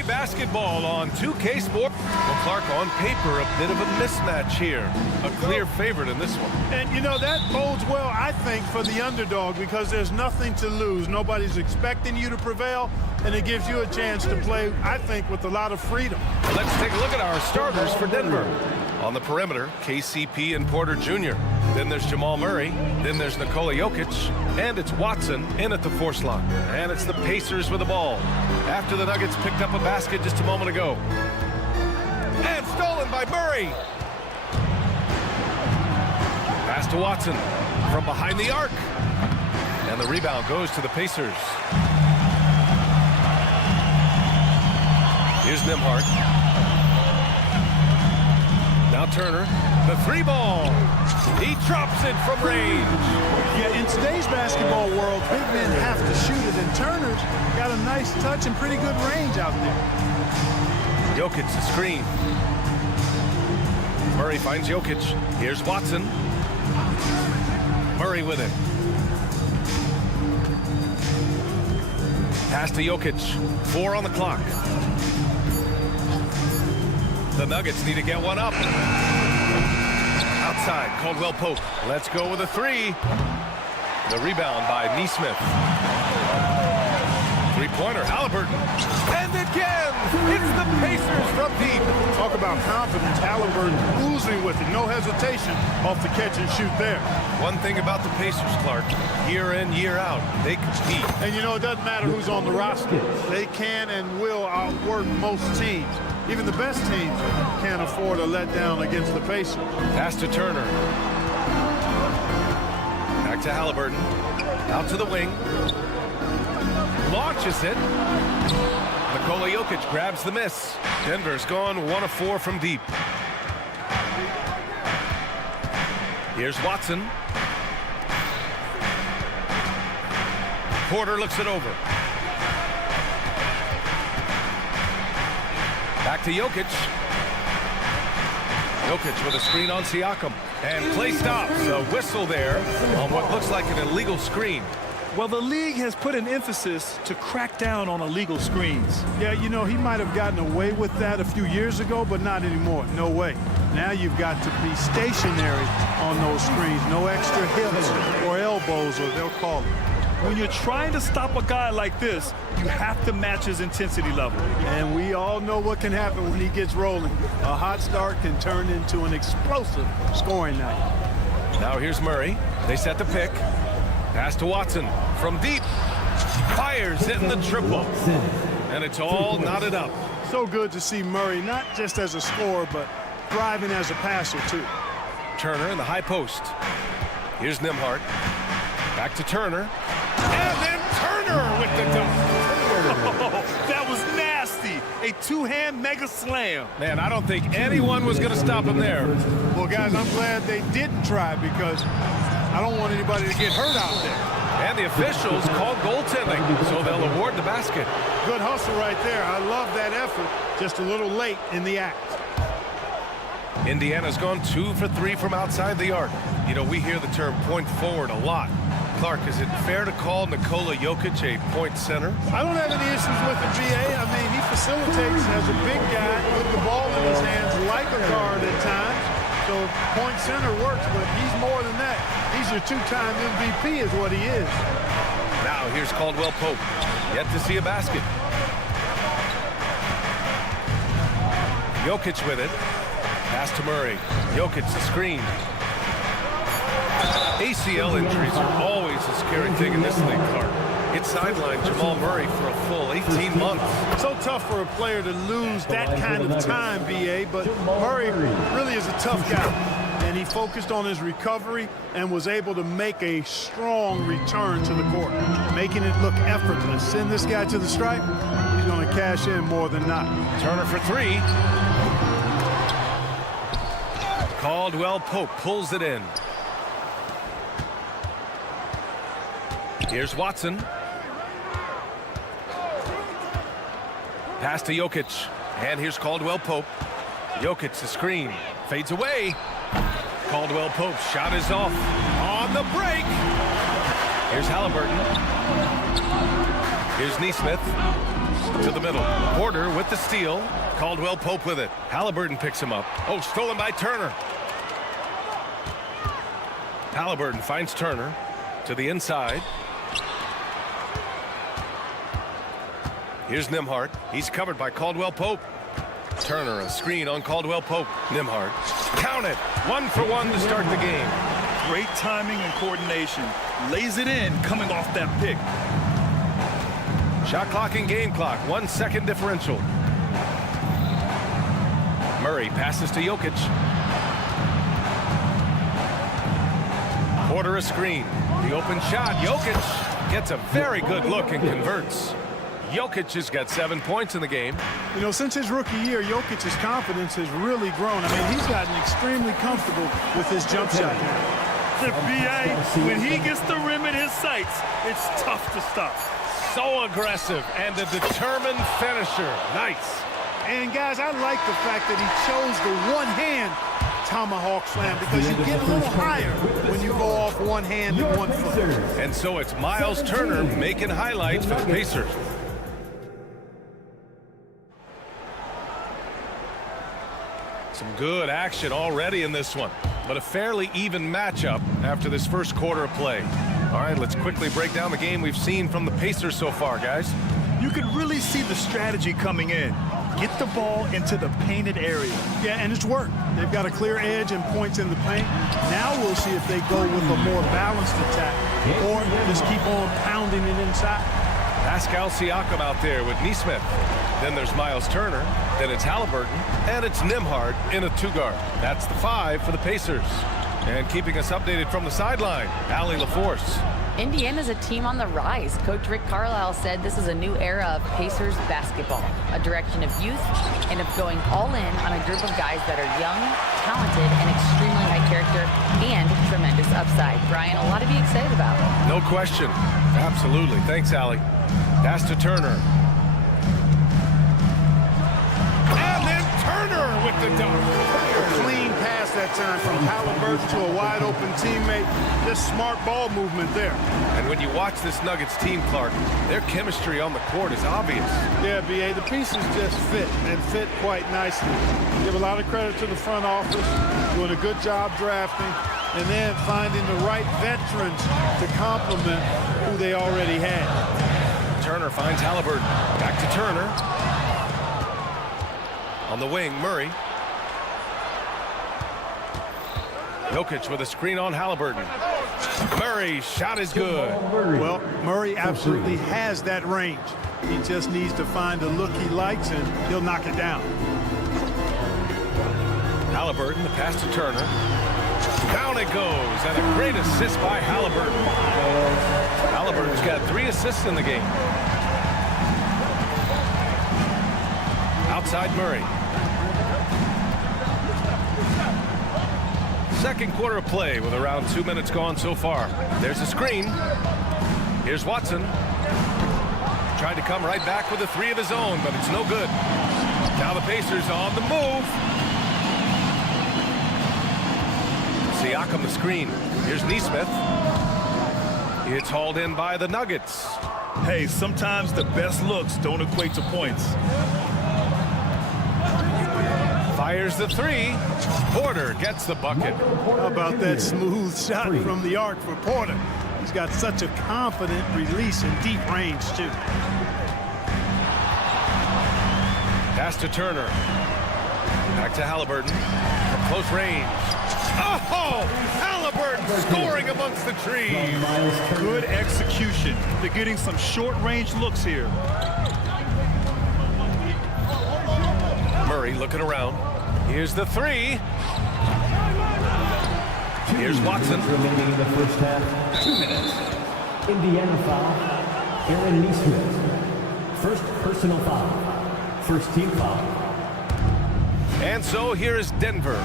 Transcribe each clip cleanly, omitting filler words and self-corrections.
NBA basketball on 2K Sport. Well, Clark, on paper, a bit of a mismatch here. A clear favorite in this one. And, you know, that bodes well, I think, for the underdog because there's nothing to lose. Nobody's expecting you to prevail, and it gives you a chance to play, I think, with a lot of freedom. Let's take a look at our starters for Denver. On the perimeter, KCP and Porter Jr. Then there's Jamal Murray. Then there's Nikola Jokic. And it's Watson in at the force line. And it's the Pacers with the ball. After the Nuggets picked up a basket just a moment ago. And stolen by Murray. Pass to Watson from behind the arc. And the rebound goes to the Pacers. Here's Nembhard. Now Turner, the three ball. He drops it from range. Yeah, in today's basketball world, big men have to shoot it, and Turner's got a nice touch and pretty good range out there. Jokic the screen. Murray finds Jokic. Here's Watson. Murray with it. Pass to Jokic. 4 on the clock. The Nuggets need to get one up. Outside, Caldwell Pope. Let's go with a three. The rebound by Nesmith. Three-pointer, Halliburton. And again, it's the Pacers from deep. Talk about confidence. Halliburton oozing with it. No hesitation off the catch and shoot there. One thing about the Pacers, Clark, year in, year out, they compete. And, you know, it doesn't matter who's on the roster. They can and will outwork most teams. Even the best teams can't afford a letdown against the Pacers. Pass to Turner. Back to Halliburton. Out to the wing. Launches it. Nikola Jokic grabs the miss. Denver's gone 1 of 4 from deep. Here's Watson. Porter looks it over. Back to Jokic. Jokic with a screen on Siakam. And play stops. A whistle there on what looks like an illegal screen. Well, the league has put an emphasis to crack down on illegal screens. Yeah, you know, he might have gotten away with that a few years ago, but not anymore. No way. Now you've got to be stationary on those screens. No extra hips or elbows, or they'll call it. When you're trying to stop a guy like this, you have to match his intensity level. And we all know what can happen when he gets rolling. A hot start can turn into an explosive scoring night. Now here's Murray. They set the pick. Pass to Watson from deep. Fires in the triple. And it's all knotted up. So good to see Murray, not just as a scorer, but thriving as a passer, too. Turner in the high post. Here's Nembhard. Back to Turner. And then Turner with the dunk. Oh, that was nasty. A two-hand mega slam. Man, I don't think anyone was going to stop him there. Well, guys, I'm glad they didn't try because I don't want anybody to get hurt out there. And the officials called goaltending, so they'll award the basket. Good hustle right there. I love that effort. Just a little late in the act. Indiana's gone 2 for 3 from outside the arc. You know, we hear the term point forward a lot. Clark, is it fair to call Nikola Jokic a point center? I don't have any issues with the VA. I mean, he facilitates as a big guy with the ball in his hands like a guard at times. So point center works, but he's more than that. He's your two-time MVP is what he is. Now here's Caldwell Pope. Yet to see a basket. Jokic with it. Pass to Murray. Jokic the screen. ACL injuries are always a scary thing in this league, Clark. It sidelined Jamal Murray for a full 18 months. So tough for a player to lose that kind of time, BA, but Murray really is a tough guy. And he focused on his recovery and was able to make a strong return to the court, making it look effortless. Send this guy to the stripe, he's going to cash in more than not. Turner for 3. Caldwell Pope pulls it in. Here's Watson. Pass to Jokic. And here's Caldwell Pope. Jokic the screen. Fades away. Caldwell Pope's shot is off. On the break. Here's Halliburton. Here's Nesmith. To the middle. Porter with the steal. Caldwell Pope with it. Halliburton picks him up. Oh, stolen by Turner. Halliburton finds Turner to the inside. Here's Nembhard. He's covered by Caldwell Pope. Turner, a screen on Caldwell Pope. Nembhard. Count it. 1 for 1 to start the game. Great timing and coordination. Lays it in coming off that pick. Shot clock and game clock. 1 second differential. Murray passes to Jokic. Porter a screen. The open shot. Jokic gets a very good look and converts. Jokic has got 7 points in the game. You know, since his rookie year, Jokic's confidence has really grown. I mean, he's gotten extremely comfortable with his jump shot. The BA, when he gets the rim in his sights, it's tough to stop. So aggressive and a determined finisher. Nice. And guys, I like the fact that he chose the one-hand tomahawk slam because you get a little higher when you go off one hand and 1 foot. And so it's Miles Turner making highlights for the Pacers. Some good action already in this one, but a fairly even matchup after this first quarter of play. All right, let's quickly break down the game we've seen from the Pacers so far, guys. You can really see the strategy coming in. Get the ball into the painted area. Yeah, and it's worked. They've got a clear edge and points in the paint. Now we'll see if they go with a more balanced attack or just keep on pounding it inside. Pascal Siakam out there with Nesmith. Then there's Miles Turner. Then it's Halliburton. And it's Nembhard in a 2-guard. That's the 5 for the Pacers. And keeping us updated from the sideline, Allie LaForce. Indiana's a team on the rise. Coach Rick Carlisle said this is a new era of Pacers basketball, a direction of youth and of going all in on a group of guys that are young, talented, and extremely high character and tremendous upside. Brian, a lot to be excited about. No question. Absolutely. Thanks, Allie. Pass to Turner. And then Turner with the dunk. A clean pass that time from Halliburton to a wide-open teammate. Just smart ball movement there. And when you watch this Nuggets team, Clark, their chemistry on the court is obvious. Yeah, B.A., the pieces just fit, and fit quite nicely. Give a lot of credit to the front office, doing a good job drafting, and then finding the right veterans to complement who they already had. Turner finds Halliburton. Back to Turner. On the wing, Murray. Jokic with a screen on Halliburton. Murray's shot is good. Well, Murray absolutely has that range. He just needs to find the look he likes, and he'll knock it down. Halliburton, the pass to Turner. Down it goes, and a great assist by Halliburton. Halliburton's got 3 assists in the game. Outside Murray. Second quarter of play with around 2 minutes gone so far. There's a screen. Here's Watson. Trying to come right back with a 3 of his own, but it's no good. Now the Pacers on the move. Siakam the screen. Here's Nesmith. It's hauled in by the Nuggets. Hey, sometimes the best looks don't equate to points. Fires the 3. Porter gets the bucket. How about that smooth shot from the arc for Porter? He's got such a confident release in deep range, too. Pass to Turner. Back to Halliburton. From close range. Oh! Halliburton scoring amongst the trees. Good execution. They're getting some short-range looks here. Murray looking around. Here's the 3. Here's Watson. Remaining in the first half. 2 minutes. Indiana foul. Aaron Nesmith. First personal foul. First team foul. And so here is Denver.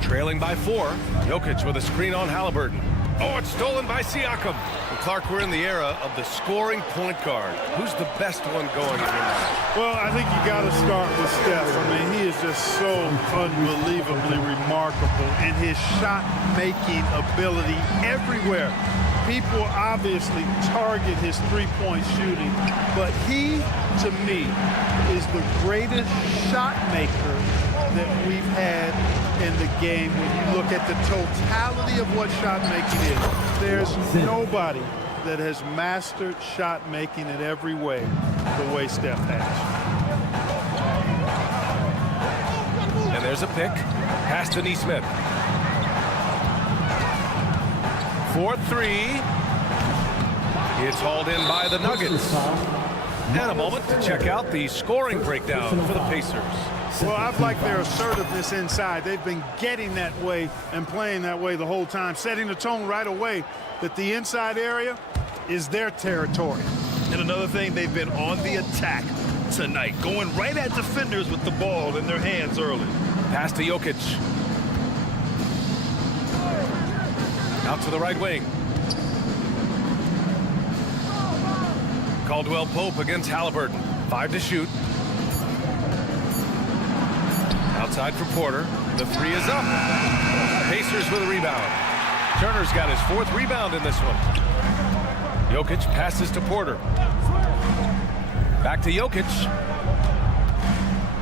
Trailing by 4. Jokic with a screen on Halliburton. Oh, it's stolen by Siakam. And Clark, we're in the era of the scoring point guard. Who's the best one going in your mind? Well, I think you got to start with Steph. I mean, he is just so unbelievably remarkable in his shot-making ability everywhere. People obviously target his three-point shooting, but he, to me, is the greatest shot maker that we've had in the game. When you look at the totality of what shot making is, there's nobody that has mastered shot making in every way the way Steph has. And there's a pick. Pass to Neesmith. 4-3. It's hauled in by the Nuggets. And a moment to check out the scoring breakdown for the Pacers. Well, I've liked their assertiveness inside. They've been getting that way and playing that way the whole time, setting the tone right away that the inside area is their territory. And another thing, they've been on the attack tonight, going right at defenders with the ball in their hands early. Pass to Jokic. Out to the right wing. Caldwell Pope against Halliburton. 5 to shoot. Outside for Porter. The 3 is up. Pacers with a rebound. Turner's got his 4th rebound in this one. Jokic passes to Porter. Back to Jokic.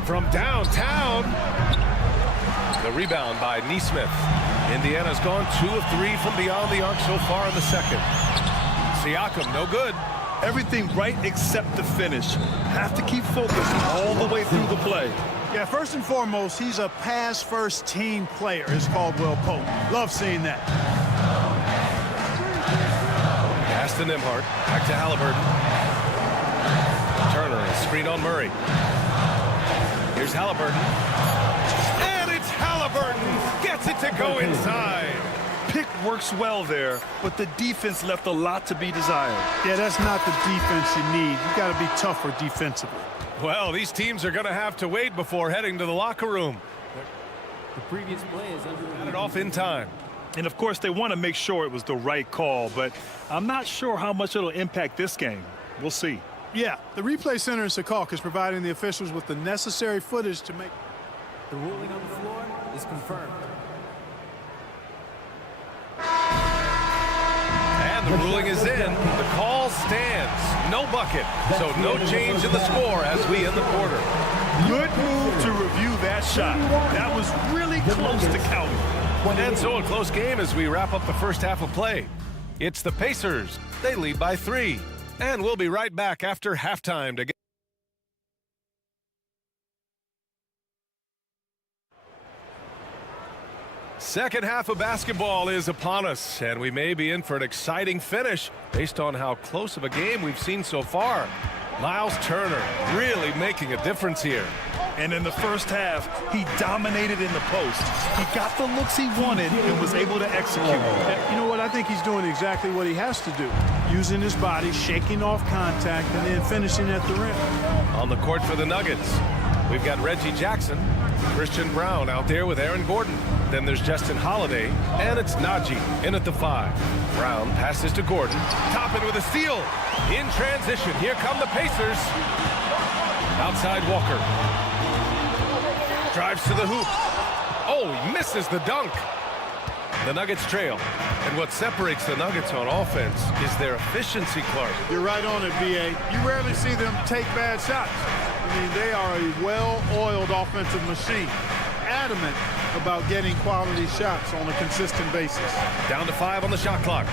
From downtown. The rebound by Neesmith. Indiana's gone 2 of 3 from beyond the arc so far in the second. Siakam, no good. Everything right except the finish. Have to keep focused all the way through the play. Yeah, first and foremost, he's a pass-first team player, is Caldwell Pope. Love seeing that. Pass to Nembhard. Back to Halliburton. Turner, a screen on Murray. Here's Halliburton. And it's Halliburton. Gets it to go inside. Pick works well there, but the defense left a lot to be desired. Yeah, that's not the defense you need. You got to be tougher defensively. Well, these teams are going to have to wait before heading to the locker room. The previous play is under Got it off in time. And of course, they want to make sure it was the right call, but I'm not sure how much it'll impact this game. We'll see. Yeah, the replay center in Secaucus is providing the officials with the necessary footage to make. The ruling on the floor is confirmed. And the ruling is in. The call stands. No bucket. So no change in the score as we end the quarter. Good move to review that shot. That was really close to counting. And so a close game as we wrap up the first half of play. It's the Pacers. They lead by 3. And we'll be right back after halftime to get. Second half of basketball is upon us, and we may be in for an exciting finish based on how close of a game we've seen so far. Miles Turner really making a difference here. And in the first half, he dominated in the post. He got the looks he wanted and was able to execute. You know what? I think he's doing exactly what he has to do. Using his body, shaking off contact, and then finishing at the rim. On the court for the Nuggets, we've got Reggie Jackson, Christian Brown out there with Aaron Gordon. Then there's Justin Holiday, and it's Najee in at the 5. Brown passes to Gordon. Toppin with a steal. In transition, here come the Pacers. Outside Walker. Drives to the hoop. Oh, he misses the dunk. The Nuggets trail. And what separates the Nuggets on offense is their efficiency, Clark. You're right on it, B.A. You rarely see them take bad shots. I mean, they are a well-oiled offensive machine. Adamant about getting quality shots on a consistent basis. Down to 5 on the shot clock.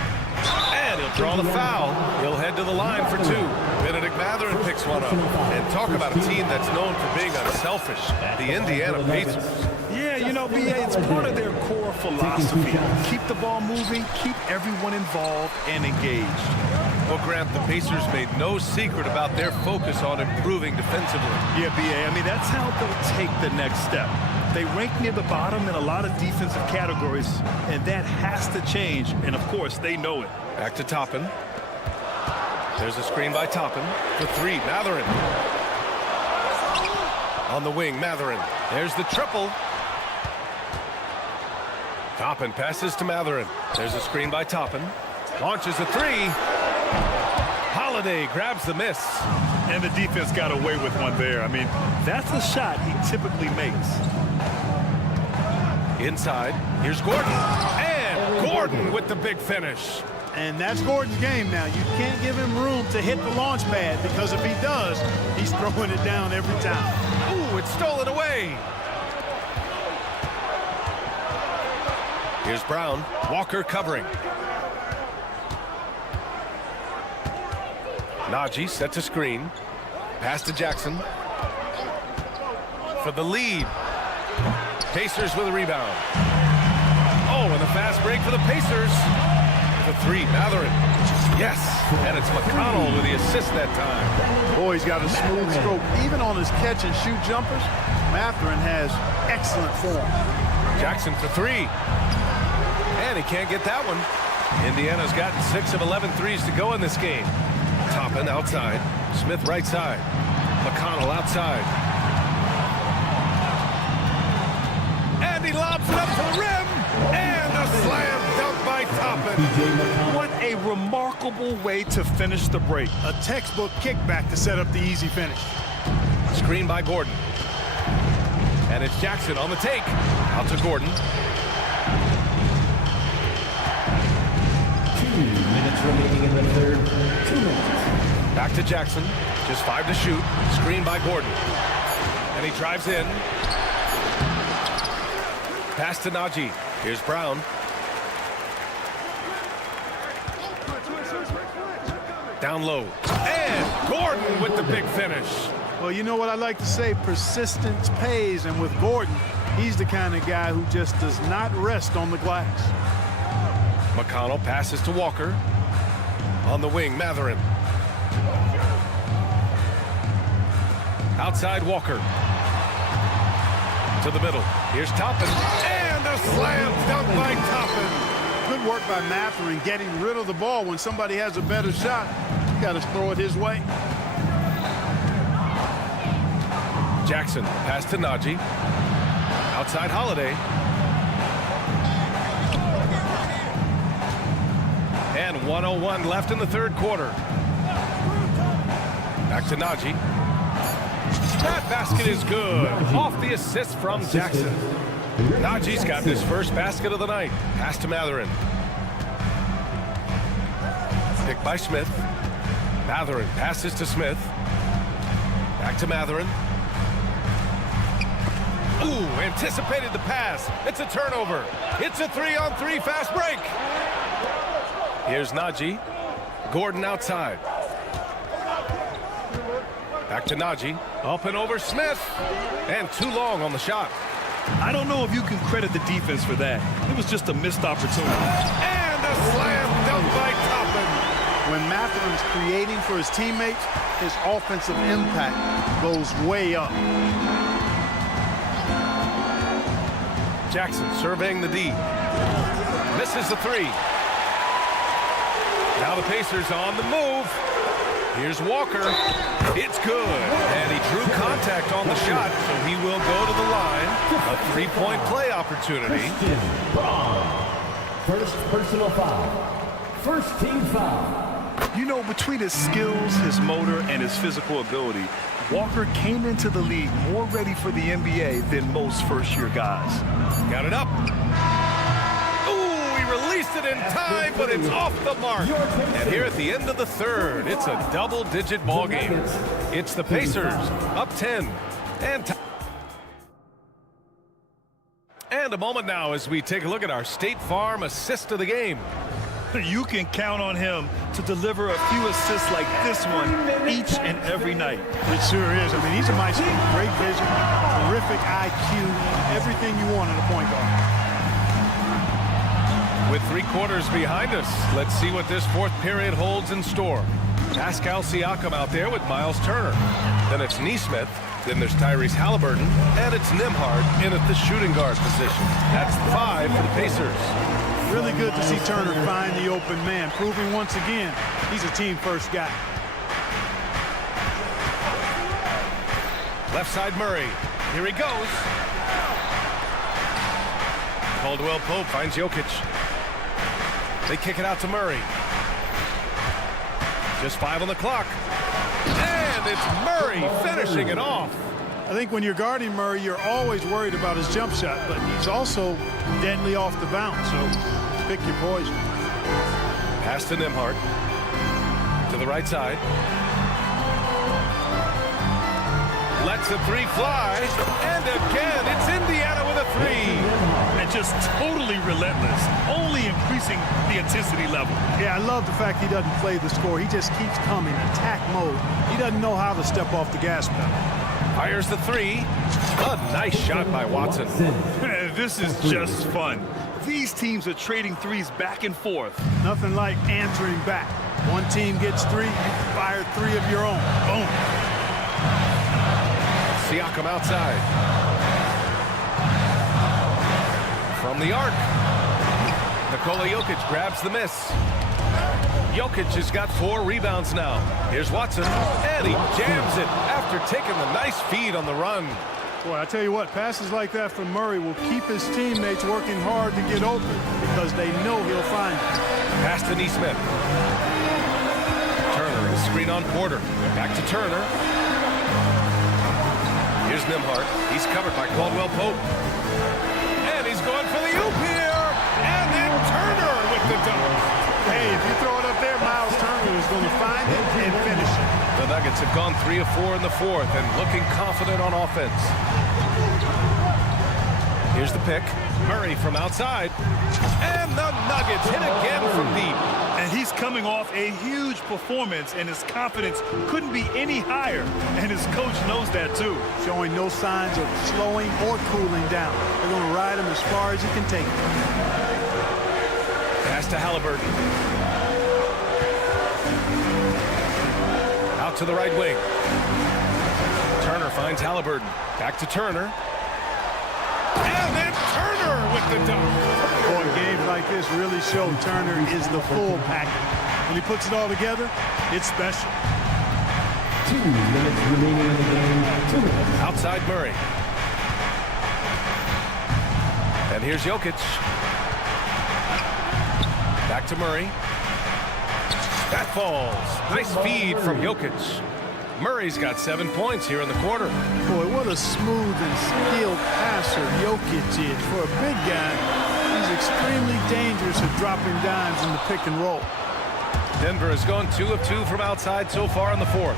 And he'll draw the foul. He'll head to the line for 2. Benedict Mathurin picks one up. And talk about a team that's known for being unselfish. The Indiana Pacers. Yeah, you know, B.A., it's part of their core philosophy. Keep the ball moving, keep everyone involved and engaged. Well, Grant, the Pacers made no secret about their focus on improving defensively. Yeah, B.A., I mean, that's how they'll take the next step. They rank near the bottom in a lot of defensive categories, and that has to change, and of course, they know it. Back to Toppin. There's a screen by Toppin. For 3, Mathurin. On the wing, Mathurin. There's the triple. Toppin passes to Mathurin. There's a screen by Toppin. Launches a 3. Holiday grabs the miss. And the defense got away with one there. I mean, that's a shot he typically makes. Inside, here's Gordon. And Gordon with the big finish. And that's Gordon's game now. You can't give him room to hit the launch pad, because if he does, he's throwing it down every time. Ooh, it's stolen away. Here's Brown. Walker covering. Najee sets a screen. Pass to Jackson. For the lead. Pacers with a rebound. Oh, and a fast break for the Pacers. The three, Matherin. Yes, and it's McConnell with the assist that time. Boy, he's got a smooth stroke. Even on his catch and shoot jumpers, Matherin has excellent form. Jackson for three. And he can't get that one. Indiana's gotten 6 of 11 threes to go in this game. Toppin outside. Smith right side. McConnell outside. And he lobs it up to the rim. And a slam dunk by Toppin. What a remarkable way to finish the break. A textbook kickback to set up the easy finish. Screen by Gordon. And it's Jackson on the take. Out to Gordon. 2 minutes remaining in the third. 2 minutes. Back to Jackson. Just 5 to shoot. Screen by Gordon. And he drives in. Pass to Najee. Here's Brown. Down low. And Gordon with the big finish. Well, you know what I like to say, persistence pays, and with Gordon, he's the kind of guy who just does not rest on the glass. McConnell passes to Walker. On the wing, Matherin. Outside Walker. To the middle. Here's Toppin. And a slam dunk by Toppin. Good work by Matherin getting rid of the ball. When somebody has a better shot, you got to throw it his way. Jackson, pass to Najee. Outside Holiday. And 1:01 left in the third quarter. Back to Najee. That basket is good. Off the assist from Jackson. Najee's got his first basket of the night. Pass to Matherin. Picked by Smith. Matherin passes to Smith. Back to Matherin. Ooh, anticipated the pass. It's a turnover. It's a 3-on-3 fast break. Here's Najee. Gordon outside. Back to Najee. Up and over Smith. And too long on the shot. I don't know if you can credit the defense for that. It was just a missed opportunity. And a slam dunk by Toppin. When Matherin's creating for his teammates, his offensive impact goes way up. Jackson surveying the D. Misses the three. Now the Pacers on the move. Here's Walker. It's good. And he drew contact on the shot, so he will go to the line. A three-point play opportunity. First personal foul. First team foul. You know, between his skills, his motor, and his physical ability, Walker came into the league more ready for the NBA than most first-year guys. Got it up. Ooh, he released it in time, but it's off the mark. And here at the end of the third, it's a double-digit ball game. It's the Pacers up 10. And a moment now as we take a look at our State Farm assist of the game. You can count on him to deliver a few assists like this one each and every night. It sure is. I mean, he's a maestro. Great vision, terrific IQ, everything you want in a point guard. With 3 quarters behind us, let's see what this fourth period holds in store. Pascal Siakam out there with Miles Turner. Then it's Nesmith. Then there's Tyrese Halliburton. And it's Nembhard in at the shooting guard position. That's 5 for the Pacers. Really good to see Turner find the open man, proving once again he's a team-first guy. Left side Murray. Here he goes. Caldwell Pope finds Jokic. They kick it out to Murray. Just 5 on the clock. And it's Murray finishing it off. I think when you're guarding Murray, you're always worried about his jump shot, but he's also deadly off the bounce, so pick your poison. Pass to Nimhart. To the right side. Lets the three fly. And again, it's Indiana with a three. And just totally relentless, only increasing the intensity level. Yeah, I love the fact he doesn't play the score. He just keeps coming, attack mode. He doesn't know how to step off the gas pedal. Fires the three. A nice shot by Watson. This is just fun. These teams are trading threes back and forth. Nothing like answering back. One team gets three, you fire three of your own. Boom. Siakam outside. From the arc. Nikola Jokic grabs the miss. Jokic has got 4 rebounds now. Here's Watson, and he jams it after taking the nice feed on the run. Boy, I tell you what, passes like that from Murray will keep his teammates working hard to get open because they know he'll find it. Pass to Neesmith. Turner, the screen on Porter. Back to Turner. Here's Nimhart. He's covered by Caldwell Pope. And he's going for the oop here. And then Turner with the dunk. Hey, if you throw it up there, Miles Turner is going to find it and finish it. The Nuggets have gone 3 of 4 in the fourth and looking confident on offense. Here's the pick. Murray from outside. And the Nuggets hit again from deep. And he's coming off a huge performance, and his confidence couldn't be any higher. And his coach knows that, too. Showing no signs of slowing or cooling down. They're going to ride him as far as he can take him. Pass to Halliburton. Out to the right wing. Turner finds Halliburton. Back to Turner. And then Turner with the dunk. Boy, games like this really show Turner is the full package. When he puts it all together, it's special. 2 minutes remaining in the game. 2 minutes. Outside Murray. And here's Jokic. Back to Murray. That falls. Nice feed from Jokic. Murray's got 7 points here in the quarter. Boy, what a smooth and skilled passer Jokic is. For a big guy, he's extremely dangerous at dropping dimes in the pick and roll. Denver has gone 2 of 2 from outside so far in the fourth.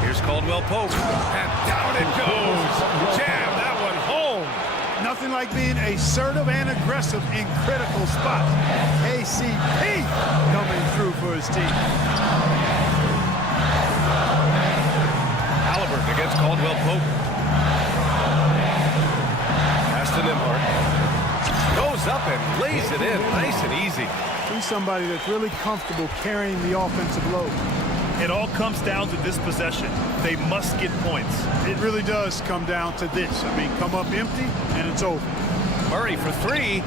Here's Caldwell Pope. And down it goes. Jam that one home. Nothing like being assertive and aggressive in critical spots. KCP coming through for his team. Halliburton against Caldwell Pope. Pass to Nimhart. Goes up and lays it in nice and easy. He's somebody that's really comfortable carrying the offensive load. It all comes down to this possession. They must get points. It really does come down to this. I mean, come up empty, and it's over. Murray for 3.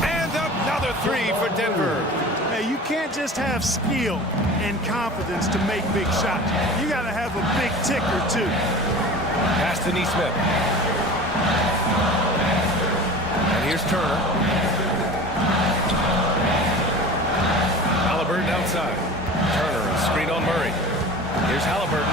And another 3 for Denver. Hey, you can't just have skill and confidence to make big shots. You got to have a big ticker, too. Pass to Neesmith. And here's Turner. Halliburton outside. Turner, a screen on Murray. Here's Halliburton.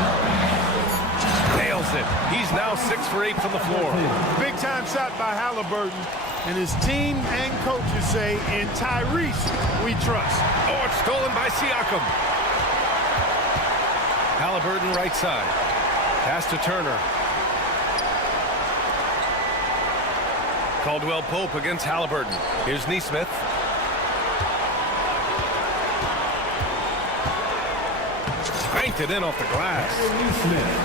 Nails it. He's now 6 for 8 from the floor. Big time shot by Halliburton. And his team and coaches say, in Tyrese, we trust. Oh, it's stolen by Siakam. Halliburton right side. Pass to Turner. Caldwell Pope against Halliburton. Here's Neesmith. Banked it in off the glass.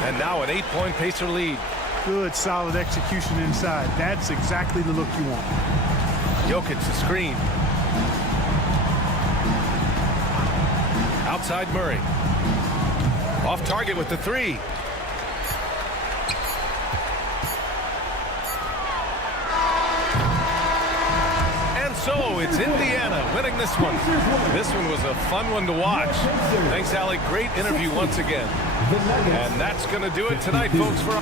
And now an 8-point Pacer lead. Good, solid execution inside. That's exactly the look you want. Jokic the screen. Outside Murray. Off target with the 3. And so it's Indiana winning this one. This one was a fun one to watch. Thanks, Allie. Great interview once again. And that's going to do it tonight, folks. For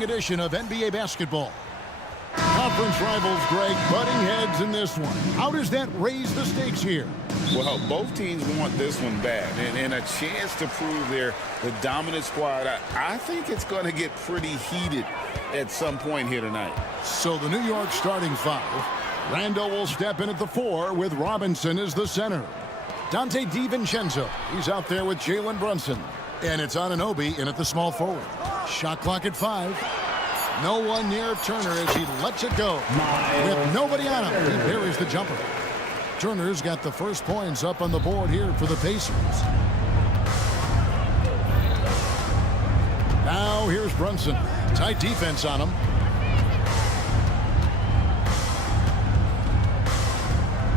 exciting edition of NBA basketball. Conference rivals, Greg, butting heads in this one. How does that raise the stakes here? Well, both teams want this one bad, and a chance to prove they're the dominant squad. I think it's going to get pretty heated at some point here tonight. So the New York starting five. Randall will step in at the 4 with Robinson as the center. Dante DiVincenzo, he's out there with Jalen Brunson. And it's Anunoby in at the small forward. Shot clock at 5. No one near Turner as he lets it go. With nobody on him, he buries the jumper. Turner's got the first points up on the board here for the Pacers. Now here's Brunson. Tight defense on him.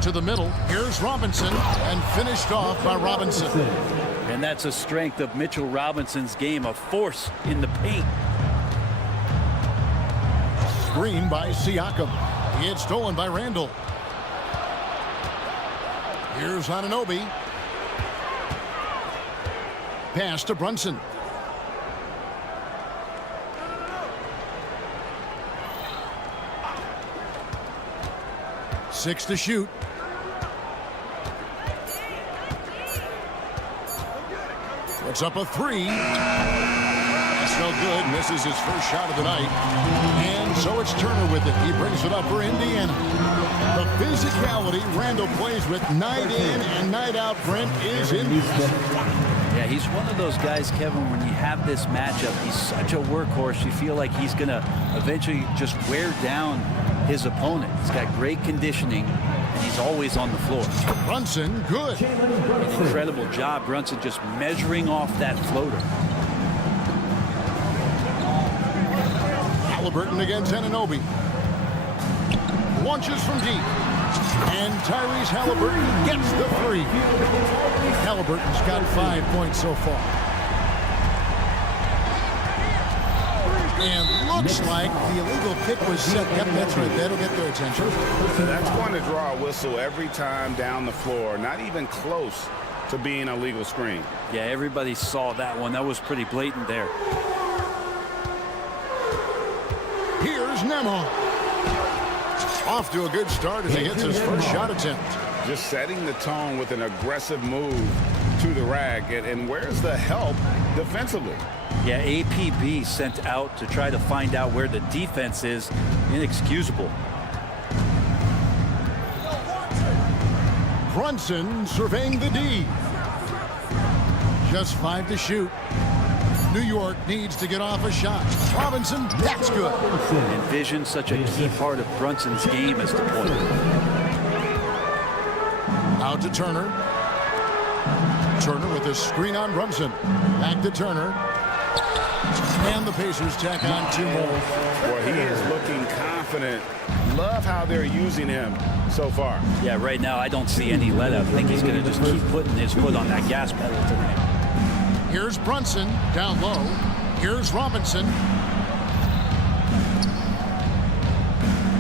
To the middle, here's Robinson, and finished off by Robinson. And that's a strength of Mitchell Robinson's game, a force in the paint. Screen by Siakam. He had stolen by Randall. Here's Anunoby. Pass to Brunson. Six to shoot. Puts up a 3. That's no good. Misses his first shot of the night. And so it's Turner with it. He brings it up for Indiana. The physicality Randall plays with night in and night out, Brent, is in. Yeah, he's one of those guys, Kevin, when you have this matchup, he's such a workhorse. You feel like he's going to eventually just wear down his opponent. He's got great conditioning, and he's always on the floor. Brunson, good. An incredible job, Brunson, just measuring off that floater. Halliburton against Anunoby. Launches from deep. And Tyrese Halliburton gets the 3. Halliburton's got 5 points so far. And looks like the illegal pick was set. Yep, that's right. That'll get their attention. So that's going to draw a whistle every time down the floor. Not even close to being a legal screen. Yeah, everybody saw that one. That was pretty blatant there. Here's Nemo. Off to a good start as he hits his first shot attempt. Just setting the tone with an aggressive move to the rack. And where's the help defensively? Yeah, APB sent out to try to find out where the defense is. Inexcusable. Brunson surveying the D. Just 5 to shoot. New York needs to get off a shot. Robinson, that's good. Envision such a key part of Brunson's game as the point. Out to Turner. Turner with a screen on Brunson. Back to Turner. And the Pacers tack on 2 more. Boy, he is looking confident. Love how they're using him so far. Yeah, right now I don't see any let up. I think he's going to just keep putting his foot on that gas pedal tonight. Here's Brunson down low. Here's Robinson.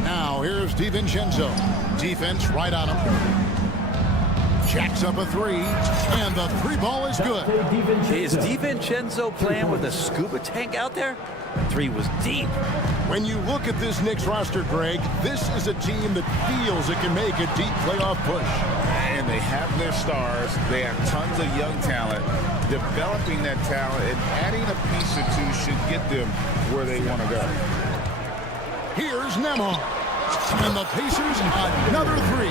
Now here's DiVincenzo. Defense right on him. Jacks up a 3. And the 3 ball is good. Is DiVincenzo playing with a scuba tank out there? 3 was deep. When you look at this Knicks roster, Greg, this is a team that feels it can make a deep playoff push. And they have their stars. They have tons of young talent. Developing that talent and adding a piece or 2 should get them where they want to go. Here's Nemo. And the Pacers another 3.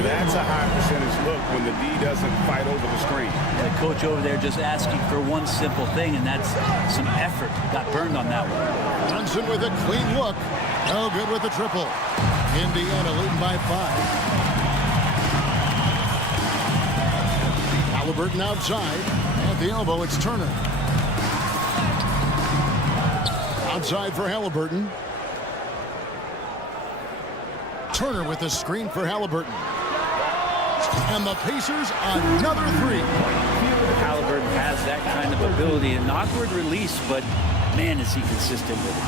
That's a high percentage look when the D doesn't fight over the screen. The coach over there just asking for one simple thing, and that's some effort. Got burned on that one. Brunson with a clean look. No good with the triple. Indiana leading by 5. Halliburton outside. At the elbow, it's Turner. Outside for Halliburton. Turner with a screen for Halliburton. And the Pacers another 3. Halliburton has that kind of ability. An awkward release, but man, is he consistent with it.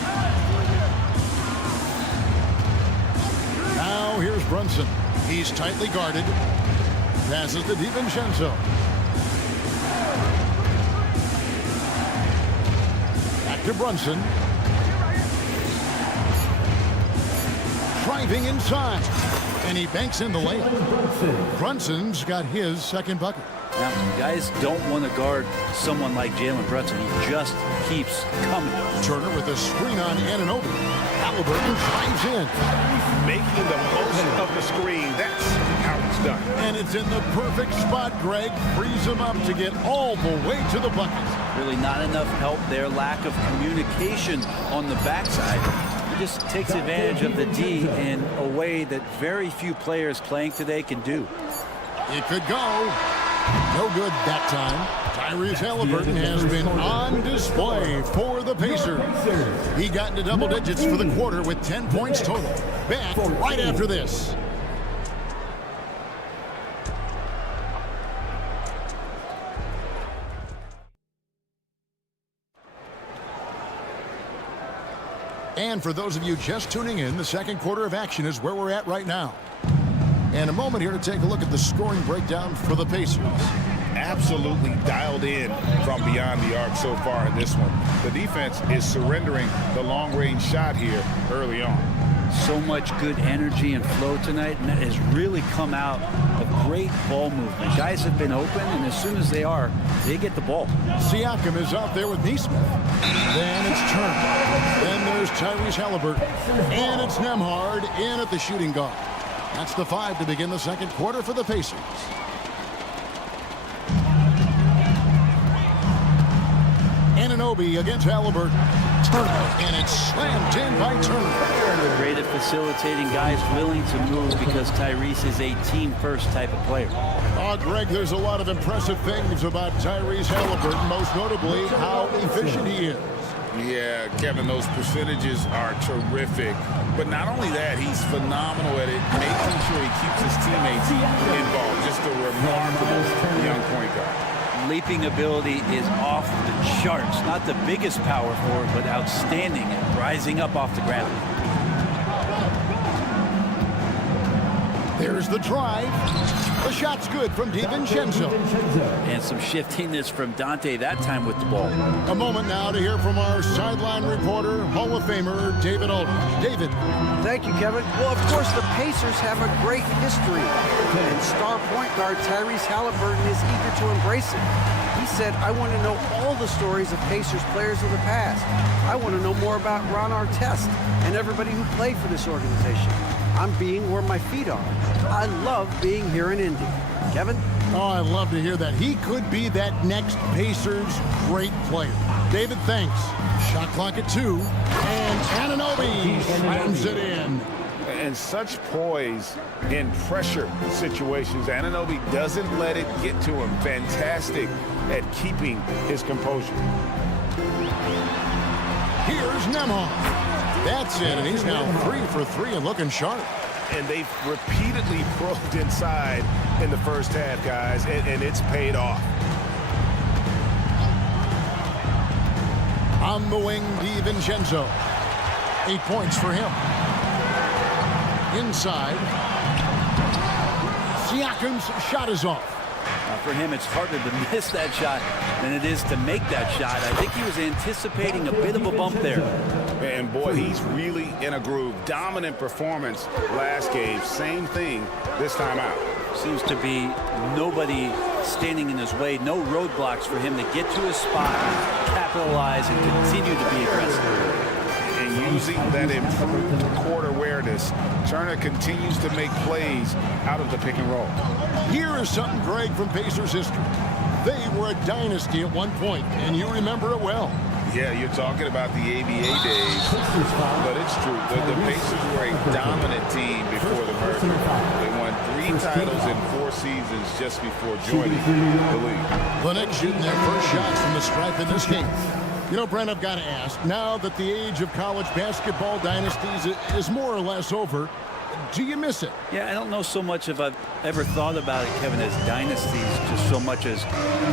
Now here's Brunson. He's tightly guarded. Passes to DiVincenzo. Back to Brunson. driving inside. And he banks in the layup. Brunson's got his second bucket. Now, guys don't want to guard someone like Jalen Brunson. He just keeps coming. Turner with a screen on Anunoby. Halliburton drives in. Making the most of the screen. That's how it's done. And it's in the perfect spot, Greg. Frees him up to get all the way to the bucket. Really not enough help there. Lack of communication on the backside. He just takes advantage of the D in a way that very few players playing today can do. It could go. No good that time. Tyrese Halliburton has been on display for the Pacers. He got into double digits for the quarter with 10 points total. Back right after this. And for those of you just tuning in, the second quarter of action is where we're at right now. And a moment here to take a look at the scoring breakdown for the Pacers. Absolutely dialed in from beyond the arc so far in this one. The defense is surrendering the long-range shot here early on. So much good energy and flow tonight, and that has really come out of great ball movement. Guys have been open, and as soon as they are, they get the ball. Siakam is out there with Nesmith. Then it's Turner. Then there's Tyrese Halliburton. And it's Nembhard in at the shooting guard. That's the 5 to begin the second quarter for the Pacers. Anunoby against Halliburton. Turner, and it's slammed in by Turner. Great at facilitating guys willing to move because Tyrese is a team-first type of player. Oh, Greg, there's a lot of impressive things about Tyrese Halliburton, most notably how efficient he is. Yeah, Kevin, those percentages are terrific. But not only that, he's phenomenal at it, making sure he keeps his teammates involved. Just a remarkable young point guard. Leaping ability is off the charts. Not the biggest power forward, but outstanding at rising up off the ground. There's the drive. The shot's good from DiVincenzo. And some shiftiness from Dante that time with the ball. A moment now to hear from our sideline reporter, Hall of Famer David Aldridge. David. Thank you, Kevin. Well, of course, the Pacers have a great history. And star point guard Tyrese Halliburton is eager to embrace it. He said, I want to know all the stories of Pacers players of the past. I want to know more about Ron Artest and everybody who played for this organization. I'm being where my feet are. I love being here in Indy. Kevin? Oh, I love to hear that. He could be that next Pacers great player. David, thanks. Shot clock at 2. And Anunoby slams it in. And such poise in pressure situations. Anunoby doesn't let it get to him. Fantastic at keeping his composure. Here's Nemo. That's it, and he's now 3 for 3 and looking sharp. And they've repeatedly probed inside in the first half, guys, and it's paid off. On the wing, DiVincenzo. 8 points for him. Inside. Siakam's shot is off. For him, it's harder to miss that shot than it is to make that shot. I think he was anticipating a bit of a bump there. And boy, he's really in a groove. Dominant performance last game. Same thing this time out. Seems to be nobody standing in his way. No roadblocks for him to get to his spot, capitalize, and continue to be aggressive. And using that improved court awareness, Turner continues to make plays out of the pick and roll. Here is something, Greg, from Pacers history. They were a dynasty at one point, and you remember it well. Yeah, you're talking about the ABA days, but it's true. The Pacers were a dominant team before the merger. They won 3 titles in 4 seasons just before joining the league. The Knicks shooting their first shots from the stripe in this game. You know, Brent, I've got to ask, now that the age of college basketball dynasties is more or less over, do you miss it? Yeah, I don't know so much if I've ever thought about it, Kevin, as dynasties, just so much as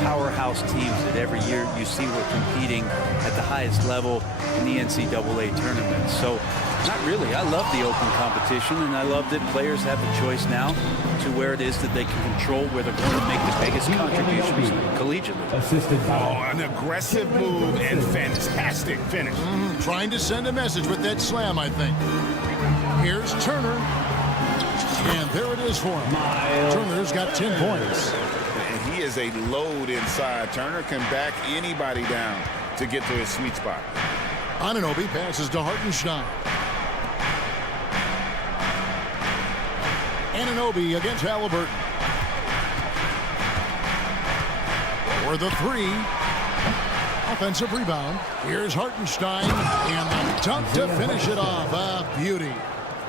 powerhouse teams that every year you see we're competing at the highest level in the NCAA tournament. So, not really. I love the open competition, and I love that players have the choice now to where it is that they can control where they're going to make the biggest contributions collegiately. Assisted by an aggressive move and fantastic finish. Trying to send a message with that slam, I think. Here's Turner. And there it is for him. Turner's got 10 points. And he is a load inside. Turner can back anybody down to get to his sweet spot. Anunoby passes to Hartenstein. Anunoby against Halliburton. For the three. Offensive rebound. Here's Hartenstein. And the dunk to finish it off. A beauty.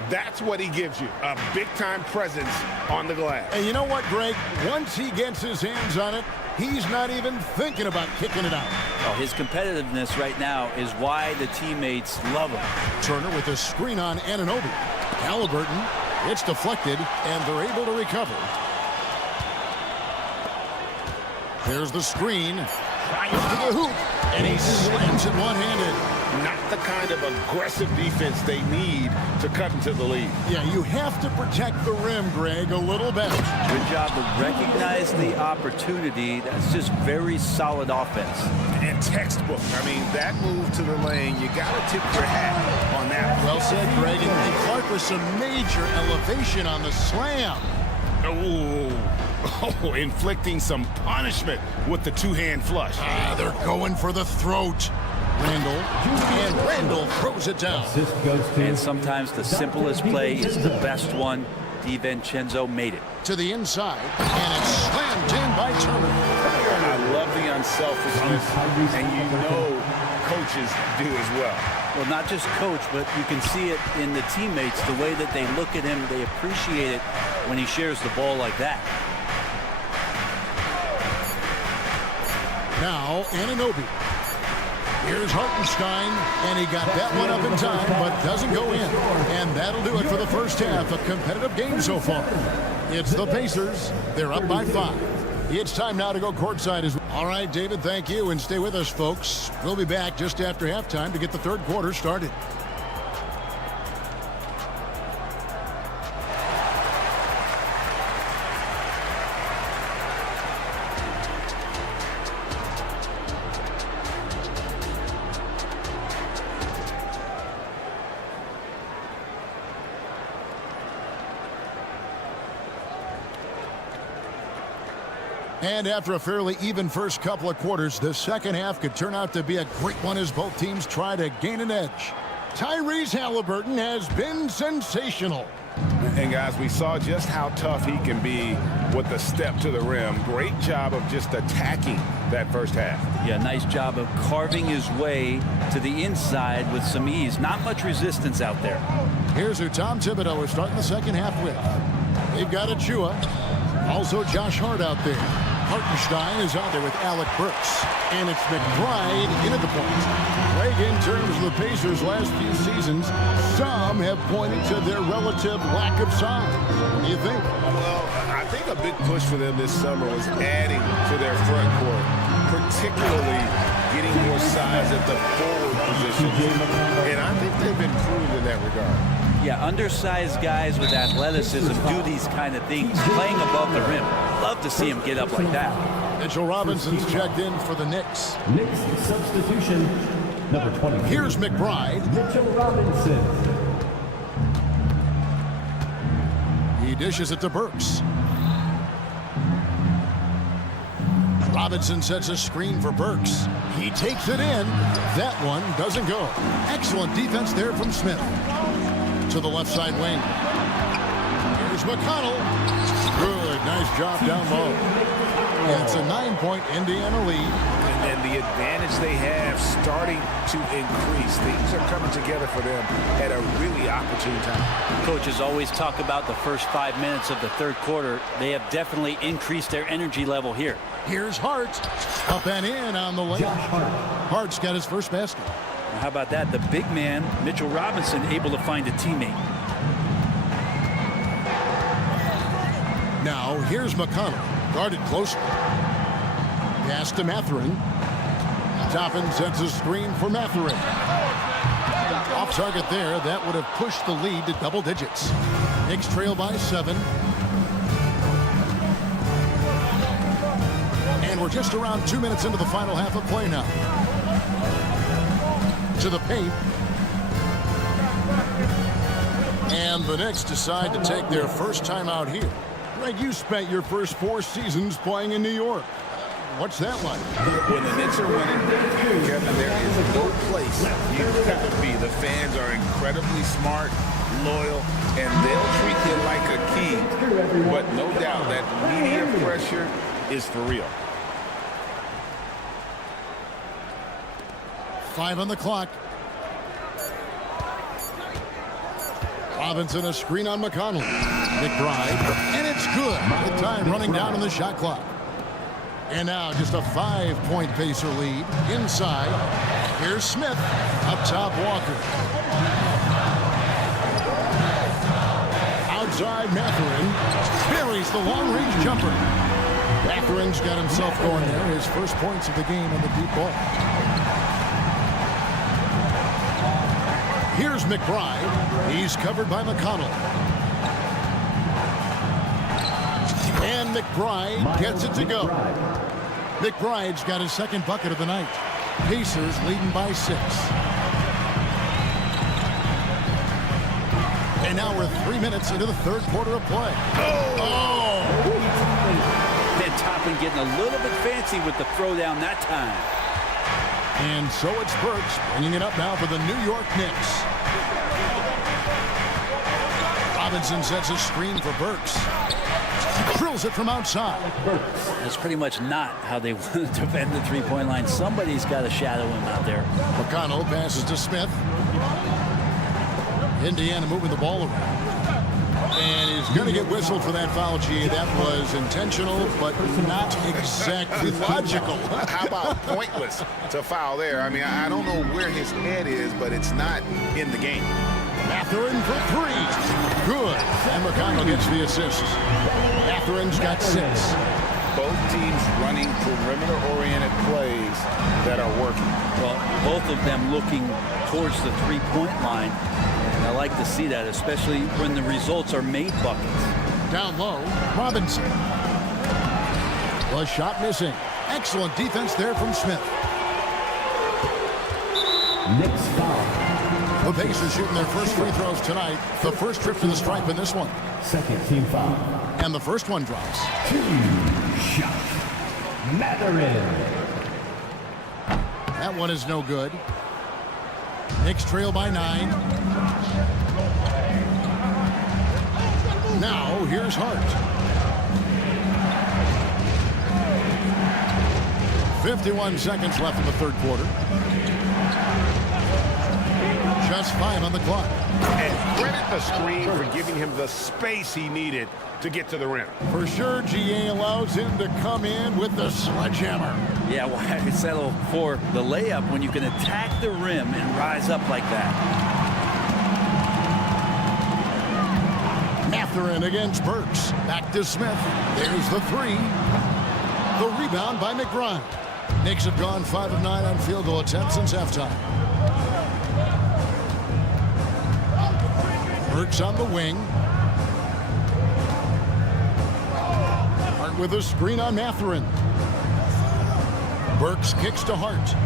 That's what he gives you, a big-time presence on the glass. And you know what, Greg? Once he gets his hands on it, he's not even thinking about kicking it out. Oh, his competitiveness right now is why the teammates love him. Turner with a screen on Anunoby. Halliburton, it's deflected, and they're able to recover. There's the screen. Drives to the hoop, and he slams it one-handed. Not the kind of aggressive defense they need to cut into the lead. Yeah, you have to protect the rim, Greg, a little better. Good job to recognize the opportunity. That's just very solid offense. And textbook. I mean, that move to the lane, you got to tip your hat on that. Well said, Greg. And Clark with some major elevation on the slam. Oh, inflicting some punishment with the two-hand flush. They're going for the throat. Randall throws it down. And sometimes the simplest play is the best one. DiVincenzo made it. To the inside, and it's slammed in by Turner. I love the unselfishness, and you know coaches do as well. Well, not just coach, but you can see it in the teammates, the way that they look at him. They appreciate it when he shares the ball like that. Now, Anunoby. Here's Hartenstein, and he got that one up in time, but doesn't go in. And that'll do it for the first half. A competitive game so far. It's the Pacers. They're up by 5. It's time now to go courtside as well. All right, David, thank you, and stay with us, folks. We'll be back just after halftime to get the third quarter started. And after a fairly even first couple of quarters, the second half could turn out to be a great one as both teams try to gain an edge. Tyrese Halliburton has been sensational. And guys, we saw just how tough he can be with the step to the rim. Great job of just attacking that first half. Yeah, nice job of carving his way to the inside with some ease. Not much resistance out there. Here's who Tom Thibodeau is starting the second half with. They've got Achua. Also Josh Hart out there. Hartenstein is out there with Alec Burks. And it's McBride in at the point. Greg, in terms of the Pacers' last few seasons, some have pointed to their relative lack of size. What do you think? Well, I think a big push for them this summer was adding to their front court, particularly getting more size at the forward position. And I think they've improved in that regard. Yeah, undersized guys with athleticism do these kind of things, playing above the rim. Love to see him get up like that. Mitchell Robinson's checked in for the Knicks. Knicks substitution, number 20. Here's McBride. Mitchell Robinson. He dishes it to Burks. Robinson sets a screen for Burks. He takes it in. That one doesn't go. Excellent defense there from Smith. To the left side wing. Here's McConnell. Good, nice job down low. And it's a 9-point Indiana lead. And the advantage they have starting to increase. Things are coming together for them at a really opportune time. Coaches always talk about the first 5 minutes of the third quarter. They have definitely increased their energy level here. Here's Hart. Up and in on the lane. Hart's got his first basket. How about that? The big man, Mitchell Robinson, able to find a teammate. Now, here's McConnell. Guarded closely. Pass to Mathurin. Toppin sets a screen for Mathurin. Off target there. That would have pushed the lead to double digits. Knicks trail by 7. And we're just around 2 minutes into the final half of play now. To the paint. And The Knicks decide to take their first time out here. Greg, you spent your first 4 seasons playing in New York. What's that like? When the Knicks are winning, Kevin, there is no place you'd rather be. The fans are incredibly smart, loyal, and they'll treat you like a king. But no doubt that media pressure is for real. 5 on the clock. Robinson, a screen on McConnell. McBride, and it's good. The time running down on the shot clock. And now just a 5-point Pacer lead. Inside, here's Smith. Up top, Walker. Outside, Mathurin buries the long-range jumper. Mathurin's got himself going there. His first points of the game on the deep ball. Here's McBride. He's covered by McConnell. And McBride gets it to go. McBride's got his second bucket of the night. Pacers leading by 6. And now we're 3 minutes into the third quarter of play. Oh! Van Toppen getting a little bit fancy with the throwdown that time. And so it's Burks bringing it up now for the New York Knicks. Robinson sets a screen for Burks. Drills it from outside. That's pretty much not how they want to defend the three-point line. Somebody's got to shadow him out there. McConnell passes to Smith. Indiana moving the ball around. And he's going to get whistled for that foul, G. That was intentional, but not exactly logical. How about pointless to foul there? I mean, I don't know where his head is, but it's not in the game. Mathurin for 3. Good. And McConnell gets the assist. Mathurin's got 6. Both teams running perimeter-oriented plays that are working. Well, both of them looking towards the three-point line. And I like to see that, especially when the results are made buckets. Down low, Robinson. The shot missing. Excellent defense there from Smith. Knicks foul. The Pacers shooting their first free throws tonight. The first trip to the stripe in this one. Second team foul. And the first one drops. 2 shot. Mathurin. That one is no good. Knicks trail by 9. Now, here's Hart. 51 seconds left in the third quarter. Just 5 on the clock. And credit the screen for giving him the space he needed to get to the rim. For sure, GA allows him to come in with the sledgehammer. Yeah, why settle for the layup when you can attack the rim and rise up like that? Mathurin against Burks. Back to Smith. There's the 3. The rebound by McBride. Knicks have gone 5 of 9 on field goal attempts since halftime. Burks on the wing. Hart with a screen on Mathurin. Burks kicks to Hart.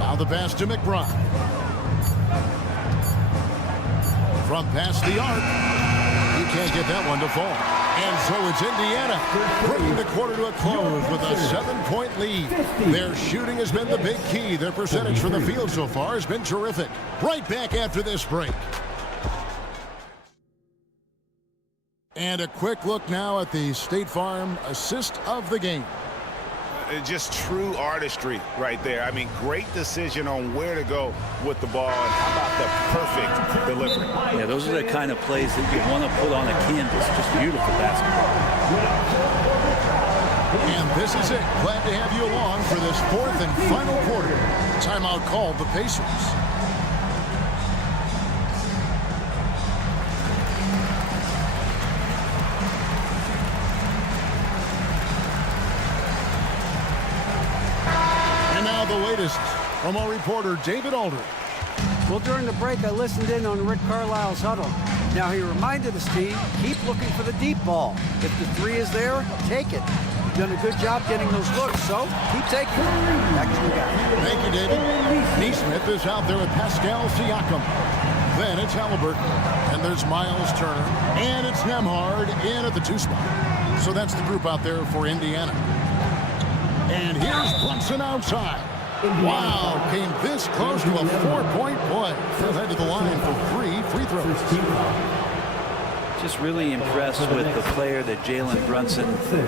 Now the pass to McBride. From past the arc. He can't get that one to fall. And so it's Indiana bringing the quarter to a close with a 7-point lead. Their shooting has been the big key. Their percentage from the field so far has been terrific. Right back after this break. And a quick look now at the State Farm assist of the game. Just true artistry right there. I mean, great decision on where to go with the ball, and how about the perfect delivery. Yeah, those are the kind of plays that you want to put on a canvas. Just beautiful basketball. And this is it. Glad to have you along for this 4th and final quarter. Timeout called the Pacers. The latest from our reporter, David Aldridge. Well, during the break, I listened in on Rick Carlisle's huddle. Now, he reminded his team, keep looking for the deep ball. If the 3 is there, take it. You've done a good job getting those looks, so keep taking them. Back to you guys. Thank you, David. Neesmith is out there with Pascal Siakam. Then it's Halliburton. And there's Miles Turner. And it's Nembhard in at the 2 spot. So that's the group out there for Indiana. And here's Brunson outside. Wow, came this close to a 4-point play. He'll head to the line for 3 free throws. Just really impressed with the player that Jalen Brunson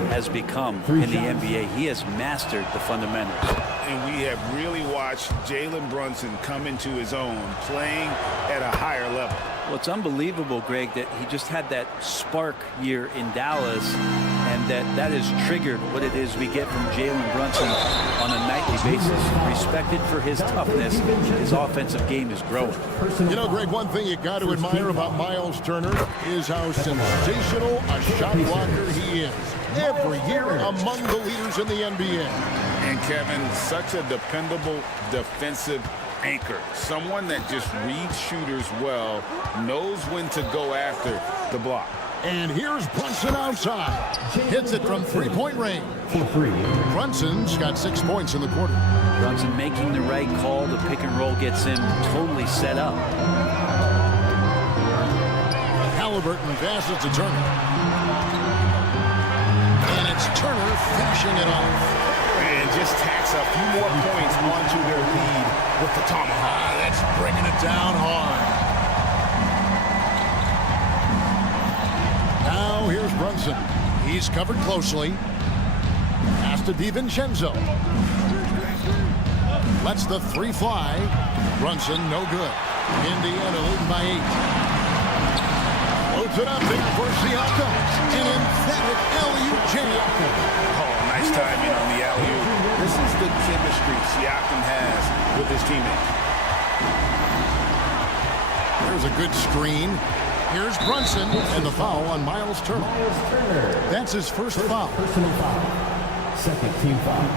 has become in the NBA. He has mastered the fundamentals. And we have really watched Jalen Brunson come into his own, playing at a higher level. Well, it's unbelievable, Greg, that he just had that spark year in Dallas, and that has triggered what it is we get from Jalen Brunson on a nightly basis. Respected for his toughness, his offensive game is growing. You know, Greg, one thing you got to admire about Miles Turner is how sensational a shot blocker he is. Every year among the leaders in the NBA. And Kevin, such a dependable defensive anchor. Someone that just reads shooters well, knows when to go after the block. And here's Brunson outside. Hits it from 3-point range. Brunson's got 6 points in the quarter. Brunson making the right call. The pick and roll gets him totally set up. Halliburton passes to Turner. And it's Turner finishing it off. And just tacks a few more points onto their lead with the tomahawk. That's bringing it down hard. Now here's Brunson. He's covered closely. Pass to DiVincenzo. Lets the 3 fly. Brunson no good. Indiana leading by 8. Loads it up there for Siakam. An emphatic alley-oop jam. Oh, nice timing on the alley-oop. This is the chemistry Siakam has with his teammates. There's a good screen. Here's Brunson, and the foul on Miles Turner. That's his first foul. Personal foul. Second team foul.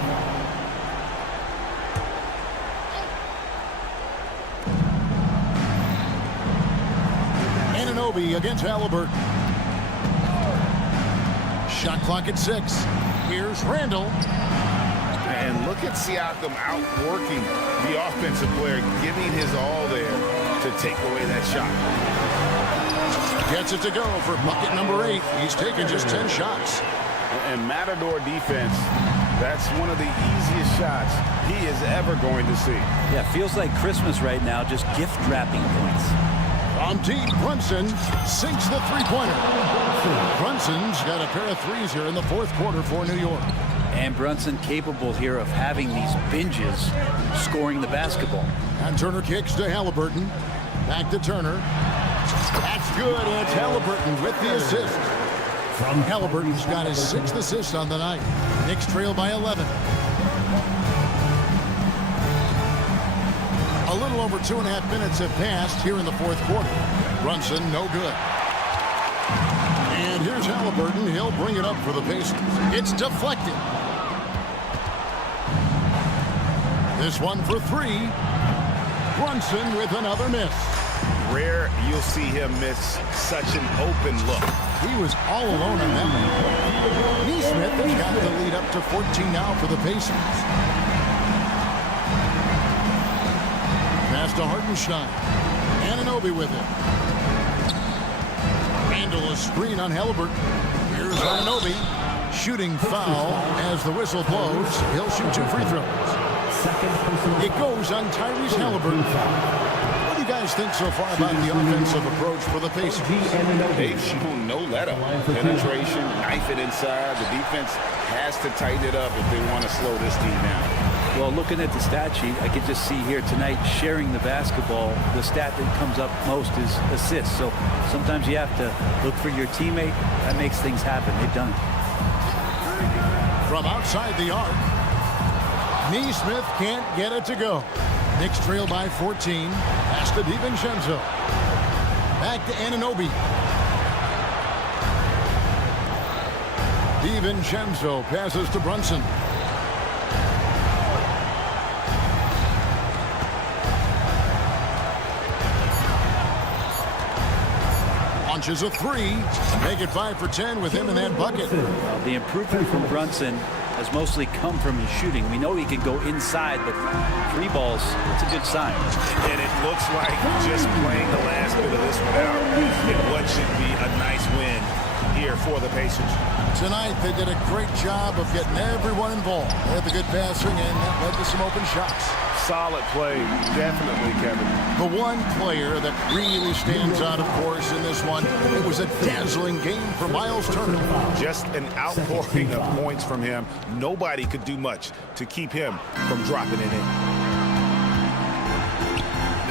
Anunoby against Halliburton. Shot clock at 6. Here's Randall. And look at Siakam outworking the offensive player, giving his all there to take away that shot. Gets it to go for bucket number 8. He's taken just 10 shots. And Matador defense, that's one of the easiest shots he is ever going to see. Yeah, feels like Christmas right now, just gift wrapping points. From deep, Brunson sinks the 3-pointer. Brunson's got a pair of threes here in the 4th quarter for New York. And Brunson capable here of having these binges, scoring the basketball. And Turner kicks to Halliburton. Back to Turner. That's good. And it's Halliburton with the assist. From Halliburton's got his 6th assist on the night. Knicks trail by 11. A little over 2.5 minutes have passed here in the 4th quarter. Brunson no good. And here's Halliburton. He'll bring it up for the Pacers. It's deflected. This one for 3. Brunson with another miss. Rare you'll see him miss such an open look. He was all alone on that one. Neesmith has got the lead up to 14 now for the Pacers. Pass to Hartenstein. Anunoby with it. Randall a screen on Halliburton. Here's Anunoby. Shooting foul as the whistle blows. He'll shoot 2 free throws. It goes on Tyrese Halliburton. What do you guys think so far about the offensive approach for the Pacers? They've shown no let-up. Penetration, knife it inside. The defense has to tighten it up if they want to slow this team down. Well, looking at the stat sheet, I could just see here tonight sharing the basketball. The stat that comes up most is assists. So sometimes you have to look for your teammate. That makes things happen. They've done it. From outside the arc, Neesmith can't get it to go. Knicks trail by 14. Pass to DiVincenzo. Back to Anunoby. DiVincenzo passes to Brunson. Launches a 3. Make it 5 for 10 with him in that bucket. The improvement from Brunson has mostly come from his shooting. We know he can go inside, but 3 balls, it's a good sign. And it looks like just playing the last bit of this one out in what should be a nice win here for the Pacers. Tonight, they did a great job of getting everyone involved. They had the good passing, and that led to some open shots. Solid play, definitely, Kevin. The one player that really stands out, of course, in this one, it was a dazzling game for Miles Turner. Just an outpouring of points from him. Nobody could do much to keep him from dropping it in.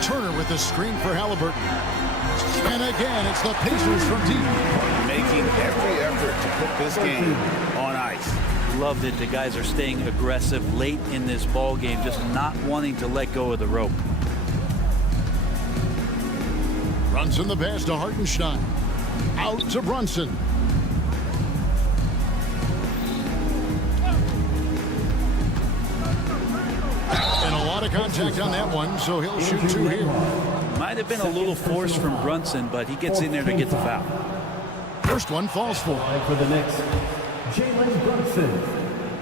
Turner with the screen for Halliburton. And again, it's the Pacers from deep. Making every effort to put this game on ice. Loved it. The guys are staying aggressive late in this ball game, just not wanting to let go of the rope. Brunson the pass to Hartenstein. Out to Brunson. And a lot of contact on that one, so he'll shoot 2 here. Might have been a little force from Brunson, but he gets in there to get the foul. First one falls for. For the Knicks, Jalen Brunson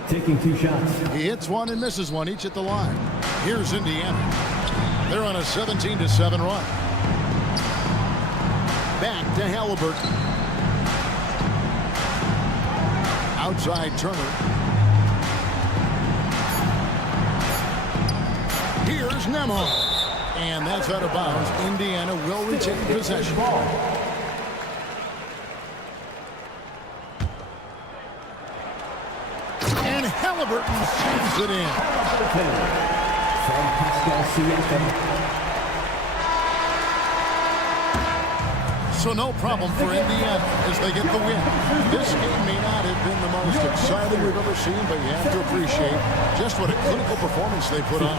taking 2 shots. He hits one and misses one, each at the line. Here's Indiana. They're on a 17-7 run. Back to Halliburton. Outside Turner. Here's Nemo. And that's out of bounds. Indiana will retain possession. And Halliburton shoots it in. From Pascal Siakam. So no problem for Indiana as they get the win. This game may not have been the most exciting we've ever seen, but you have to appreciate just what a clinical performance they put on.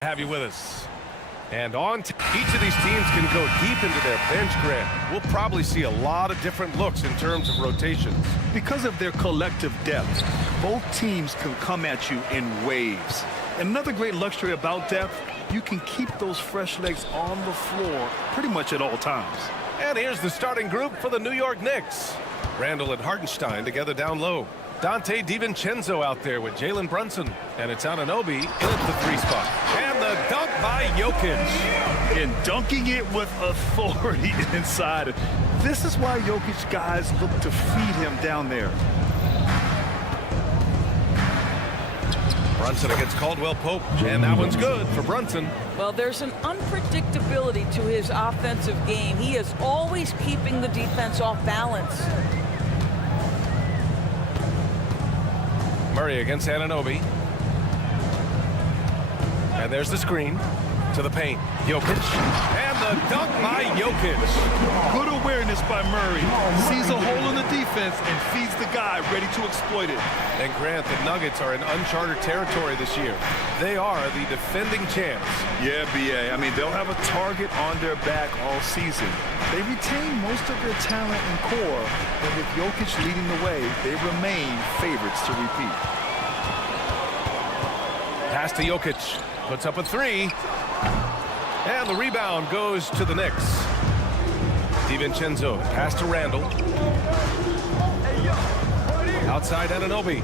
Have you with us. And on each of these teams can go deep into their bench, Grant. We'll probably see a lot of different looks in terms of rotations. Because of their collective depth, both teams can come at you in waves. And another great luxury about depth, you can keep those fresh legs on the floor pretty much at all times. And here's the starting group for the New York Knicks. Randall and Hartenstein together down low. Dante DiVincenzo out there with Jalen Brunson. And it's Anunoby in at the 3 spot. And the dunk by Jokic. And dunking it with authority inside. This is why Jokic guys look to feed him down there. Brunson against Caldwell Pope. And that one's good for Brunson. Well, there's an unpredictability to his offensive game. He is always keeping the defense off balance. Murray against Anunoby. And there's the screen to the paint. Jokic. And the dunk by Jokic. Good awareness by Murray. Sees a hole in the defense and feeds the guy ready to exploit it. And Grant, the Nuggets are in uncharted territory this year. They are the defending champs. Yeah, B.A. I mean, they'll have a target on their back all season. They retain most of their talent and core, but with Jokic leading the way, they remain favorites to repeat. Pass to Jokic. Puts up a 3. And the rebound goes to the Knicks. DiVincenzo. Pass to Randall. Outside Anunoby.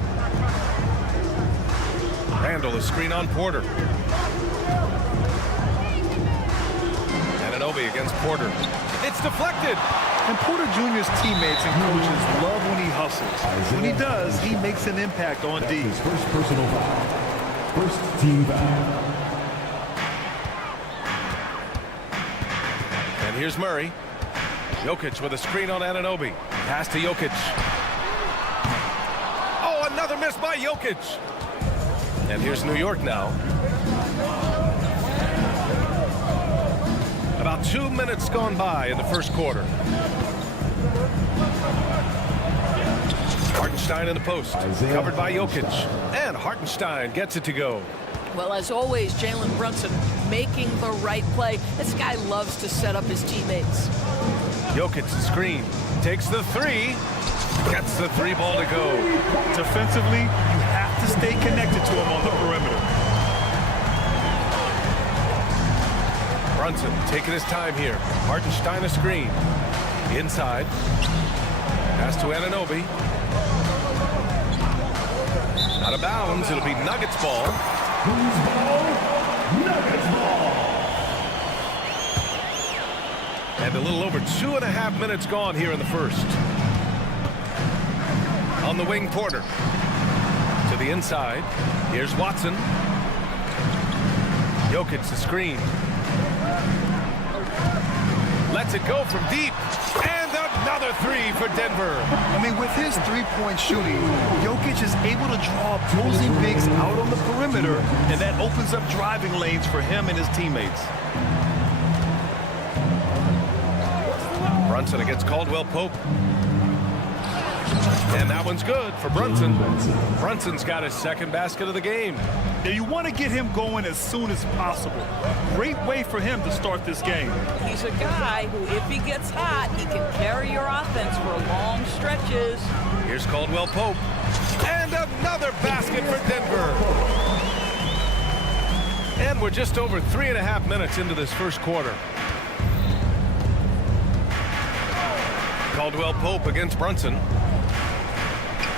Randall, a screen on Porter. Anunoby against Porter. It's deflected. And Porter Jr.'s teammates and coaches love when he hustles. When he does, he makes an impact on D. First personal foul. First team foul. And here's Murray. Jokic with a screen on Anunoby. Pass to Jokic. Oh, another miss by Jokic. And here's New York now. About 2 minutes gone by in the first quarter. Hartenstein in the post. Covered by Jokic. And Hartenstein gets it to go. Well, as always, Jalen Brunson making the right play. This guy loves to set up his teammates. Jokic the screen. Takes the 3. Gets the 3 ball to go. Defensively, you have to stay connected to him on the perimeter. Brunson taking his time here. Hartenstein a screen. Inside. Pass to Anunoby. Out of bounds. It'll be Nuggets ball. Nuggets ball. And a little over 2.5 minutes gone here in the first. On the wing, Porter. To the inside. Here's Watson. Jokic the screen. Lets it go from deep. And another 3 for Denver. I mean, with his three-point shooting, Jokic is able to draw opposing bigs out on the perimeter, and that opens up driving lanes for him and his teammates. Brunson against Caldwell Pope. And that one's good for Brunson. Brunson's got his second basket of the game. Now, you want to get him going as soon as possible. Great way for him to start this game. He's a guy who, if he gets hot, he can carry your offense for long stretches. Here's Caldwell Pope. And another basket for Denver. And we're just over 3.5 minutes into this first quarter. Caldwell Pope against Brunson.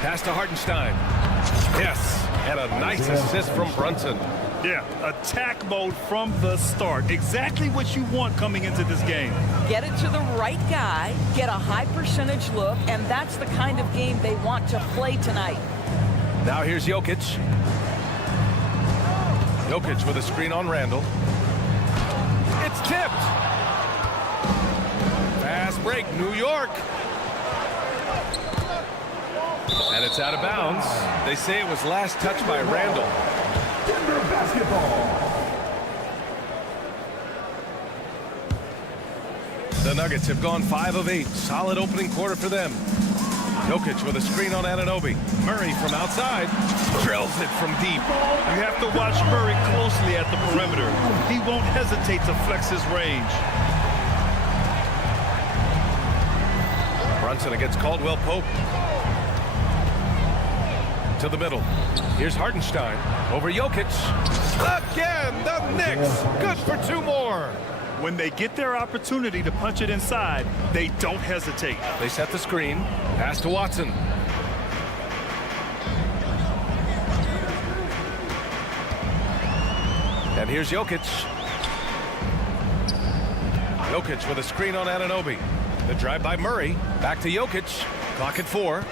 Pass to Hartenstein. Yes, and a nice assist from Brunson. Yeah, attack mode from the start. Exactly what you want coming into this game. Get it to the right guy, get a high percentage look, and that's the kind of game they want to play tonight. Now here's Jokic. Jokic with a screen on Randall. It's tipped. Fast break, New York. And it's out of bounds. They say it was last touched by Randall. Denver basketball. The Nuggets have gone 5 of 8. Solid opening quarter for them. Jokic with a screen on Anunoby. Murray from outside drills it from deep. You have to watch Murray closely at the perimeter. He won't hesitate to flex his range. Brunson against Caldwell Pope. To the middle. Here's Hartenstein over Jokic. Again, the Knicks. Good for 2 more. When they get their opportunity to punch it inside, they don't hesitate. They set the screen. Pass to Watson. And here's Jokic. Jokic with a screen on Anunoby. The drive by Murray. Back to Jokic. Clock at 4.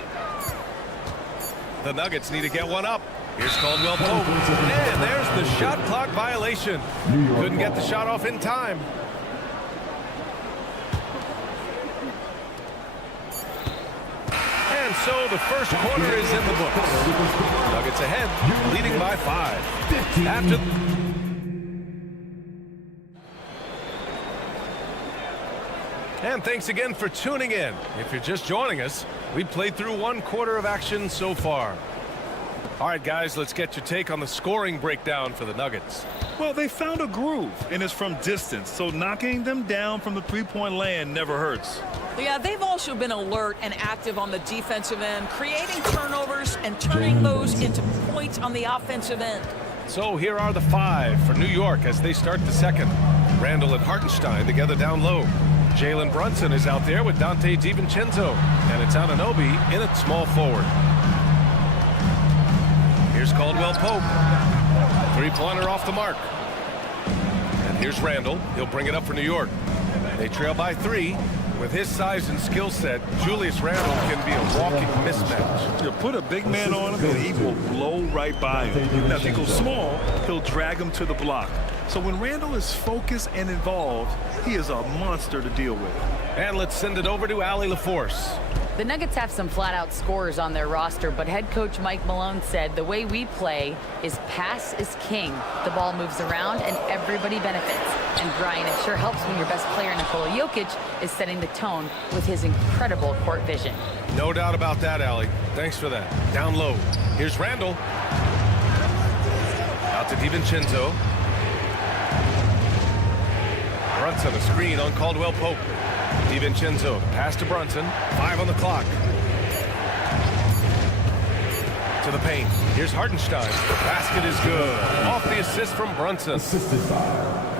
The Nuggets need to get one up. Here's Caldwell Pope. And there's the shot clock violation. Couldn't get the shot off in time. And so the first quarter is in the books. Nuggets ahead, leading by 5. After... And thanks again for tuning in. If you're just joining us, we played through 1 quarter of action so far. All right, guys, let's get your take on the scoring breakdown for the Nuggets. Well, they found a groove, and it's from distance, so knocking them down from the three-point land never hurts. Yeah, they've also been alert and active on the defensive end, creating turnovers and turning those into points on the offensive end. So here are the 5 for New York as they start the second. Randall and Hartenstein together down low. Jalen Brunson is out there with Donte DiVincenzo, and it's Anunoby in at small forward. Here's Caldwell Pope. 3-pointer off the mark. And here's Randall. He'll bring it up for New York. They trail by 3. With his size and skill set, Julius Randall can be a walking mismatch. You put a big man on him, and he will blow right by him. Now, if he goes small, he'll drag him to the block. So when Randall is focused and involved, he is a monster to deal with. And let's send it over to Allie LaForce. The Nuggets have some flat-out scorers on their roster, but head coach Mike Malone said the way we play is pass is king. The ball moves around and everybody benefits. And Brian, it sure helps when your best player, Nikola Jokic, is setting the tone with his incredible court vision. No doubt about that, Allie. Thanks for that. Down low. Here's Randall. Out to DiVincenzo. Brunson, a screen on Caldwell Pope. DiVincenzo, pass to Brunson. 5 on the clock. To the paint. Here's Hartenstein. Basket is good. Off the assist from Brunson.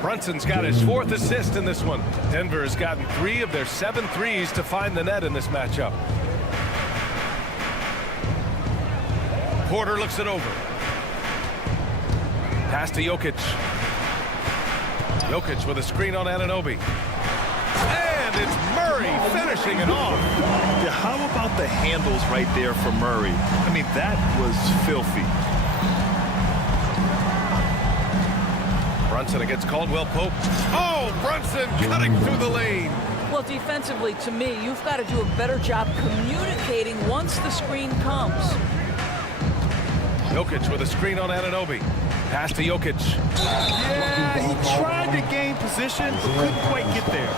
Brunson's got his 4th assist in this one. Denver has gotten 3 of their 7 threes to find the net in this matchup. Porter looks it over. Pass to Jokic. Jokic with a screen on Anunoby. And it's Murray finishing it off. Yeah, how about the handles right there for Murray? I mean, that was filthy. Brunson against Caldwell Pope. Oh, Brunson cutting through the lane. Well, defensively, to me, you've got to do a better job communicating once the screen comes. Jokic with a screen on Anunoby. Pass to Jokic. Yeah, he tried to gain position, but couldn't quite get there.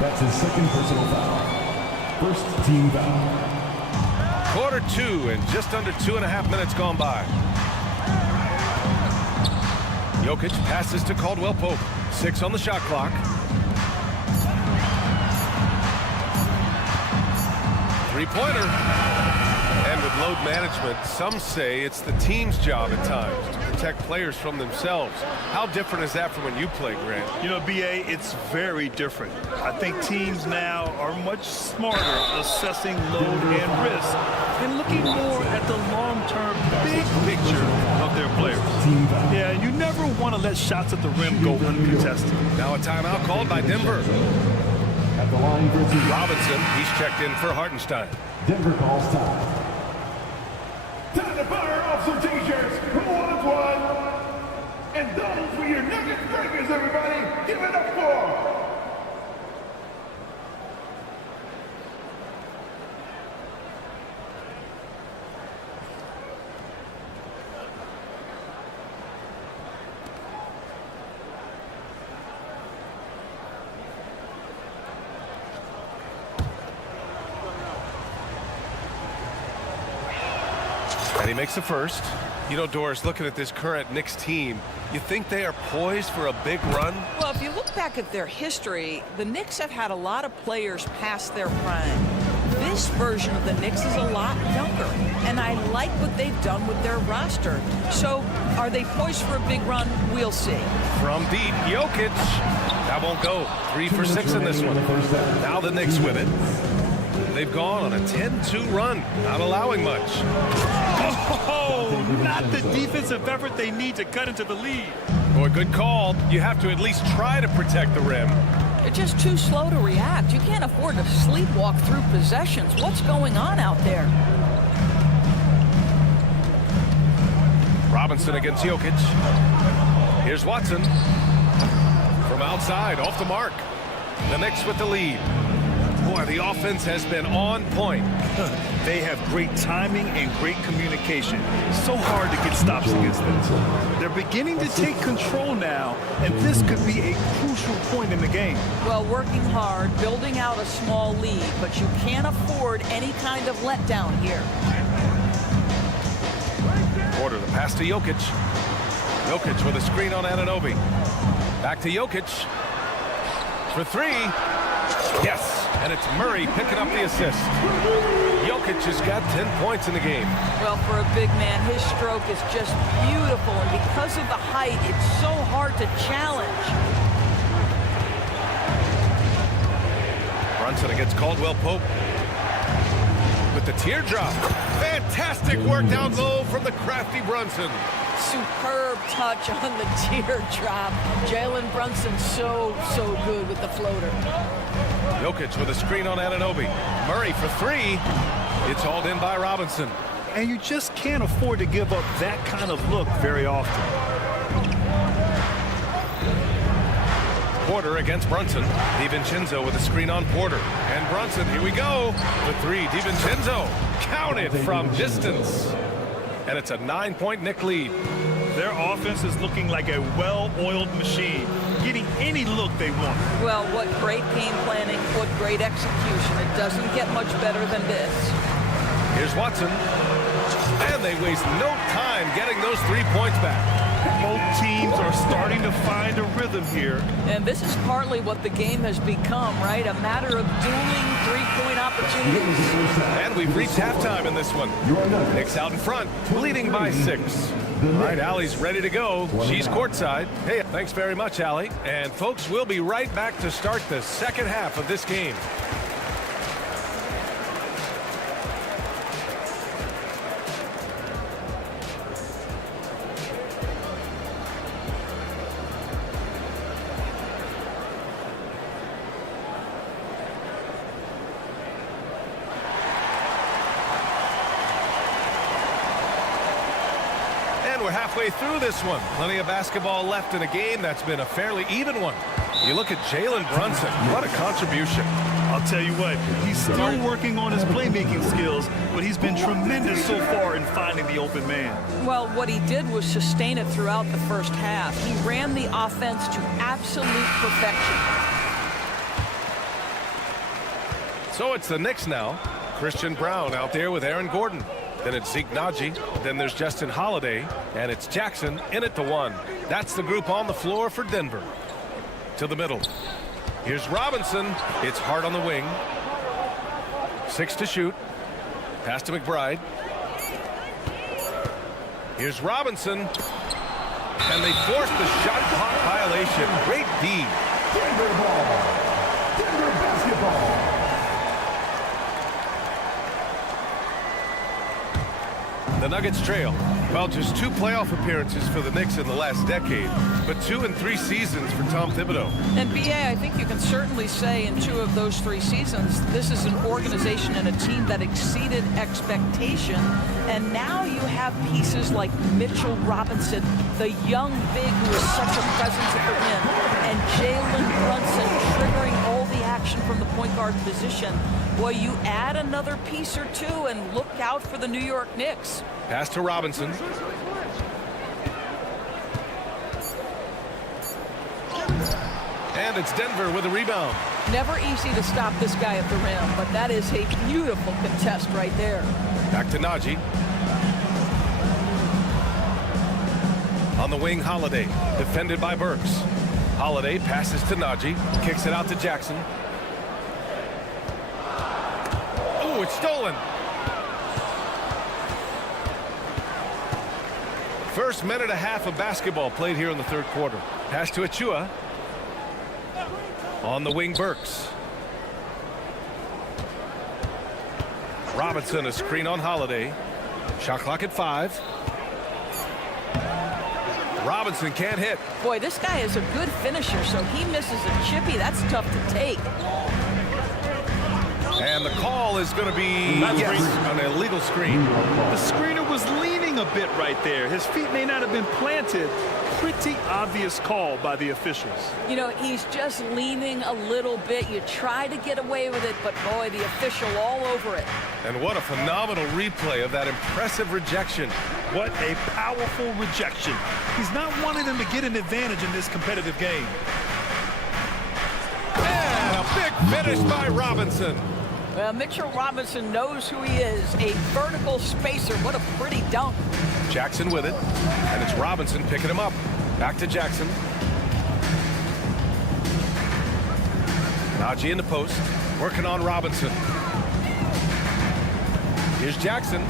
That's his 2nd personal foul. 1st team foul. Quarter 2 and just under 2.5 minutes gone by. Jokic passes to Caldwell Pope. 6 on the shot clock. 3-pointer. And with load management, some say it's the team's job at times to protect players from themselves. How different is that from when you play, Grant? You know, B.A., it's very different. I think teams now are much smarter assessing load and risk and looking more at the long-term big picture of their players. Yeah, you never want to let shots at the rim go uncontested. Now a timeout called by Denver. At the line versus Robinson, he's checked in for Hartenstein. Denver calls time. Time to fire off some t-shirts. Who wants one? And those were your Nuggets breakers, everybody. Give it up for. And he makes the first. You know, Doris, looking at this current Knicks team, you think they are poised for a big run? Well, if you look back at their history, the Knicks have had a lot of players past their prime. This version of the Knicks is a lot younger, and I like what they've done with their roster. So, are they poised for a big run? We'll see. From deep, Jokic. That won't go. 3 for 6 in this one. Now the Knicks with it. They've gone on a 10-2 run, not allowing much. Oh, not the defensive effort they need to cut into the lead. Boy, good call. You have to at least try to protect the rim. They're just too slow to react. You can't afford to sleepwalk through possessions. What's going on out there? Robinson against Jokic. Here's Watson. From outside, off the mark. The Knicks with the lead. Boy, the offense has been on point. They have great timing and great communication. So hard to get stops against them. They're beginning to take control now, and this could be a crucial point in the game. Well, working hard, building out a small lead, but you can't afford any kind of letdown here. Porter, the pass to Jokic. Jokic with a screen on Anunoby. Back to Jokic. For 3. Yes, and it's Murray picking up the assist. Jokic has got 10 points in the game. Well, for a big man, his stroke is just beautiful, and because of the height, it's so hard to challenge. Brunson against Caldwell-Pope. With the teardrop. Fantastic work down low from the crafty Brunson. Superb touch on the teardrop. Jalen Brunson so good with the floater. Jokic with a screen on Anunoby. Murray for 3. It's hauled in by Robinson. And you just can't afford to give up that kind of look very often. Porter against Brunson. DiVincenzo with a screen on Porter. And Brunson, here we go. The 3, DiVincenzo. Counted from distance. And it's a 9-point Knick lead. Their offense is looking like a well-oiled machine, getting any look they want. Well, what great game planning, what great execution. It doesn't get much better than this. Here's Watson. And they waste no time getting those 3 points back. Both teams are starting to find a rhythm here. And this is partly what the game has become, right? A matter of dueling 3-point opportunities. And we've reached halftime in this one. Knicks out in front, leading by 6. All right, Allie's ready to go. She's courtside. Hey, thanks very much, Allie. And folks, we'll be right back to start the second half of this game. We're halfway through this one. Plenty of basketball left in a game that's been a fairly even one. You look at Jalen Brunson. What a contribution. I'll tell you what, he's still working on his playmaking skills, but he's been tremendous so far in finding the open man. Well, what he did was sustain it throughout the first half. He ran the offense to absolute perfection. So it's the Knicks now. Christian Brown out there with Aaron Gordon. Then it's Zeke Naji. Then there's Justin Holiday. And it's Jackson in at the 1. That's the group on the floor for Denver. To the middle. Here's Robinson. It's hard on the wing. 6 to shoot. Pass to McBride. Here's Robinson. And they force the shot clock violation. Great D. Denver ball. Denver basketball. The Nuggets trail. Well, just 2 playoff appearances for the Knicks in the last decade, but 2 in 3 seasons for Tom Thibodeau. And B.A., I think you can certainly say in 2 of those 3 seasons, this is an organization and a team that exceeded expectation. And now you have pieces like Mitchell Robinson, the young big who is such a presence at the rim, and Jalen Brunson triggering all the action from the point guard position. Boy, you add another piece or 2 and look out for the New York Knicks. Pass to Robinson. And it's Denver with a rebound. Never easy to stop this guy at the rim, but that is a beautiful contest right there. Back to Naji. On the wing, Holiday, defended by Burks. Holiday passes to Najee, kicks it out to Jackson. Oh, it's stolen. First minute and a half of basketball played here in the third quarter. Pass to Achua. On the wing, Burks. Robinson, a screen on Holiday. Shot clock at 5. Robinson can't hit. Boy, this guy is a good finisher, so he misses a chippy. That's tough to take. And the call is going to be an illegal screen. The screener was leaning a bit right there. His feet may not have been planted. Pretty obvious call by the officials. You know, he's just leaning a little bit. You try to get away with it, but boy, the official all over it. And what a phenomenal replay of that impressive rejection. What a powerful rejection. He's not wanting them to get an advantage in this competitive game. And a big finish by Robinson. Well, Mitchell Robinson knows who he is, a vertical spacer. What a pretty dunk. Jackson with it, and it's Robinson picking him up. Back to Jackson. Najee in the post, working on Robinson. Here's Jackson.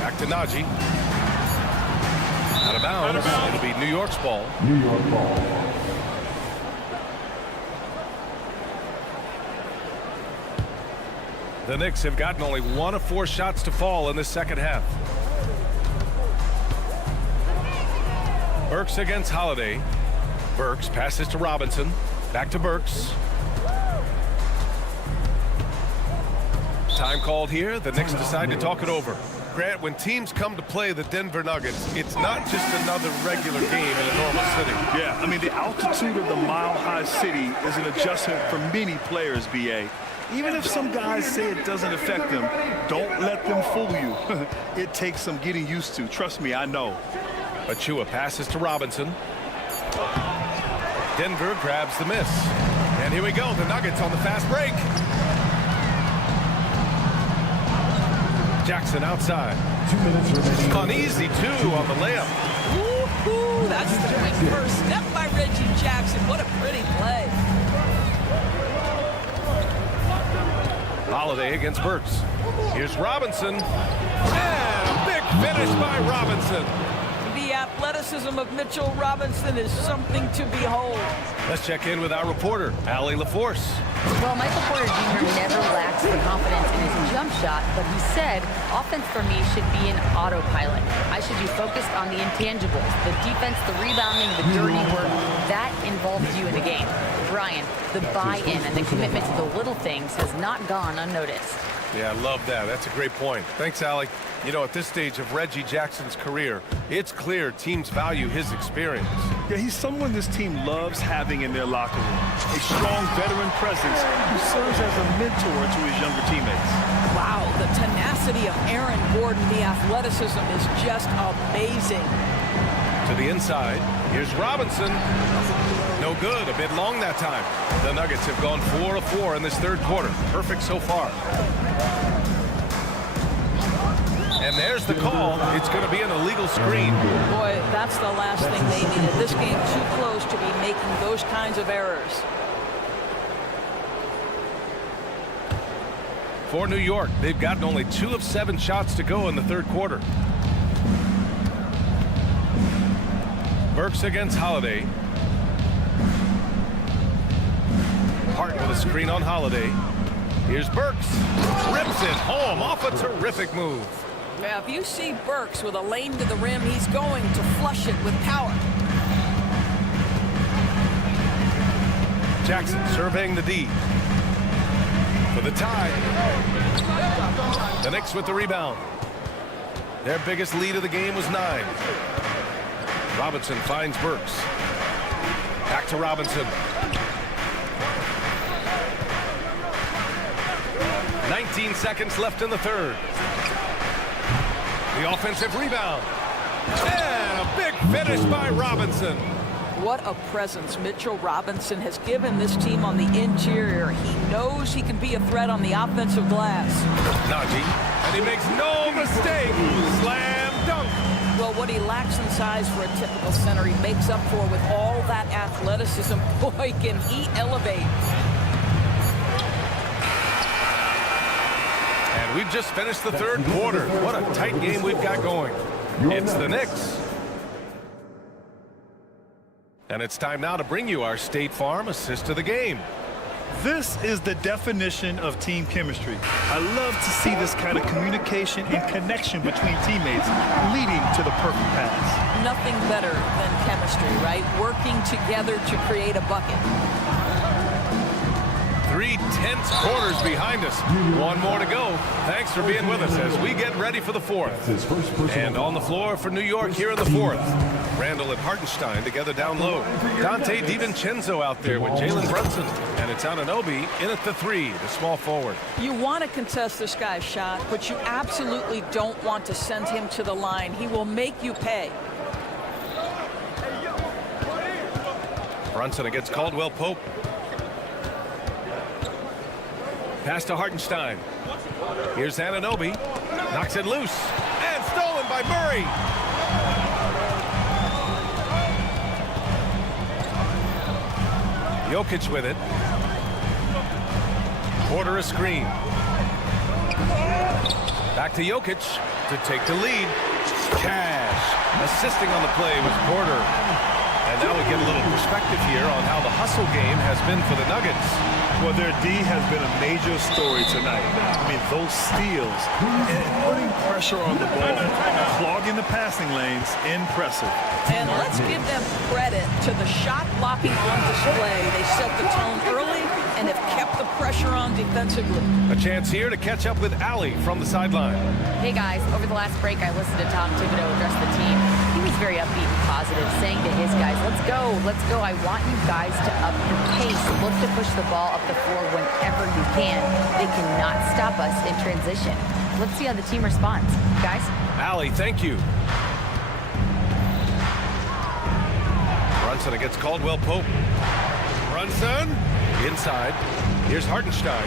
Back to Najee. Out of bounds. It'll be New York's ball. New York ball. The Knicks have gotten only 1 of 4 shots to fall in this second half. Burks against Holiday. Burks passes to Robinson. Back to Burks. Time called here. The Knicks decide to talk it over. Grant, when teams come to play the Denver Nuggets, it's not just another regular game in a normal city. Yeah, I mean, the altitude of the mile-high city is an adjustment for many players, B.A. Even if some guys say it doesn't affect them, don't let them fool you. It takes some getting used to. Trust me, I know. Achua passes to Robinson. Denver grabs the miss. And here we go, the Nuggets on the fast break. Jackson outside. 2 minutes remaining. On easy 2 on the layup. Woo-hoo, that's the quick first step by Reggie Jackson. What a pretty play. Holiday against Burks. Here's Robinson. And a big finish by Robinson. The athleticism of Mitchell Robinson is something to behold. Let's check in with our reporter, Allie LaForce. Well, Michael Porter Jr. never lacks the confidence in his jump shot, but he said, offense for me should be an autopilot. I should be focused on the intangibles, the defense, the rebounding, the dirty work. That involves you in the game. Brian, the buy-in and the commitment to the little things has not gone unnoticed. Yeah, I love that. That's a great point. Thanks, Allie. You know, at this stage of Reggie Jackson's career, it's clear teams value his experience. Yeah, he's someone this team loves having in their locker room. A strong veteran presence who serves as a mentor to his younger teammates. Wow, the tenacity of Aaron Gordon, the athleticism is just amazing. To the inside, here's Robinson. No good, a bit long that time. The Nuggets have gone 4 of 4 in this third quarter. Perfect so far. And there's the call. It's going to be an illegal screen. Boy, that's the last thing they needed. This game too close to be making those kinds of errors. For New York, they've gotten only 2 of 7 shots to go in the third quarter. Burks against Holiday. Hart with a screen on Holiday. Here's Burks. Rips it home off a terrific move. Yeah, if you see Burks with a lane to the rim, he's going to flush it with power. Jackson surveying the D. For the tie. The Knicks with the rebound. Their biggest lead of the game was 9. Robinson finds Burks. Back to Robinson. 19 seconds left in the third. The offensive rebound. And a big finish by Robinson. What a presence Mitchell Robinson has given this team on the interior. He knows he can be a threat on the offensive glass. Najee, and he makes no mistake. Slam dunk. Well, Well, what he lacks in size for a typical center, he makes up for with all that athleticism. Boy, can he elevate. And we've just finished the third quarter. What a tight game we've got going. It's the Knicks. And it's time now to bring you our State Farm assist of the game. This is the definition of team chemistry. I love to see this kind of communication and connection between teammates leading to the perfect pass. Nothing better than chemistry, right? Working together to create a bucket. 3 tense quarters behind us. One more to go. Thanks for being with us as we get ready for the fourth. And on the floor for New York here in the fourth. Randall and Hartenstein together down low. Dante DiVincenzo out there with Jalen Brunson. And it's Anunoby in at the 3, the small forward. You want to contest this guy's shot, but you absolutely don't want to send him to the line. He will make you pay. Brunson against Caldwell Pope. Pass to Hartenstein. Here's Anunoby. Knocks it loose. And stolen by Murray. Jokic with it. Porter a screen. Back to Jokic to take the lead. Cash assisting on the play was Porter. And now we get a little perspective here on how the hustle game has been for the Nuggets. Well, their D has been a major story tonight. I mean, those steals and putting pressure on the ball, clogging the passing lanes, impressive. And let's give them credit to the shot blocking on display. They set the tone early and have kept the pressure on defensively. A chance here to catch up with Allie from the sideline. Hey guys, over the last break I listened to Tom Thibodeau address the team. He was very upbeat and positive, saying to his guys, let's go. I want you guys to up your pace. Look to push the ball up the floor whenever you can. They cannot stop us in transition. Let's see how the team responds. Guys? Allie, thank you. Brunson against Caldwell Pope. Brunson inside. Here's Hartenstein.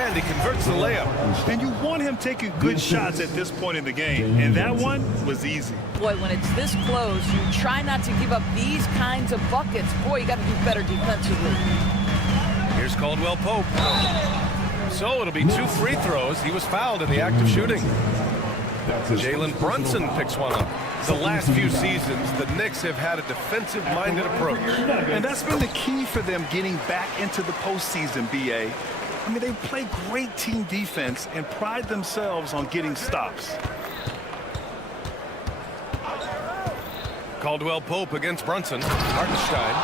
And he converts the layup. And you want him taking good shots at this point in the game. And that one was easy. Boy, when it's this close, you try not to give up these kinds of buckets. Boy, you got to do better defensively. Here's Caldwell Pope. So it'll be 2 free throws. He was fouled in the act of shooting. Jalen Brunson picks one up. The last few seasons, the Knicks have had a defensive-minded approach. And that's been the key for them getting back into the postseason, B.A. I mean, they play great team defense and pride themselves on getting stops. Caldwell Pope against Brunson. Hartenstein.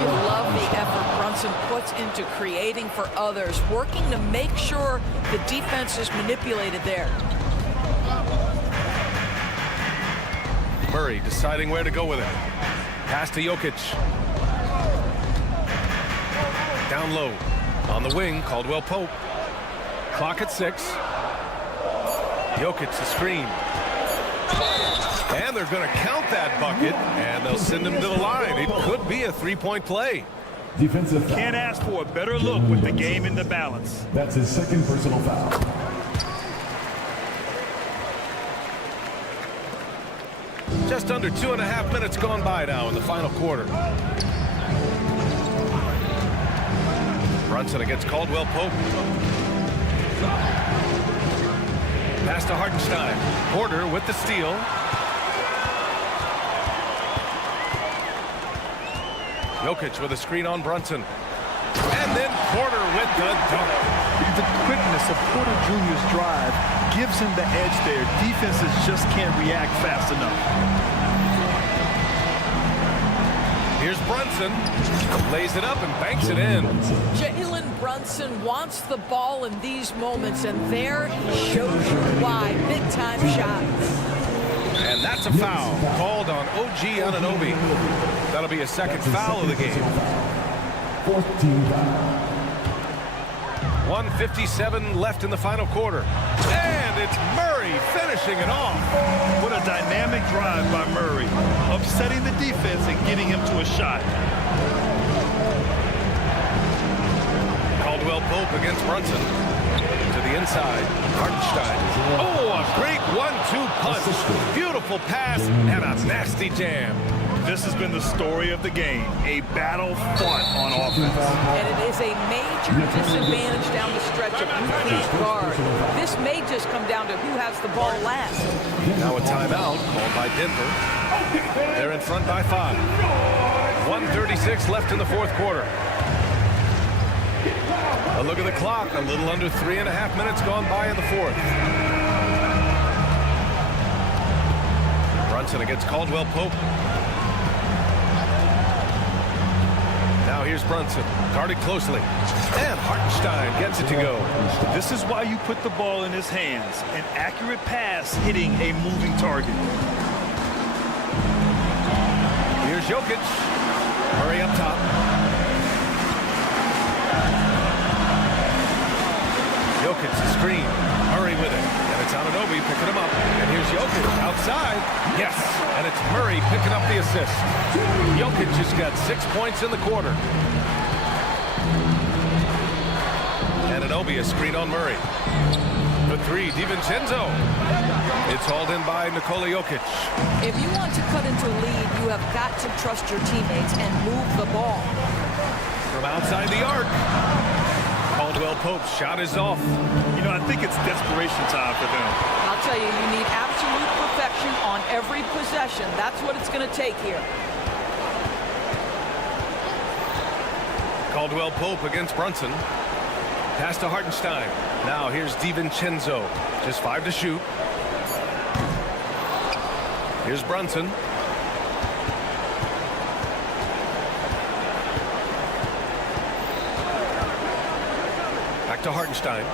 You love the effort Brunson puts into creating for others, working to make sure the defense is manipulated there. Murray deciding where to go with it. Pass to Jokic. Down low. On the wing, Caldwell Pope. Clock at 6. Jokic the screen. And they're going to count that bucket, and they'll send him to the line. It could be a 3-point play. Defensive foul. Can't ask for a better look with the game in the balance. That's his second personal foul. Just under 2.5 minutes gone by now in the final quarter. Brunson against Caldwell Pope. Pass to Hartenstein. Porter with the steal. Jokic with a screen on Brunson. And then Porter with the dunk. The quickness of Porter Jr.'s drive gives him the edge there. Defenses just can't react fast enough. Here's Brunson. Lays it up and banks it in. Jalen Brunson wants the ball in these moments, and there he shows you why. Big-time shot. And that's a foul called on OG Anunoby. That'll be a second foul of the game. 14 foul. 1:57 left in the final quarter. And it's Murray finishing it off. What a dynamic drive by Murray, upsetting the defense and getting him to a shot. Caldwell Pope against Brunson. To the the inside. Hartenstein. Oh, a great 1-2 punch. Beautiful pass and a nasty jam. This has been the story of the game, a battle fought on offense. And it is a major disadvantage down the stretch of who can't guard. This may just come down to who has the ball last. Now a timeout called by Denver. They're in front by 5. 1:36 left in the fourth quarter. A look at the clock, a little under 3.5 minutes gone by in the fourth. Brunson against Caldwell Pope. Now here's Brunson, guarded closely. And Hartenstein gets it to go. This is why you put the ball in his hands. An accurate pass hitting a moving target. Here's Jokic. Murray up top. Jokic, the screen. Murray with it. And it's Anunoby picking him up. And here's Jokic outside. Yes. And it's Murray picking up the assist. Jokic has got 6 points in the quarter. Anunoby, a screen on Murray. The three, DiVincenzo. It's hauled in by Nikola Jokic. If you want to cut into a lead, you have got to trust your teammates and move the ball. From outside the arc. Caldwell Pope's shot is off. You know, I think it's desperation time for them. I'll tell you, you need absolute perfection on every possession. That's what it's going to take here. Caldwell Pope against Brunson. Pass to Hartenstein. Now here's DiVincenzo. Just 5 to shoot. Here's Brunson. Back to Hartenstein.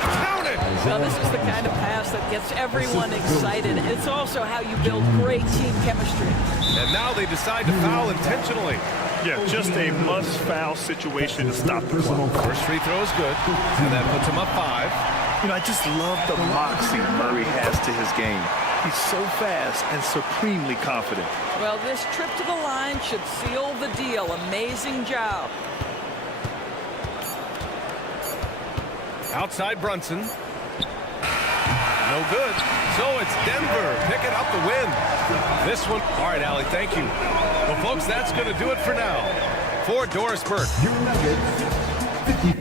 Count it! Now, this is the kind of pass that gets everyone excited. It's also how you build great team chemistry. And now they decide to foul intentionally. Yeah, just a must-foul situation to stop the clock. First free throw is good, and that puts him up 5. You know, I just love the moxie Murray has to his game. He's so fast and supremely confident. Well, this trip to the line should seal the deal. Amazing job. Outside Brunson. No good. So it's Denver picking up the win. This one. All right, Allie, thank you. Well, folks, that's going to do it for now. For Doris Burke. Your Nuggets, 50.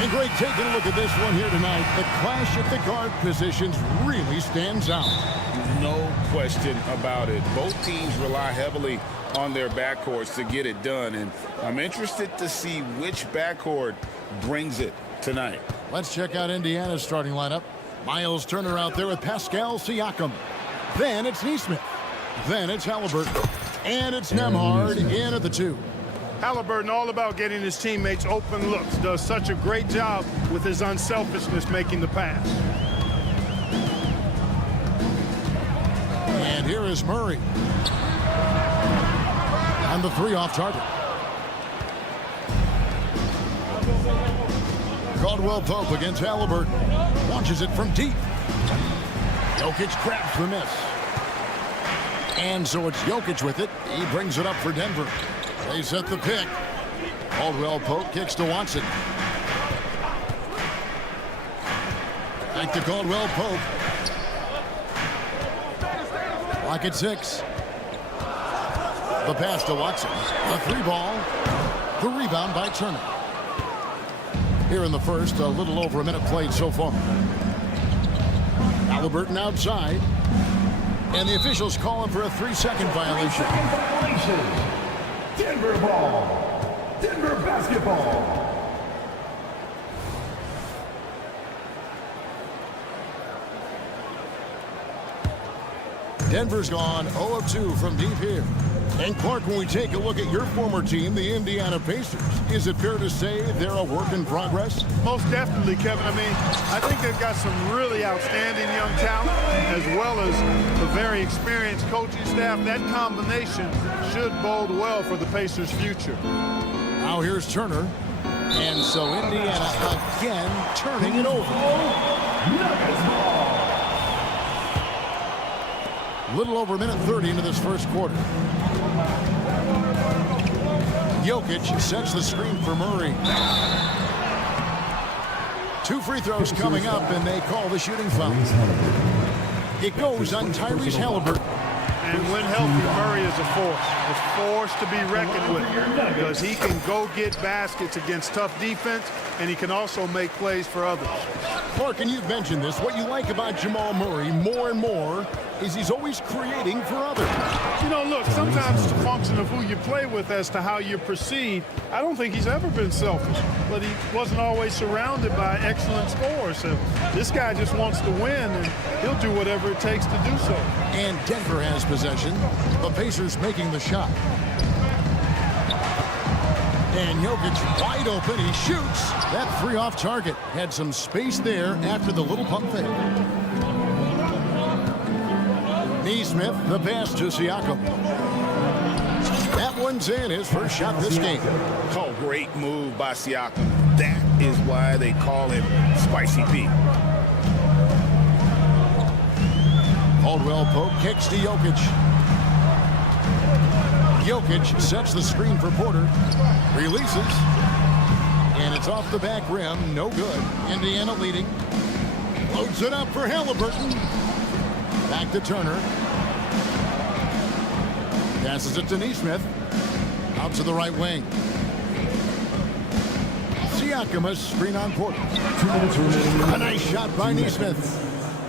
And great taking a look at this one here tonight. The clash at the guard positions really stands out. No question about it. Both teams rely heavily on their backcourts to get it done, and I'm interested to see which backcourt brings it tonight. Let's check out Indiana's starting lineup. Miles Turner out there with Pascal Siakam. Then it's Neesmith. Then it's Halliburton. And it's Nemhard in at the 2. Halliburton, all about getting his teammates open looks, does such a great job with his unselfishness making the pass. And here is Murray. And the 3 off target. Caldwell Pope against Halliburton. Launches it from deep. Jokic grabs the miss. And so it's Jokic with it. He brings it up for Denver. They set the pick. Caldwell Pope kicks to Watson. Back to Caldwell Pope. Lock at 6. The pass to Watson. The 3 ball. The rebound by Turner. Here in the first, a little over a minute played so far. Halliburton outside. And the officials call him for a 3-second violation. Denver ball. Denver basketball. Denver's gone 0 of 2 from deep here. And Clark, when we take a look at your former team, the Indiana Pacers, is it fair to say they're a work in progress? Most definitely, Kevin. I mean, I think they've got some really outstanding young talent, as well as a very experienced coaching staff. That combination should bode well for the Pacers' future. Now here's Turner. And so Indiana again turning it over. Little over a minute 30 into this first quarter. Jokic sets the screen for Murray. 2 free throws coming up, and they call the shooting foul. It goes on Tyrese Halliburton. And when healthy, Murray is a force to be reckoned with, because he can go get baskets against tough defense, and he can also make plays for others. Clark, and you've mentioned this, what you like about Jamal Murray more and more is he's always creating for others. You know, look, sometimes it's a function of who you play with as to how you're perceived. I don't think he's ever been selfish, but he wasn't always surrounded by excellent scorers. So this guy just wants to win, and he'll do whatever it takes to do so. And Denver has possession. The Pacers making the shot. And Jokic wide open. He shoots. That 3 off target. Had some space there after the little pump fake. Neesmith, the pass to Siakam. That one's in, his first shot this game. Oh, great move by Siakam. That is why they call him Spicy Pete. Caldwell Pope kicks to Jokic. Jokic sets the screen for Porter. Releases. And it's off the back rim. No good. Indiana leading. Loads it up for Halliburton. Back to Turner. Passes it to Neesmith. Out to the right wing. Siakam, a screen on Porter. 2 minutes remaining. A nice shot by Neesmith.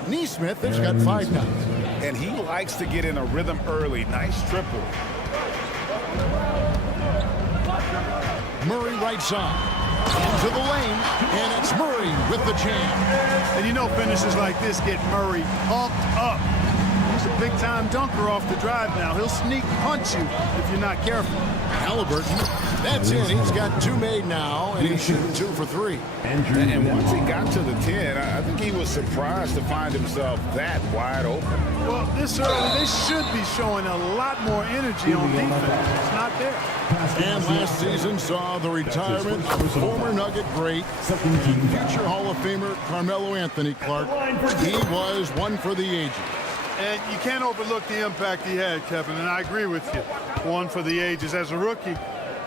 Neesmith has got 5 now. And he likes to get in a rhythm early. Nice triple. Murray right side. Into the lane. And it's Murray with the jam. And you know, finishes like this get Murray pumped up. He's a big-time dunker off the drive now. He'll sneak punch you if you're not careful. Halliburton, that's in. He's got 2 made now, and he's shooting 2 for 3. And once he got to the 10, I think he was surprised to find himself that wide open. Well, this early, they should be showing a lot more energy on defense. It's not there. And last season saw the retirement of former Nugget great, future Hall of Famer Carmelo Anthony Clark. He was one for the ages. And you can't overlook the impact he had, Kevin, and I agree with you. One for the ages. As a rookie,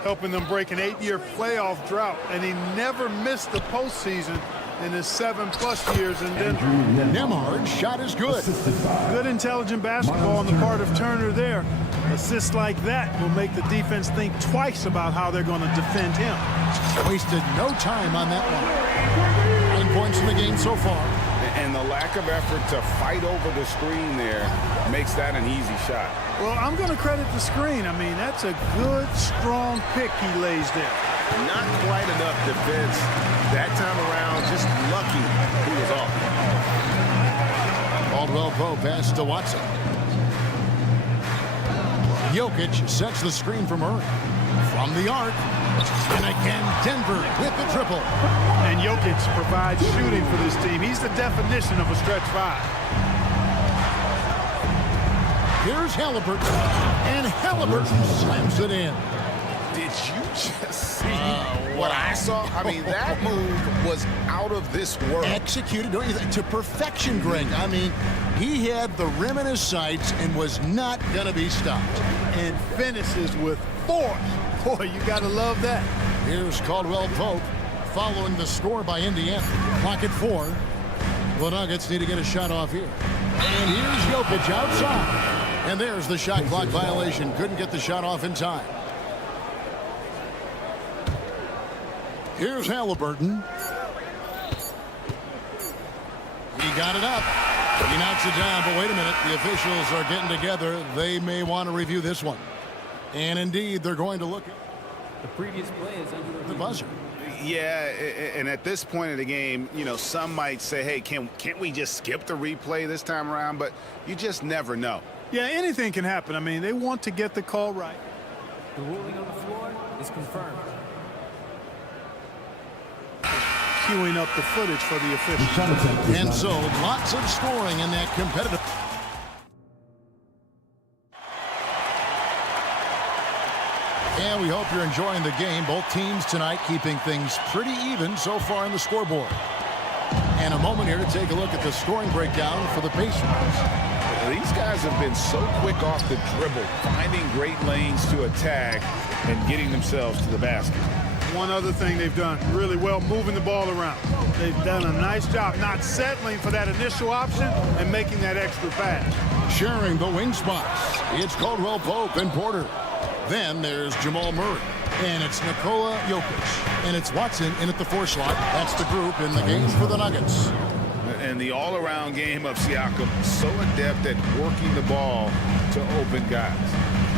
helping them break an 8-year playoff drought, and he never missed the postseason in his 7+ years in Denver. Nemhard's shot is good. Good, intelligent basketball on the part of Turner there. Assists like that will make the defense think twice about how they're going to defend him. Wasted no time on that one. 9 points in the game so far. And the lack of effort to fight over the screen there makes that an easy shot. Well, I'm going to credit the screen. I mean, that's a good, strong pick he lays there. Not quite enough defense that time around. Just lucky he was off. Caldwell Pope pass to Watson. Jokic sets the screen for Murray. From the arc. And again, Denver with the triple. And Jokic provides shooting for this team. He's the definition of a stretch five. Here's Halliburton. And Halliburton slams it in. Did you just see what I saw? I mean, that move was out of this world. Executed to perfection, Greg. I mean, he had the rim in his sights and was not going to be stopped. And finishes with force. Boy, you got to love that. Here's Caldwell Pope following the score by Indiana. Clock at 4. The Nuggets need to get a shot off here. And here's Jokic outside. And there's the shot clock violation. Couldn't get the shot off in time. Here's Halliburton. He got it up. He knocks it down, but wait a minute. The officials are getting together. They may want to review this one. And indeed, they're going to look at The previous play is under the buzzer. Yeah, and at this point of the game, you know, some might say, hey, can't we just skip the replay this time around? But you just never know. Yeah, anything can happen. I mean, they want to get the call right. The ruling on the floor is confirmed. Queuing up the footage for the officials. And so, lots of scoring in that competitive. And we hope you're enjoying the game. Both teams tonight keeping things pretty even so far in the scoreboard. And a moment here to take a look at the scoring breakdown for the Pacers. These guys have been so quick off the dribble, finding great lanes to attack and getting themselves to the basket. One other thing they've done really well, moving the ball around. They've done a nice job not settling for that initial option and making that extra pass. Sharing the wing spots. It's Caldwell Pope and Porter. Then there's Jamal Murray. And it's Nikola Jokic. And it's Watson in at the 4 slot. That's the group in the game for the Nuggets. And the all-around game of Siakam, so adept at working the ball to open guys.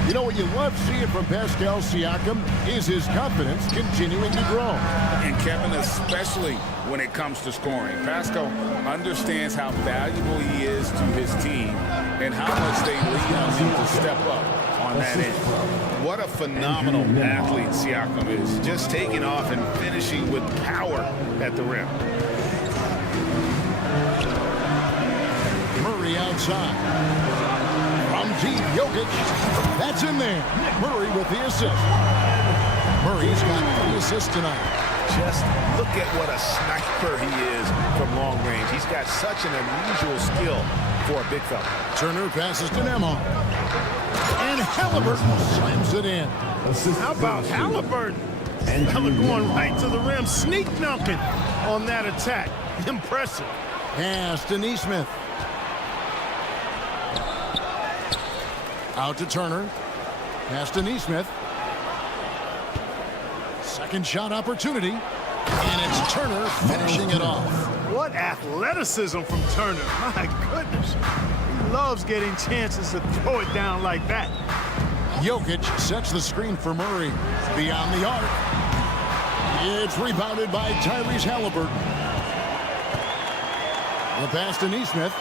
You know what you love seeing from Pascal Siakam is his confidence continuing to grow. And Kevin, especially when it comes to scoring. Pascal understands how valuable he is to his team and how much they lean on him to step up on that end. What a phenomenal athlete Siakam is. Just taking off and finishing with power at the rim. Murray outside. From deep, Jokic. That's in there. Murray with the assist. Murray's got 3 assists tonight. Just look at what a sniper he is from long range. He's got such an unusual skill for a big fella. Turner passes to Nemo. And Halliburton slams it in. How about Halliburton? Fella going right to the rim, sneak dunking on that attack. Impressive. Pass to Nesmith. Out to Turner. Pass to Nesmith. Second shot opportunity. And it's Turner finishing it off. What athleticism from Turner. My goodness. He loves getting chances to throw it down like that. Jokic sets the screen for Murray. Beyond the arc. It's rebounded by Tyrese Halliburton. The pass to Nesmith.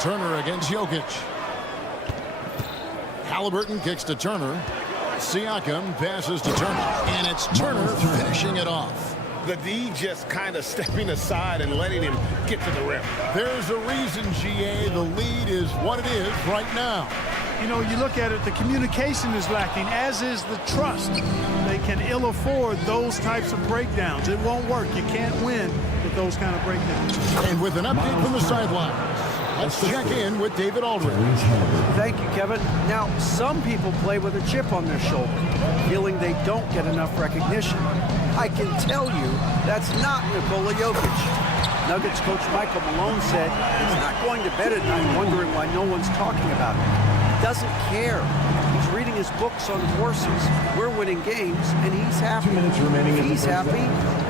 Turner against Jokic. Halliburton kicks to Turner. Siakam passes to Turner. And it's Turner finishing it off. The D just kind of stepping aside and letting him get to the rim. There's a reason, GA, the lead is what it is right now. You know, you look at it, the communication is lacking, as is the trust. They can ill afford those types of breakdowns. It won't work. You can't win with those kind of breakdowns. And with an update from the sidelines, let's check in with David Aldridge. Thank you, Kevin. Now, some people play with a chip on their shoulder, feeling they don't get enough recognition. I can tell you that's not Nikola Jokic. Nuggets coach Michael Malone said he's not going to bed at night wondering why no one's talking about it. He doesn't care. He's reading his books on horses. We're winning games, and he's happy. 2 minutes remaining. If he's happy,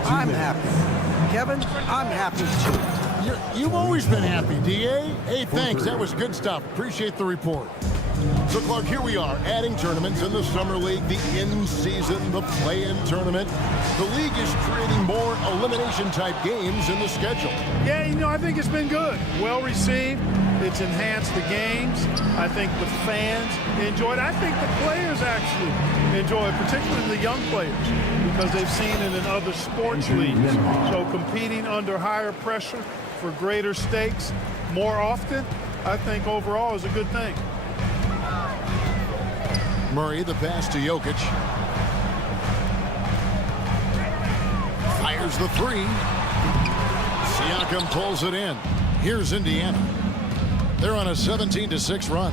I'm minutes. happy. Kevin, I'm happy too. You've always been happy, D.A. Hey, thanks. That was good stuff. Appreciate the report. So, Clark, here we are, adding tournaments in the Summer League, the in-season, the play-in tournament. The league is creating more elimination-type games in the schedule. Yeah, I think it's been good. Well received. It's enhanced the games. I think the fans enjoy it. I think the players actually enjoy it, particularly the young players, because they've seen it in other sports leagues. So competing under higher pressure for greater stakes more often, I think overall is a good thing. Murray, the pass to Jokic. Fires the three. Siakam pulls it in. Here's Indiana. They're on a 17-6 run.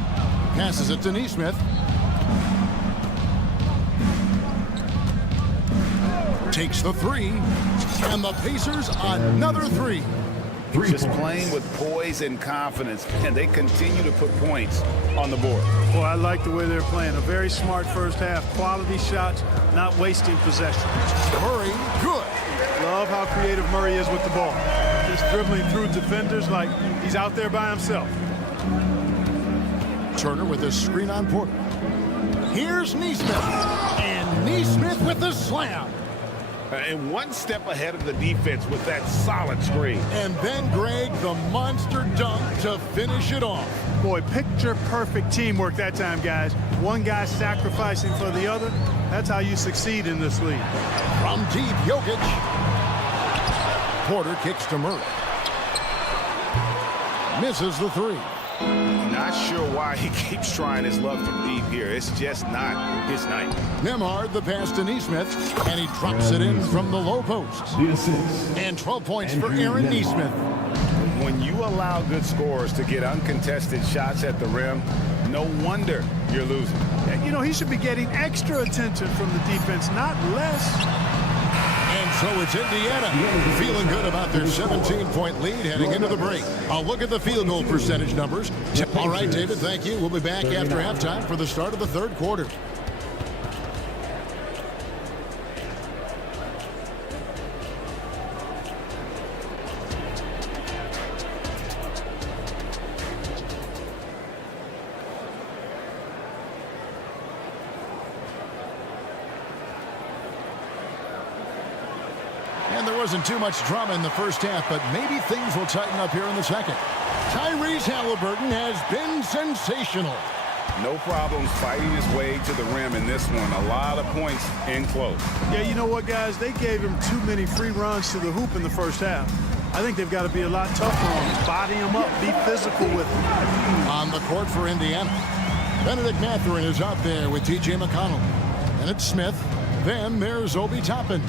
Passes it to Nesmith. Takes the three. And the Pacers another three. Just playing with poise and confidence, and they continue to put points on the board. Well, I like the way they're playing. A very smart first half. Quality shots, not wasting possession. Murray, good. Love how creative Murray is with the ball. Just dribbling through defenders like he's out there by himself. Turner with a screen on Porter. Here's Nesmith. And Nesmith with the slam. And one step ahead of the defense with that solid screen. And then Greg, the monster dunk to finish it off. Boy, picture-perfect teamwork that time, guys. One guy sacrificing for the other. That's how you succeed in this league. From deep, Jokic. Porter kicks to Murray. Misses the three. Not sure why he keeps trying his luck from deep here. It's just not his night. Nembhard, the pass to Nesmith, and he drops it in from the low post. And 12 points for Aaron Nesmith. When you allow good scorers to get uncontested shots at the rim, no wonder you're losing. He should be getting extra attention from the defense, not less. And so it's Indiana feeling good about their 17-point lead heading into the break. I'll look at the field goal percentage numbers. All right, David, thank you. We'll be back after halftime for the start of the third quarter. And there wasn't too much drama in the first half, but maybe things will tighten up here in the second. Tyrese Halliburton has been sensational. No problems fighting his way to the rim in this one. A lot of points in close. Yeah, you know what, guys? They gave him too many free runs to the hoop in the first half. I think they've got to be a lot tougher on him. Body him up. Be physical with him. On the court for Indiana, Benedict Mathurin is out there with T.J. McConnell. And it's Smith. Then there's Obi Toppin.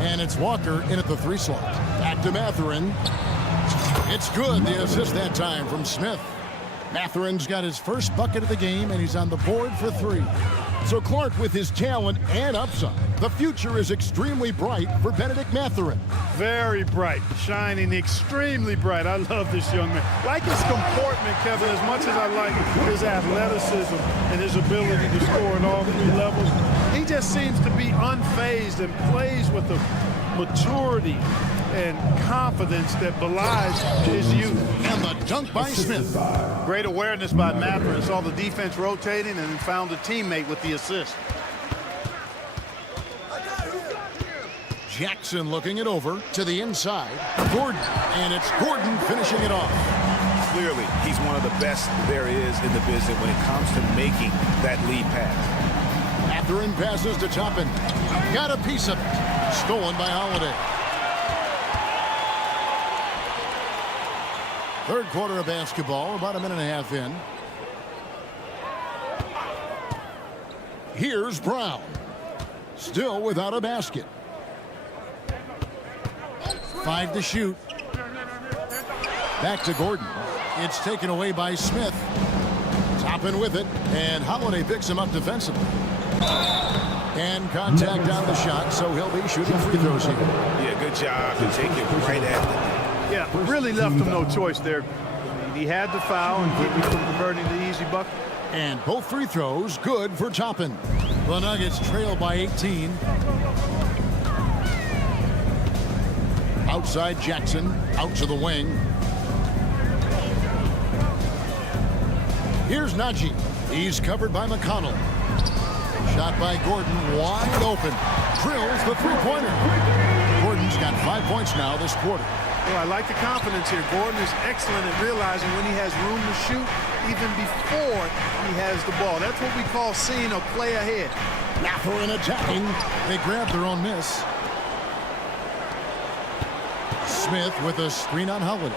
And it's Walker in at the three slot. Back to Mathurin. It's good. The assist that time from Smith. Mathurin's got his first bucket of the game, and he's on the board for three. So Clark, with his talent and upside, the future is extremely bright for Benedict Mathurin. Very bright, shining extremely bright. I love this young man. Like his comportment, Kevin, as much as I like his athleticism and his ability to score at all three levels, he just seems to be unfazed and plays with a maturity and confidence that belies his youth. And the dunk by Smith. Great awareness by Mathurin. Saw the defense rotating and then found a teammate with the assist. Jackson looking it over to the inside. Gordon, and it's Gordon finishing it off. Clearly, he's one of the best there is in the business when it comes to making that lead pass. Mathurin passes to Toppin. Got a piece of it. Stolen by Holiday. Third quarter of basketball, about a minute and a half in. Here's Brown. Still without a basket. 5 to shoot. Back to Gordon. It's taken away by Smith. Toppin with it, and Holiday picks him up defensively. And contact on the shot, so he'll be shooting free throws here. Yeah, good job to take it right at Yeah, really left him no choice there. He had the foul and keep him from converting the easy bucket. And both free throws good for Toppin. The Nuggets trail by 18. Outside Jackson, out to the wing. Here's Najee. He's covered by McConnell. Shot by Gordon, wide open. Drills the three-pointer. Gordon's got 5 points now this quarter. Well, I like the confidence here. Gordon is excellent at realizing when he has room to shoot, even before he has the ball. That's what we call seeing a play ahead. Mathurin attacking. They grab their own miss. Smith with a screen on Holiday.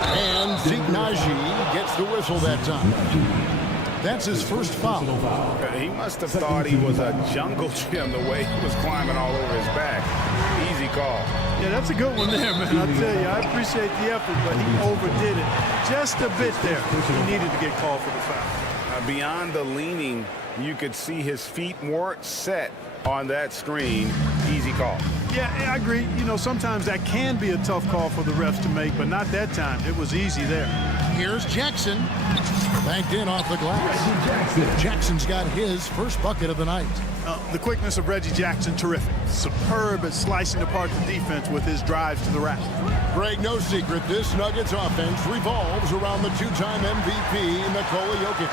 And Zeke Najee gets the whistle that time. That's his first foul. He must have thought he was a jungle gym the way he was climbing all over his back. Easy call. Yeah, that's a good one there, man. I'll tell you, I appreciate the effort, but he overdid it just a bit there. He needed to get called for the foul. Beyond the leaning, you could see his feet more set on that screen. Easy call. Yeah, I agree. You know, sometimes that can be a tough call for the refs to make, but not that time. It was easy there. Here's Jackson. Banked in off the glass. Jackson's got his first bucket of the night. The quickness of Reggie Jackson, terrific. Superb at slicing apart the defense with his drives to the rack. Greg, no secret, this Nuggets offense revolves around the two-time MVP, Nikola Jokic.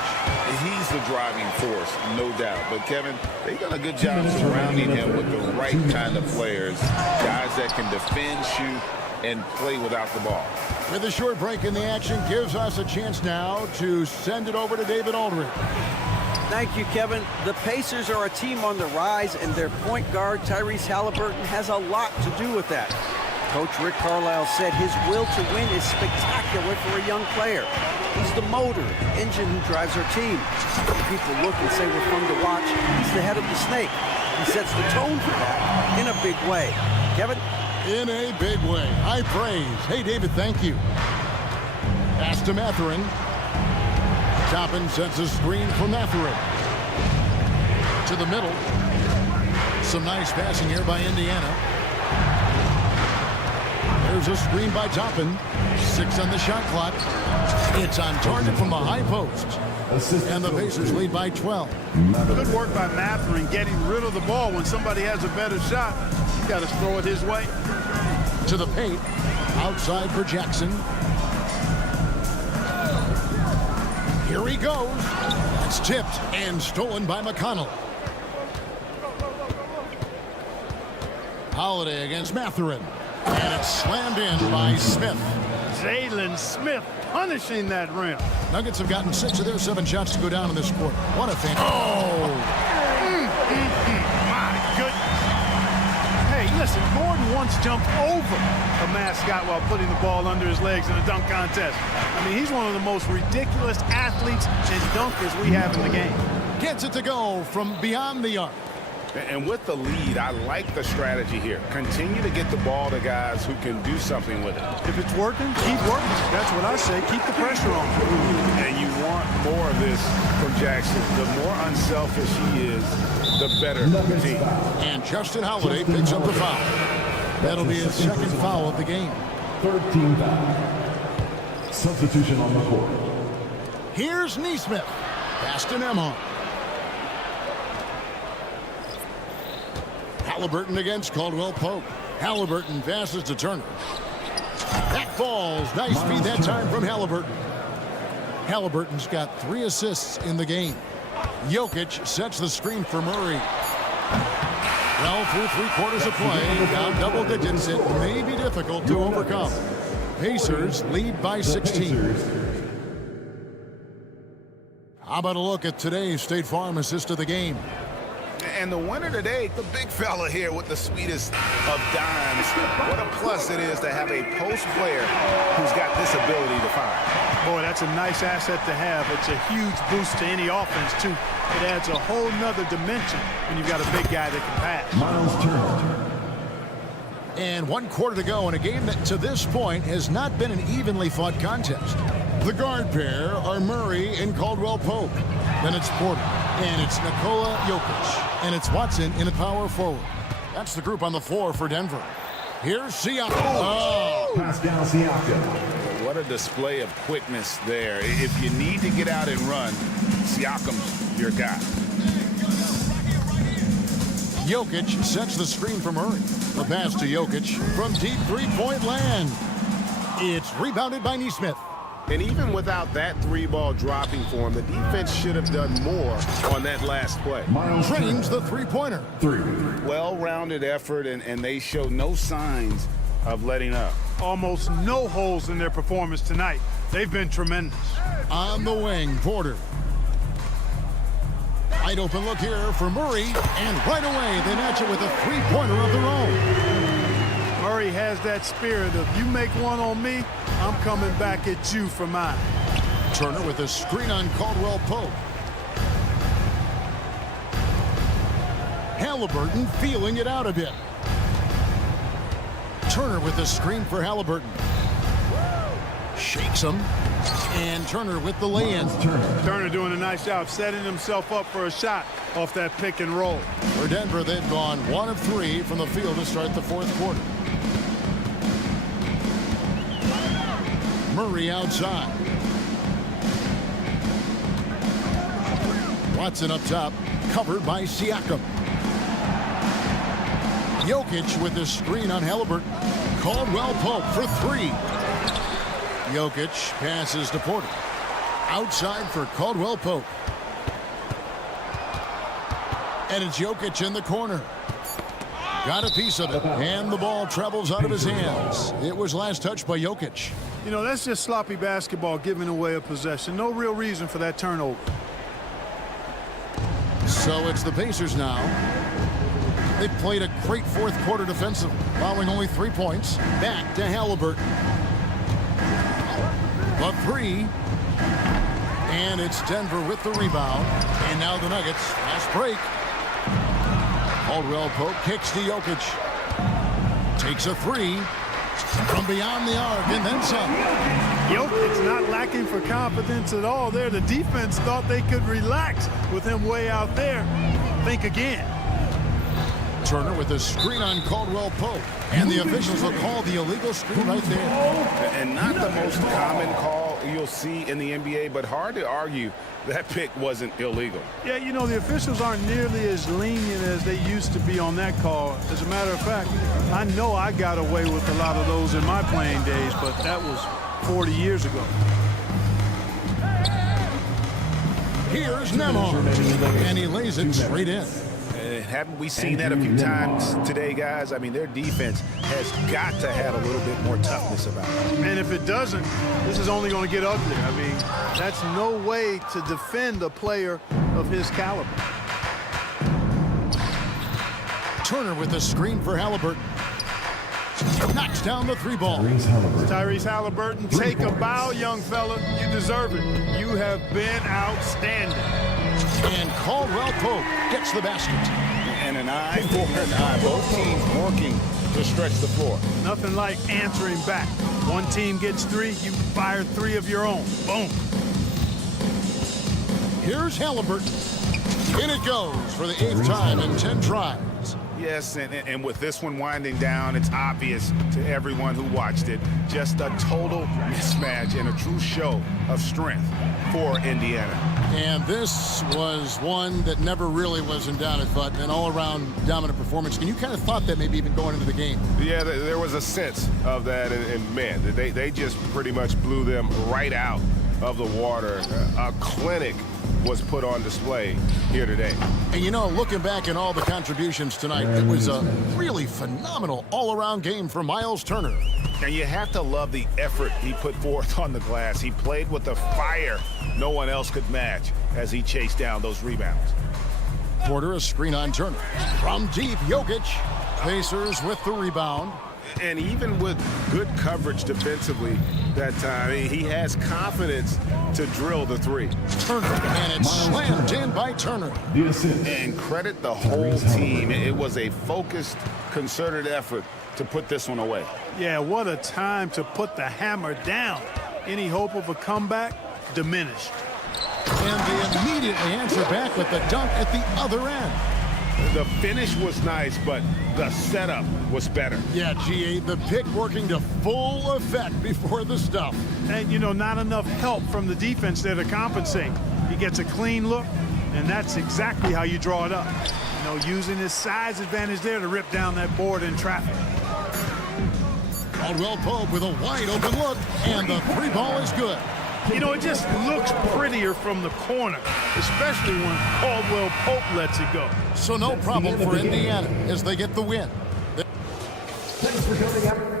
He's the driving force, no doubt. But, Kevin, they've done a good job surrounding him with the right kind of players, guys that can defend, shoot, and play without the ball. With a short break in the action gives us a chance now to send it over to David Aldridge. Thank you, Kevin. The Pacers are a team on the rise, and their point guard, Tyrese Halliburton, has a lot to do with that. Coach Rick Carlisle said his will to win is spectacular for a young player. He's the motor, the engine who drives our team. People look and say we're fun to watch. He's the head of the snake. He sets the tone for that in a big way. Kevin? In a big way. High praise. Hey, David, thank you. Pass to Mathurin. Toppin sets a screen for Mathurin. To the middle. Some nice passing here by Indiana. There's a screen by Toppin. 6 on the shot clock. It's on target from the high post. And the Pacers lead by 12. Good work by Mathurin getting rid of the ball when somebody has a better shot. You got to throw it his way. To the paint. Outside for Jackson. Here he goes. That's tipped and stolen by McConnell. Holiday against Mathurin. And it's slammed in by Smith. Jalen Smith punishing that rim. Nuggets have gotten 6 of their 7 shots to go down in this quarter. What a fan. Oh! My goodness. Hey, listen, Gordon once jumped over a mascot while putting the ball under his legs in a dunk contest. I mean, he's one of the most ridiculous athletes and dunkers we have in the game. Gets it to go from beyond the arc. And with the lead, I like the strategy here. Continue to get the ball to guys who can do something with it. If it's working, keep working. That's what I say. Keep the pressure on. And you want more of this from Jackson. The more unselfish he is, the better the team. And Justin Holiday picks up the foul. That'll be his second foul of the game. 13 team foul. Substitution on the court. Here's Nesmith. Pass to Nemo. Halliburton against Caldwell Pope. Halliburton passes to Turner. That falls. Nice feed that time from Halliburton. Halliburton's got 3 assists in the game. Jokic sets the screen for Murray. Well, through 3 quarters of play, down double digits, it may be difficult to overcome. Pacers lead by 16. How about a look at today's State Farm assist of the game? And the winner today, the big fella here with the sweetest of dimes. What a plus it is to have a post player who's got this ability to find. Boy, that's a nice asset to have. It's a huge boost to any offense, too. It adds a whole nother dimension when you've got a big guy that can pass. Miles Turner. And 1 quarter to go in a game that to this point has not been an evenly fought contest. The guard pair are Murray and Caldwell Pope. Then it's Porter. And it's Nikola Jokic. And it's Watson in a power forward. That's the group on the floor for Denver. Here's Siakam. Oh, Pascal Siakam. What a display of quickness there. If you need to get out and run, Siakam's your guy. Jokic sets the screen for Murray. The pass to Jokic from deep three-point land. It's rebounded by Nesmith. And even without that three ball dropping for him, the defense should have done more on that last play. Drains the three-pointer. Well-rounded effort, and they show no signs of letting up. Almost no holes in their performance tonight. They've been tremendous. On the wing, Porter. Wide open look here for Murray, and right away they match it with a three-pointer of their own. Murray has that spirit of, you make one on me, I'm coming back at you for mine. Turner with a screen on Caldwell Pope. Halliburton feeling it out a bit. Turner with a screen for Halliburton. Shakes him. And Turner with the lay-in. Turner doing a nice job setting himself up for a shot off that pick and roll. For Denver, they've gone 1 of 3 from the field to start the fourth quarter. Murray outside. Watson up top, covered by Siakam. Jokic with the screen on Halliburton. Caldwell Pope for 3. Jokic passes to Porter. Outside for Caldwell Pope. And it's Jokic in the corner. Got a piece of it. And the ball travels out of his hands. It was last touched by Jokic. You know, that's just sloppy basketball, giving away a possession. No real reason for that turnover. So it's the Pacers now. They played a great fourth quarter defensively, allowing only 3 points. Back to Halliburton. A 3. And it's Denver with the rebound. And now the Nuggets. Fast break. Caldwell Pope kicks to Jokic. Takes a 3. From beyond the arc and then some. Jokic not lacking for confidence at all there. The defense thought they could relax with him way out there. Think again. Turner with a screen on Caldwell Pope. And the officials will call the illegal screen right there. And not the most common call you'll see in the NBA, but hard to argue that pick wasn't illegal. Yeah, you know, the officials aren't nearly as lenient as they used to be on that call. As a matter of fact, I know I got away with a lot of those in my playing days, but that was 40 years ago. Here's Nemo. And he lays it straight in. Haven't we seen that a few times today, guys? I mean, their defense has got to have a little bit more toughness about it. And if it doesn't, this is only going to get ugly. I mean, that's no way to defend a player of his caliber. Turner with a screen for Halliburton. Knocks down the 3 ball. Tyrese Halliburton, take a bow, young fella. You deserve it. You have been outstanding. And Caldwell Pope gets the basket. And an eye for an eye. Both teams working to stretch the floor. Nothing like answering back. One team gets 3, you fire 3 of your own. Boom. Here's Halliburton. In it goes for the 8th time in 10 tries. Yes, and with this one winding down, it's obvious to everyone who watched it. Just a total mismatch and a true show of strength for Indiana. And this was one that never really was in doubt, but an all-around dominant performance. And you kind of thought that maybe even going into the game. Yeah, there was a sense of that, and man, they just pretty much blew them right out of the water. A clinic was put on display here today. And you know, looking back at all the contributions tonight, it was a really phenomenal all-around game for Miles Turner. And you have to love the effort he put forth on the glass. He played with the fire no one else could match as he chased down those rebounds. Porter, a screen on Turner. From deep, Jokic. Pacers with the rebound. And even with good coverage defensively that time, he has confidence to drill the 3. Turner, and it's slammed in by Turner. And credit the whole team. It was a focused, concerted effort to put this one away. Yeah, what a time to put the hammer down. Any hope of a comeback? Diminished. And they immediately answer back with the dunk at the other end. The finish was nice, but the setup was better. Yeah, GA, the pick working to full effect before the stuff. And, you know, not enough help from the defense there to compensate. He gets a clean look, and that's exactly how you draw it up. You know, using his size advantage there to rip down that board in traffic. Caldwell Pope with a wide open look, and the three ball is good. You know, it just looks prettier from the corner, especially when Caldwell Pope lets it go. So no problem for Indiana as they get the win. Thanks for coming out.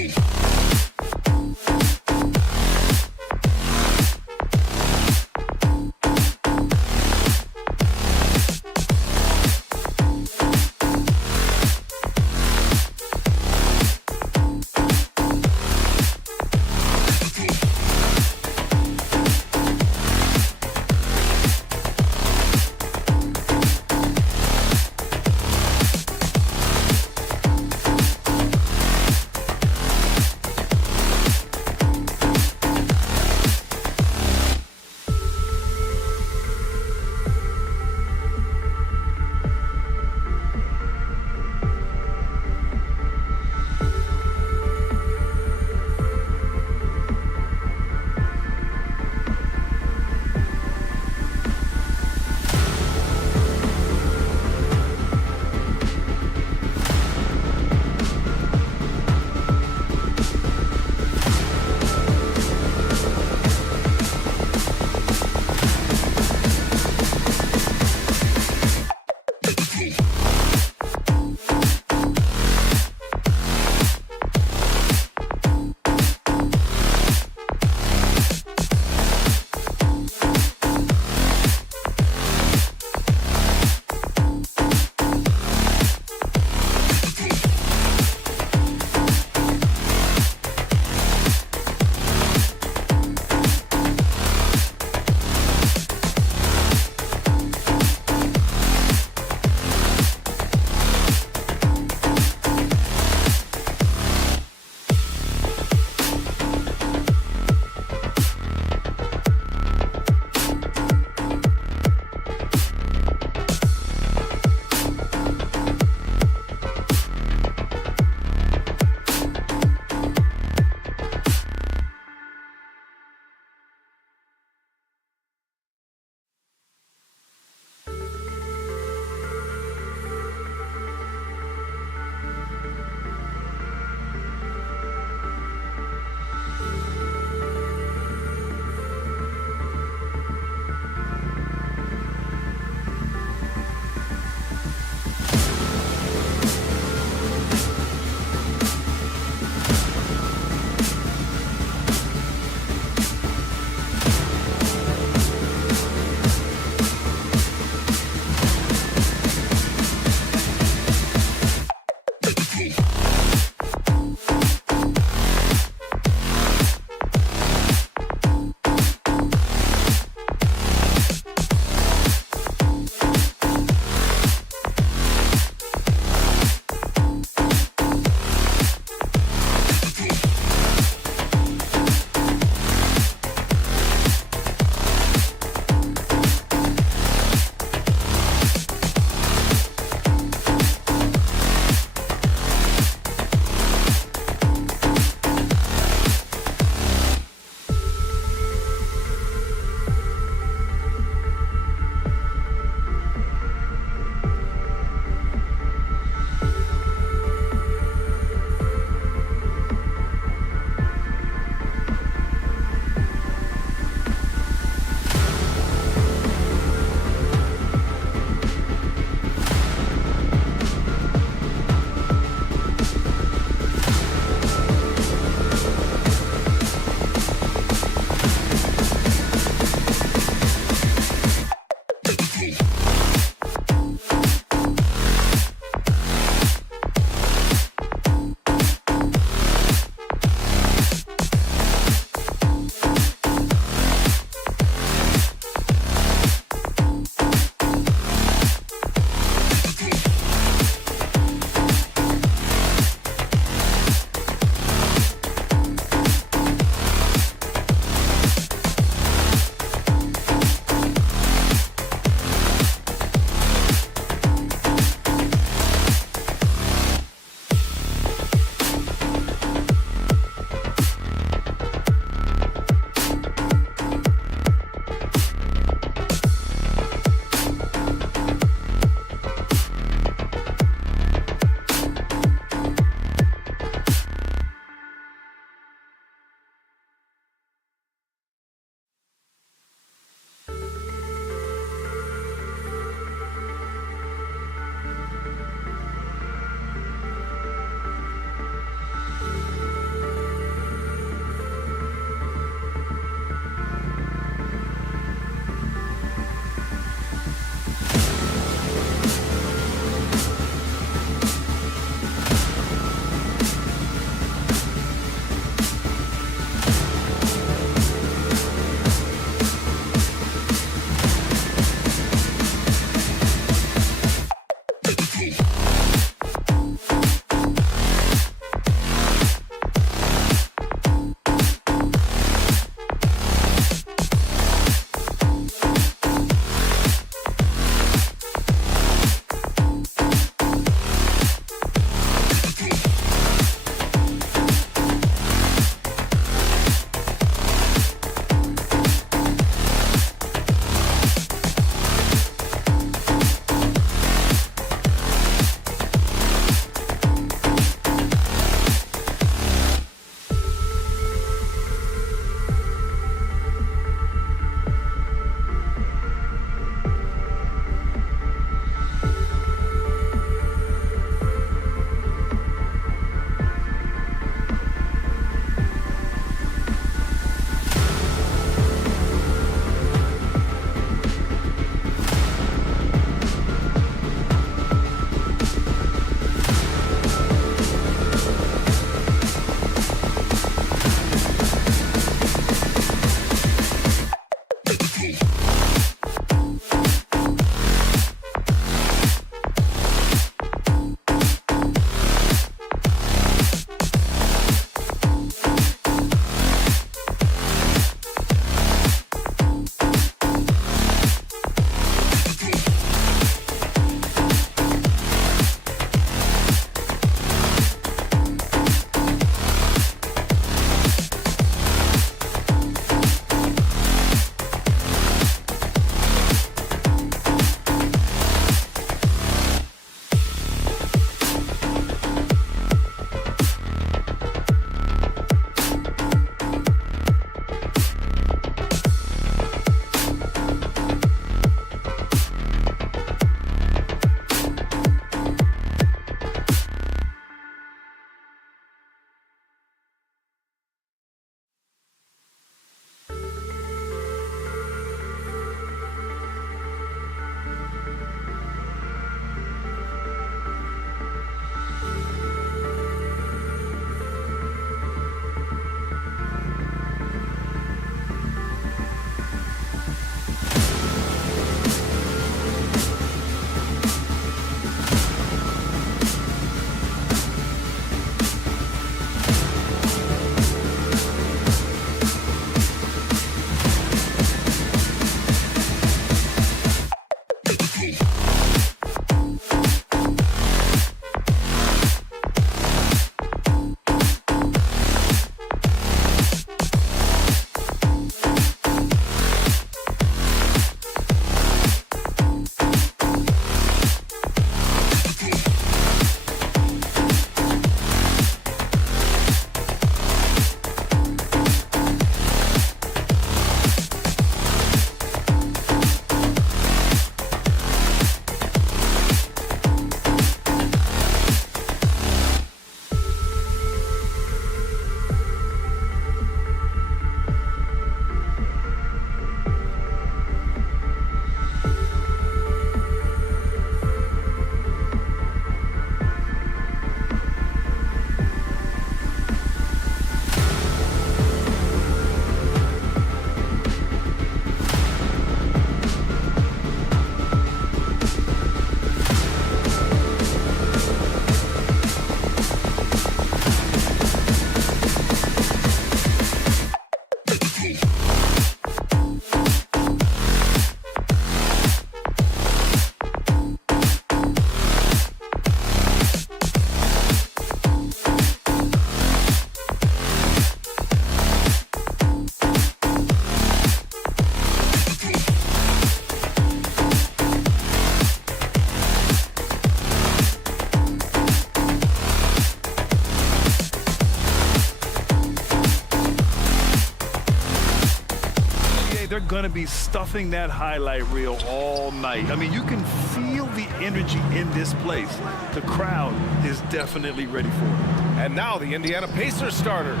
they're going to be stuffing that highlight reel all night. I mean, you can feel the energy in this place. The crowd is definitely ready for it. And now the Indiana Pacers starters.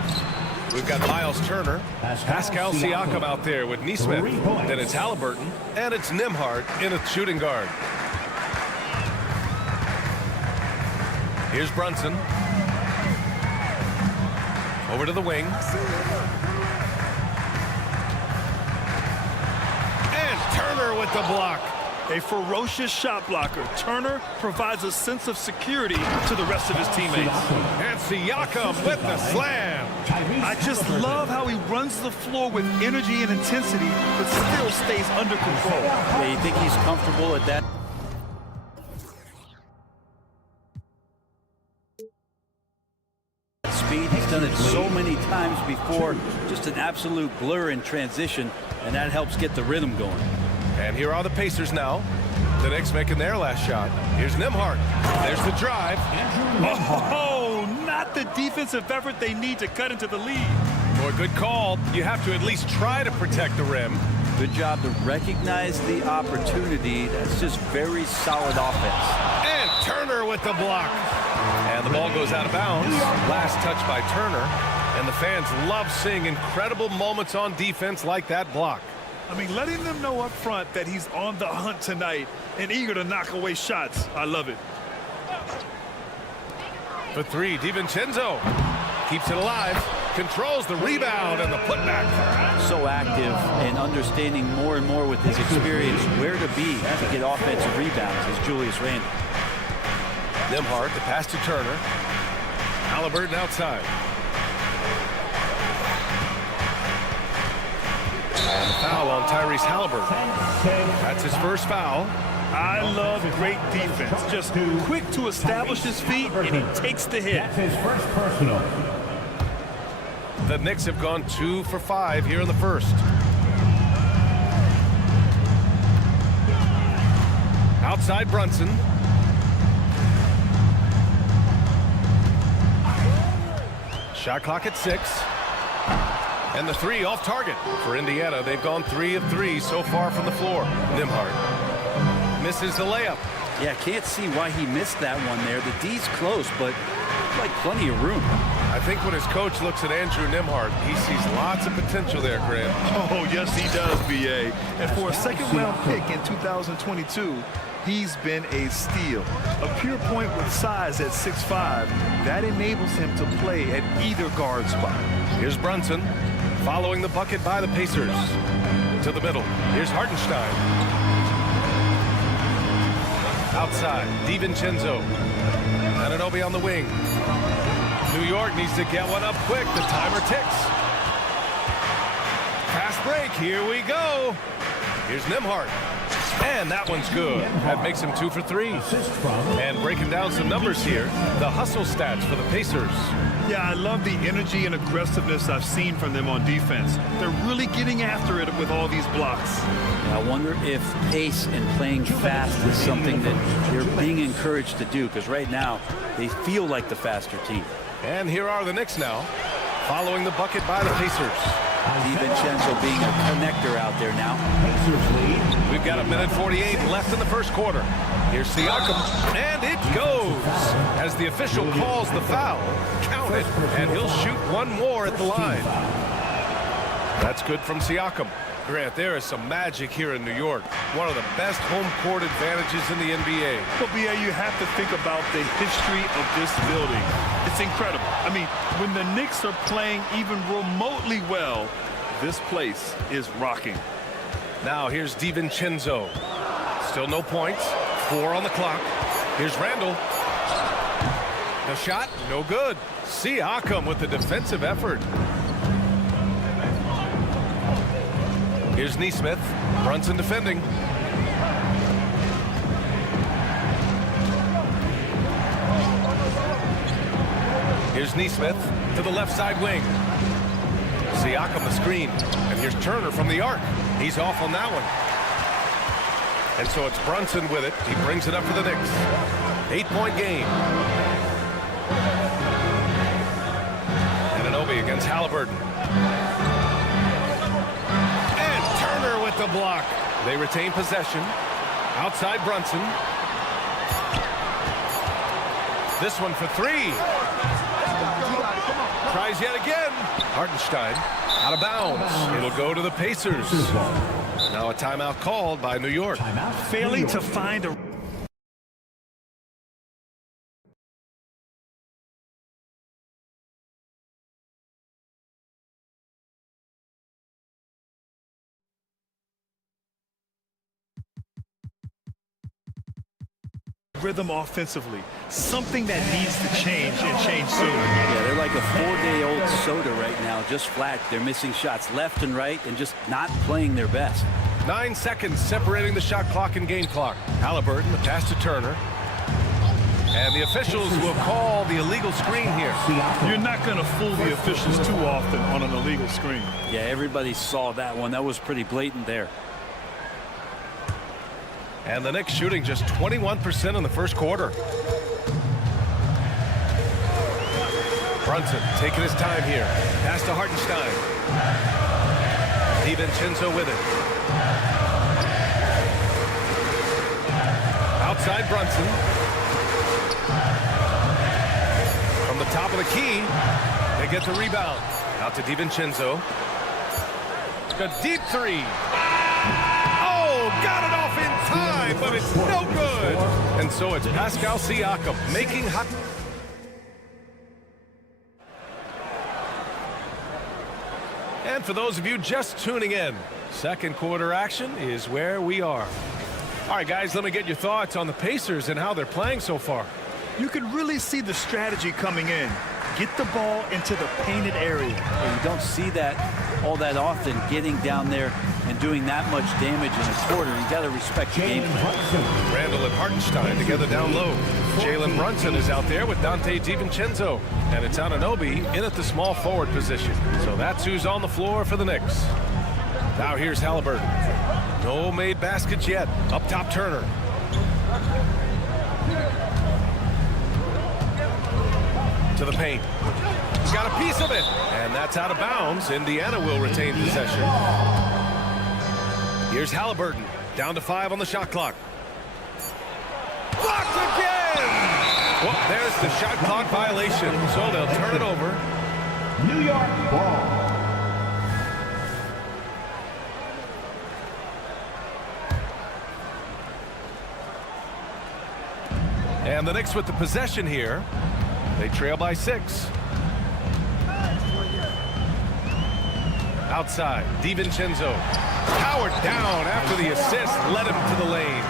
We've got Miles Turner, Pascal Siakam out there with Nesmith. Then it's Halliburton, and it's Nembhard in a shooting guard. Here's Brunson. Over to the wing. And Turner with the block. A ferocious shot blocker. Turner provides a sense of security to the rest of his teammates. And Siakam with the slam. I just love how he runs the floor with energy and intensity, but still stays under control. Yeah, you think he's comfortable at that? Speed, he's done it so many times before. Just an absolute blur in transition, and that helps get the rhythm going. And here are the Pacers now. The Knicks making their last shot. Here's Nembhard. There's the drive. Oh, not the defensive effort they need to cut into the lead. Boy, good call. You have to at least try to protect the rim. Good job to recognize the opportunity. That's just very solid offense. And Turner with the block. And the ball goes out of bounds. Last touch by Turner. And the fans love seeing incredible moments on defense like that block. I mean, letting them know up front that he's on the hunt tonight and eager to knock away shots. I love it. For three, DiVincenzo keeps it alive, controls the rebound and the putback. So active and understanding more and more with his experience where to be to get offensive rebounds is Julius Randle. Nembhard, the pass to Turner. Halliburton outside. And foul on Tyrese Halliburton. That's his first foul. I love great defense. Just quick to establish his feet, and he takes the hit. That's his first personal. The Knicks have gone 2 for 5 here in the first. Outside Brunson. Shot clock at 6. And the three off target for Indiana. They've gone 3 of 3 so far from the floor. Nembhard misses the layup. Yeah, can't see why he missed that one there. The D's close, but like plenty of room. I think when his coach looks at Andrew Nembhard, he sees lots of potential there, Grant. Oh, yes, he does, B.A. And for a second-round pick in 2022, he's been a steal. A pure point with size at 6'5", that enables him to play at either guard spot. Here's Brunson following the bucket by the Pacers. To the middle. Here's Hartenstein. Outside, DiVincenzo. Anunoby on the wing. New York needs to get one up quick. The timer ticks. Fast break. Here we go. Here's Nembhard. And that one's good. That makes him 2 for 3. And breaking down some numbers here, the hustle stats for the Pacers. Yeah, I love the energy and aggressiveness I've seen from them on defense. They're really getting after it with all these blocks. I wonder if pace and playing fast is something that they're being encouraged to do, because right now they feel like the faster team. And here are the Knicks now, following the bucket by the Pacers. DiVincenzo being a connector out there now. We've got 1:48 left in the first quarter. Here's Siakam, and it goes. As the official calls the foul, count it, and he'll shoot one more at the line. That's good from Siakam. Grant, there is some magic here in New York. One of the best home court advantages in the NBA. But, B.A., you have to think about the history of this building. It's incredible. I mean, when the Knicks are playing even remotely well, this place is rocking. Now here's DiVincenzo. Still no points. 4 on the clock. Here's Randle. The shot, no good. Siakam with the defensive effort. Here's Nesmith. Brunson defending. Here's Nesmith to the left side wing. Siakam the screen. And here's Turner from the arc. He's off on that one. And so it's Brunson with it. He brings it up for the Knicks. 8-point game. Anunoby against Halliburton. And Turner the block. They retain possession. Outside Brunson. This one for three. Tries yet again. Hartenstein out of bounds. It'll go to the Pacers. Now a timeout called by New York. Failing to find a rhythm offensively, something that needs to change and change soon. Yeah, they're like a 4-day-old soda right now, just flat. They're missing shots left and right and just not playing their best. 9 seconds separating the shot clock and game clock. Halliburton, the pass to Turner. And the officials will call the illegal screen here. You're not going to fool the officials too often on an illegal screen. Yeah, everybody saw that one. That was pretty blatant there. And the Knicks shooting just 21% in the first quarter. Brunson taking his time here. Pass to Hartenstein. DiVincenzo with it. Outside Brunson. From the top of the key, they get the rebound. Out to DiVincenzo. A deep three. Oh, got it off in time, but it's no good. And so it's Pascal Siakam making hot. And for those of you just tuning in, second quarter action is where we are. All right, guys, let me get your thoughts on the Pacers and how they're playing so far. You can really see the strategy coming in. Get the ball into the painted area. And you don't see that all that often, getting down there and doing that much damage in a quarter. You got to respect the game plan. Randall and Hartenstein together down low. Jalen Brunson is out there with Dante DiVincenzo. And it's Anunoby in at the small forward position. So that's who's on the floor for the Knicks. Now here's Halliburton. No made baskets yet. Up top, Turner. To the paint. He's got a piece of it. And that's out of bounds. Indiana will retain possession. Here's Halliburton. Down to 5 on the shot clock. Blocked again! Well, there's the shot clock violation. So they'll turn it over. New York ball. And the Knicks with the possession here. They trail by 6. Outside, DiVincenzo. Powered down after the assist, led him to the lane.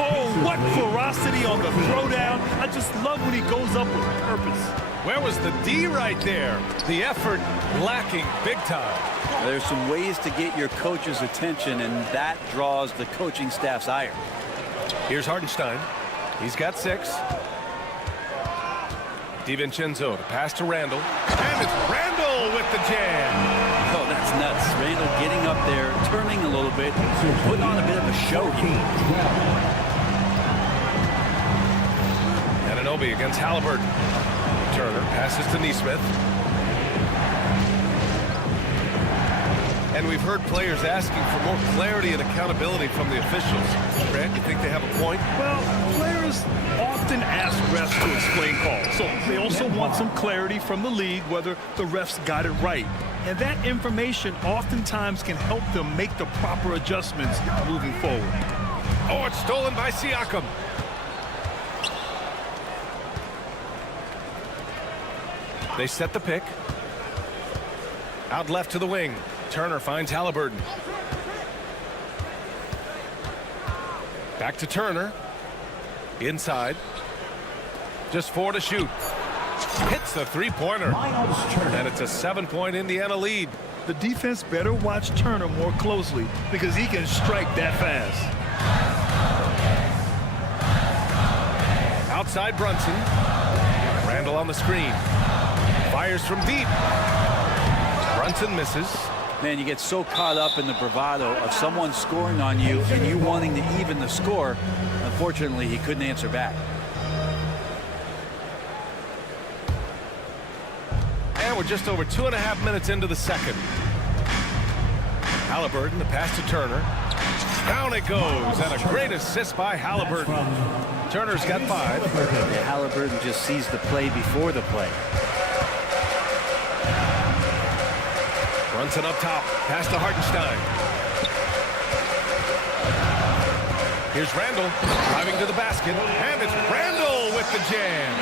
Oh, what ferocity on the throwdown. I just love when he goes up with purpose. Where was the D right there? The effort lacking big time. There's some ways to get your coach's attention, and that draws the coaching staff's ire. Here's Hartenstein. He's got 6. DiVincenzo to pass to Randall. And it's Randall with the jam. Oh, that's nuts. Randall getting up there, turning a little bit, putting on a bit of a show here. Anunoby against Halliburton. Turner passes to Nesmith. And we've heard players asking for more clarity and accountability from the officials. Grant, you think they have a point? Well, players often ask refs to explain calls. So they also want some clarity from the league whether the refs got it right. And that information oftentimes can help them make the proper adjustments moving forward. Oh, it's stolen by Siakam. They set the pick. Out left to the wing. Turner finds Halliburton. Back to Turner. Inside. Just 4 to shoot. Hits the three-pointer. And it's a 7-point Indiana lead. The defense better watch Turner more closely because he can strike that fast. Outside Brunson. Randall on the screen. Fires from deep. Brunson misses. Man, you get so caught up in the bravado of someone scoring on you and you wanting to even the score. Unfortunately, he couldn't answer back. And we're just over 2.5 minutes into the second. Halliburton, the pass to Turner. Down it goes, and a great assist by Halliburton. Turner's got 5. Yeah, Halliburton just sees the play before the play. Brunson up top, pass to Hartenstein. Here's Randall, driving to the basket, and it's Randall with the jam.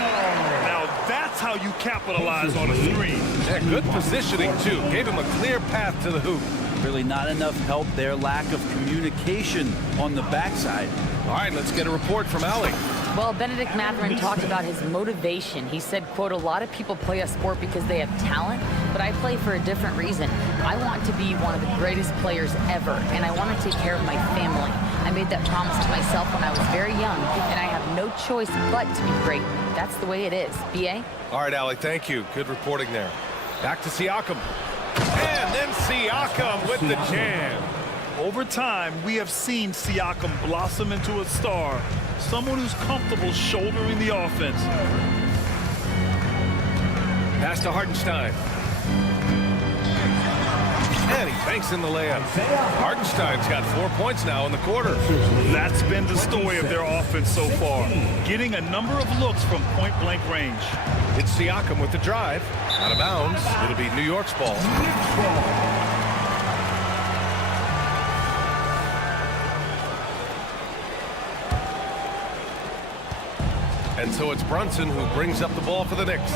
Now that's how you capitalize on a screen. Yeah, good positioning, too. Gave him a clear path to the hoop. Really not enough help there. Lack of communication on the backside. All right, let's get a report from Allie. Well, Benedict Mathurin talked about his motivation. He said, quote, "A lot of people play a sport because they have talent, but I play for a different reason. I want to be one of the greatest players ever, and I want to take care of my family. I made that promise to myself when I was very young, and I have no choice but to be great. That's the way it is." B.A.? All right, Allie, thank you. Good reporting there. Back to Siakam. And then Siakam with the jam. Over time, we have seen Siakam blossom into a star, someone who's comfortable shouldering the offense. Pass to Hartenstein. And he banks in the layup. Hartenstein's got 4 points now in the quarter. That's been the story of their offense so far, getting a number of looks from point-blank range. It's Siakam with the drive. Out of bounds. It'll be New York's ball. And so it's Brunson who brings up the ball for the Knicks.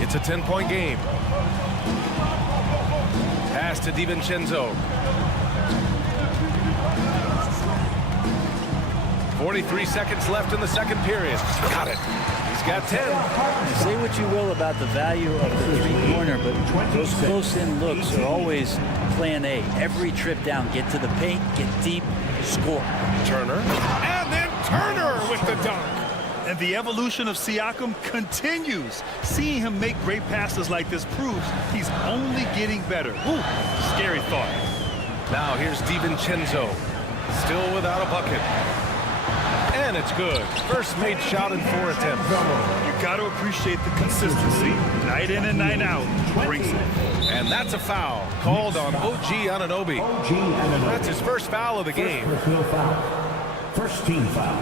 It's a 10-point game. Pass to DiVincenzo. 43 seconds left in the second period. Got it. He's got 10. Say what you will about the value of the three-pointer, but those close-in looks are always plan A. Every trip down, get to the paint, get deep, score. Turner. And then Turner with the dunk. And the evolution of Siakam continues. Seeing him make great passes like this proves he's only getting better. Ooh, scary thought. Now here's DiVincenzo. Still without a bucket. And it's good. First made shot in 4 attempts. You got to appreciate the consistency. Night in and night out. Brings it. And that's a foul called on OG Anunoby. That's his first foul of the game. First team foul.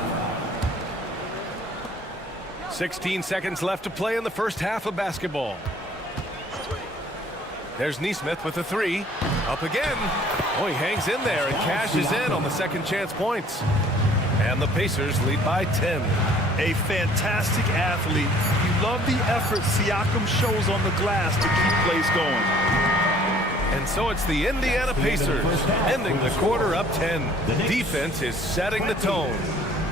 16 seconds left to play in the first half of basketball. There's Nesmith with a 3. Up again. Oh, he hangs in there and cashes in on the second chance points. And the Pacers lead by 10. A fantastic athlete. You love the effort Siakam shows on the glass to keep plays going. And so it's the Indiana Pacers ending the quarter up 10. Defense is setting the tone.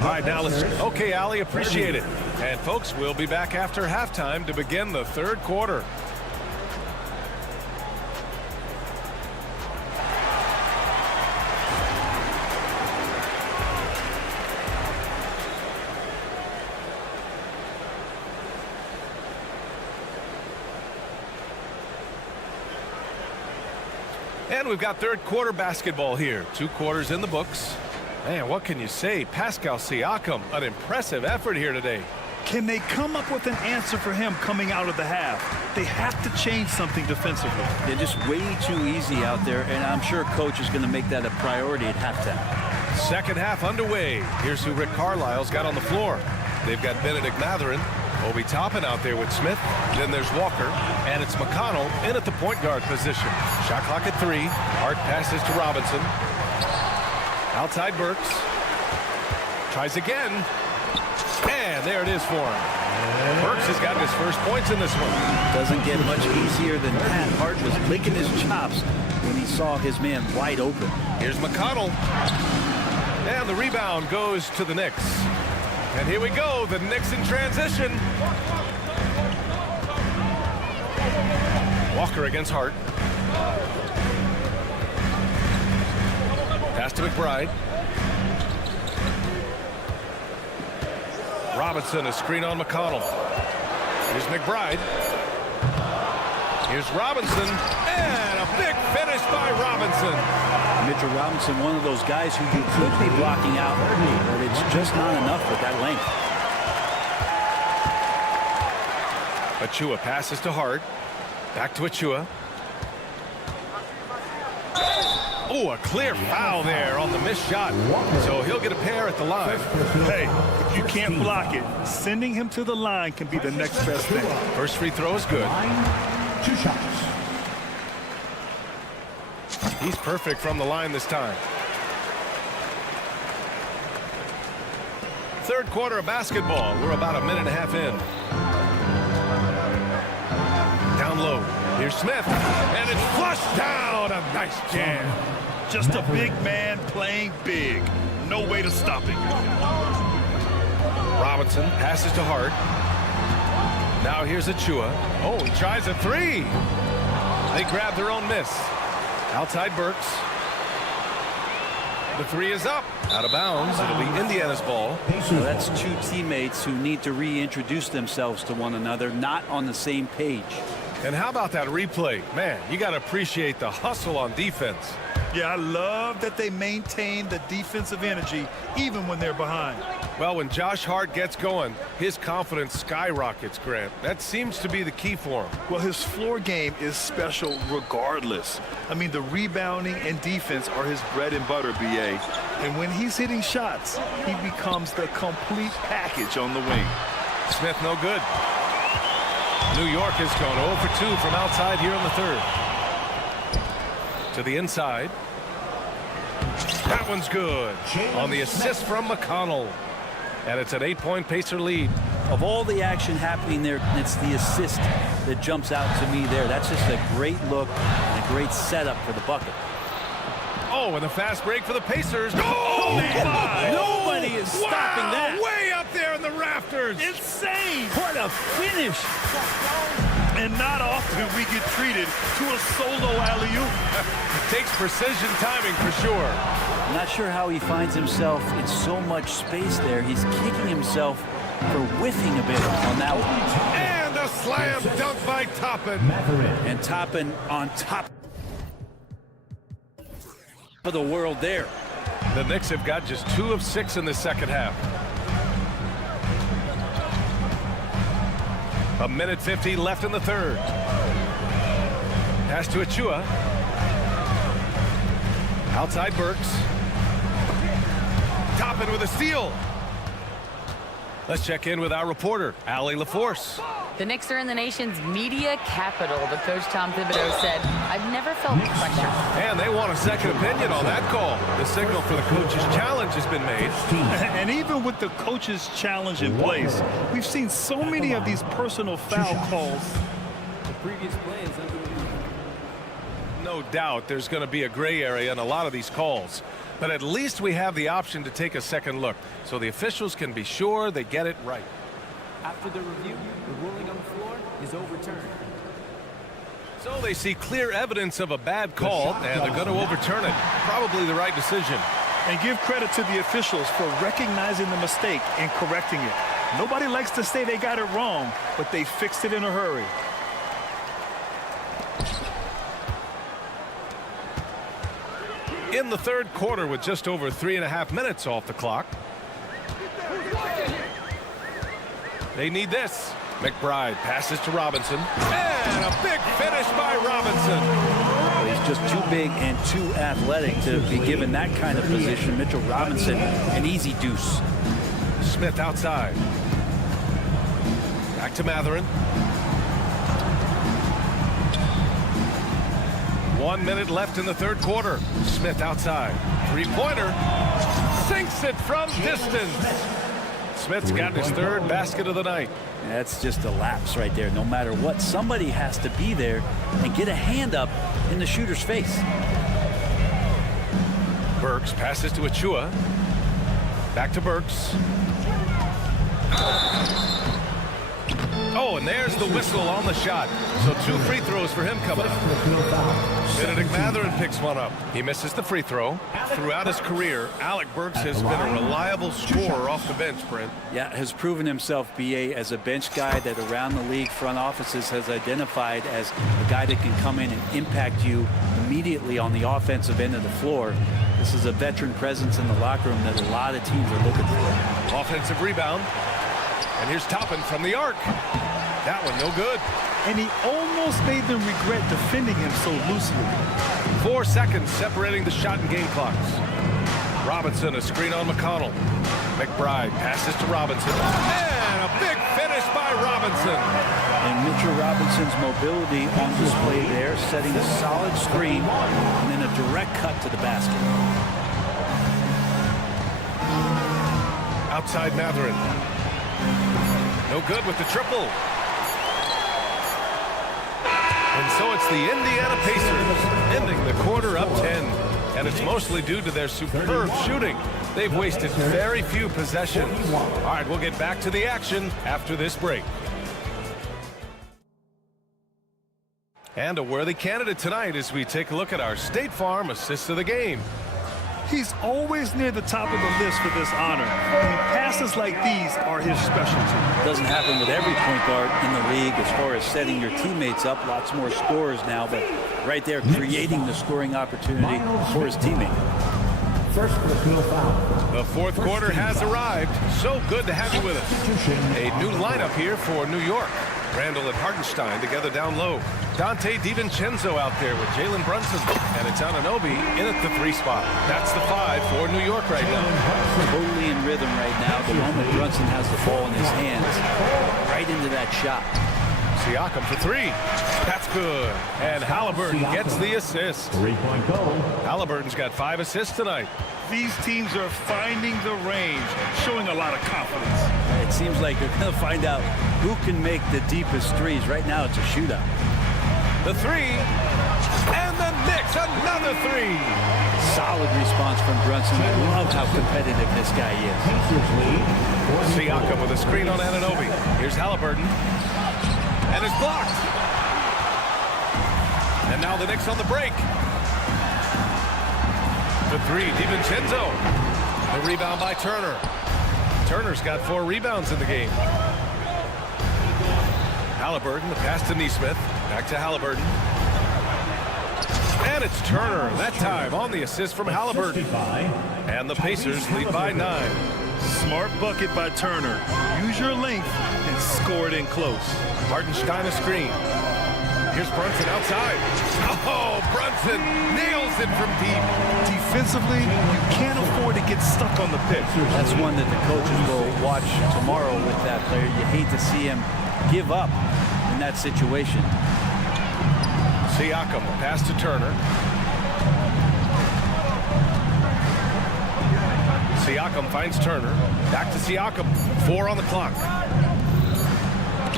All right, now let's... Okay, Allie, appreciate it. And folks, we'll be back after halftime to begin the third quarter. And we've got third quarter basketball here. 2 quarters in the books. Man, what can you say? Pascal Siakam, an impressive effort here today. Can they come up with an answer for him coming out of the half? They have to change something defensively. They're just way too easy out there, and I'm sure coach is going to make that a priority at halftime. Second half underway. Here's who Rick Carlisle's got on the floor. They've got Benedict Mathurin, Obi Toppin out there with Smith. Then there's Walker, and it's McConnell in at the point guard position. Shot clock at 3. Hart passes to Robinson. Outside Burks. Tries again. And there it is for him. Burks has gotten his first points in this one. Doesn't get much easier than that. Hart was licking his chops when he saw his man wide open. Here's McConnell. And the rebound goes to the Knicks. And here we go, the Knicks in transition. Walker against Hart. Pass to McBride. Robinson, a screen on McConnell. Here's McBride. Here's Robinson. And a big finish by Robinson. Mitchell Robinson, one of those guys who you could be blocking out, but it's just not enough with that length. Achua passes to Hart. Back to Achua. Ooh, a clear foul there on the missed shot. So he'll get a pair at the line. Hey, if you can't block it, sending him to the line can be the next best thing. First free throw is good. 2 shots. He's perfect from the line this time. Third quarter of basketball. We're about a minute and a half in. Down low. Here's Smith. And it's flushed down. A nice jam. Just a big man playing big. No way to stop him. Robinson passes to Hart. Now here's Achua. Oh, he tries a three. They grab their own miss. Outside Burks. The three is up. Out of bounds. It'll be Indiana's ball. So that's two teammates who need to reintroduce themselves to one another, not on the same page. And how about that replay? Man, you got to appreciate the hustle on defense. Yeah, I love that they maintain the defensive energy even when they're behind. Well, when Josh Hart gets going, his confidence skyrockets, Grant. That seems to be the key for him. Well, his floor game is special regardless. I mean, the rebounding and defense are his bread and butter, BA. And when he's hitting shots, he becomes the complete package on the wing. Smith no good. New York has gone 0 for 2 from outside here in the third. To the inside. That one's good. On the assist from McConnell. And it's an 8-point Pacer lead. Of all the action happening there, it's the assist that jumps out to me there. That's just a great look and a great setup for the bucket. Oh, and the fast break for the Pacers. Oh, my! Nobody is stopping that. Way up there in the rafters. Insane! What a finish! And not often we get treated to a solo alley-oop. Takes precision timing for sure. I'm not sure how he finds himself in so much space there. He's kicking himself for whiffing a bit on that one. And a slam dunk by Toppin. And Toppin on top of the world there. The Knicks have got just 2 of 6 in the second half. A minute 50 left in the third. Pass to Achua. Outside Burks. Toppin with a steal. Let's check in with our reporter, Allie LaForce. The Knicks are in the nation's media capital, but Coach Tom Thibodeau said, "I've never felt pressure." And they want a second opinion on that call. The signal for the coach's challenge has been made. And even with the coach's challenge in place, we've seen so many of these personal foul calls. The previous play is under review. No doubt there's going to be a gray area in a lot of these calls. But at least we have the option to take a second look, so the officials can be sure they get it right. After the review, the ruling on the floor is overturned. So they see clear evidence of a bad call, and they're going to overturn it. Probably the right decision. And give credit to the officials for recognizing the mistake and correcting it. Nobody likes to say they got it wrong, but they fixed it in a hurry. In the third quarter with just over 3.5 minutes off the clock. They need this. McBride passes to Robinson. And a big finish by Robinson. He's just too big and too athletic to be given that kind of position. Mitchell Robinson, an easy deuce. Smith outside. Back to Matherin. 1 minute left in the third quarter. Smith outside. Three-pointer. Sinks it from distance. Smith's got his third basket of the night. That's just a lapse right there. No matter what, somebody has to be there and get a hand up in the shooter's face. Burks passes to Achua. Back to Burks. Oh, and there's the whistle on the shot. So 2 free throws for him coming up. Benedict Matherin picks one up. He misses the free throw. Throughout his career, Alec Burks has been a reliable scorer off the bench, Brent. Yeah, has proven himself, BA, as a bench guy that around the league front offices has identified as a guy that can come in and impact you immediately on the offensive end of the floor. This is a veteran presence in the locker room that a lot of teams are looking for. Offensive rebound. And here's Toppin from the arc. That one no good. And he almost made them regret defending him so loosely. 4 seconds separating the shot and game clocks. Robinson, a screen on McConnell. McBride passes to Robinson. And a big finish by Robinson. And Mitchell Robinson's mobility on display there, setting a solid screen and then a direct cut to the basket. Outside Matherin. No good with the triple. And so it's the Indiana Pacers ending the quarter up 10. And it's mostly due to their superb shooting. They've wasted very few possessions. All right, we'll get back to the action after this break. And a worthy candidate tonight as we take a look at our State Farm Assist of the Game. He's always near the top of the list for this honor. Passes like these are his specialty. Doesn't happen with every point guard in the league as far as setting your teammates up. Lots more scorers now, but right there creating the scoring opportunity for his teammate. First personal foul. The fourth quarter has arrived. So good to have you with us. A new lineup here for New York. Randall and Hartenstein together down low. Dante DiVincenzo out there with Jalen Brunson. And it's Anunoby in at the 3 spot. That's the 5 for New York right now. Totally in rhythm right now. The moment Brunson has the ball in his hands, right into that shot. Siakam for 3. That's good. And Halliburton gets the assist. 3-point goal. Halliburton's got 5 assists tonight. These teams are finding the range, showing a lot of confidence. It seems like they're going to find out who can make the deepest threes. Right now, it's a shootout. The 3. And the Knicks, another 3. Solid response from Brunson. I love how competitive this guy is. Siakam with a screen on Anunoby. Here's Halliburton. And it's blocked. And now the Knicks on the break. The 3, DiVincenzo. The rebound by Turner. Turner's got 4 rebounds in the game. Halliburton, the pass to Nesmith. Back to Halliburton. And it's Turner, that time on the assist from Halliburton. And the Pacers lead by 9. Smart bucket by Turner. Use your length and score it in close. Hartenstein a screen. Here's Brunson outside. Oh, Brunson nails it from deep. Defensively, you can't afford to get stuck on the pick. That's one that the coaches will watch tomorrow with that player. You hate to see him give up in that situation. Siakam, pass to Turner. Siakam finds Turner. Back to Siakam. 4 on the clock.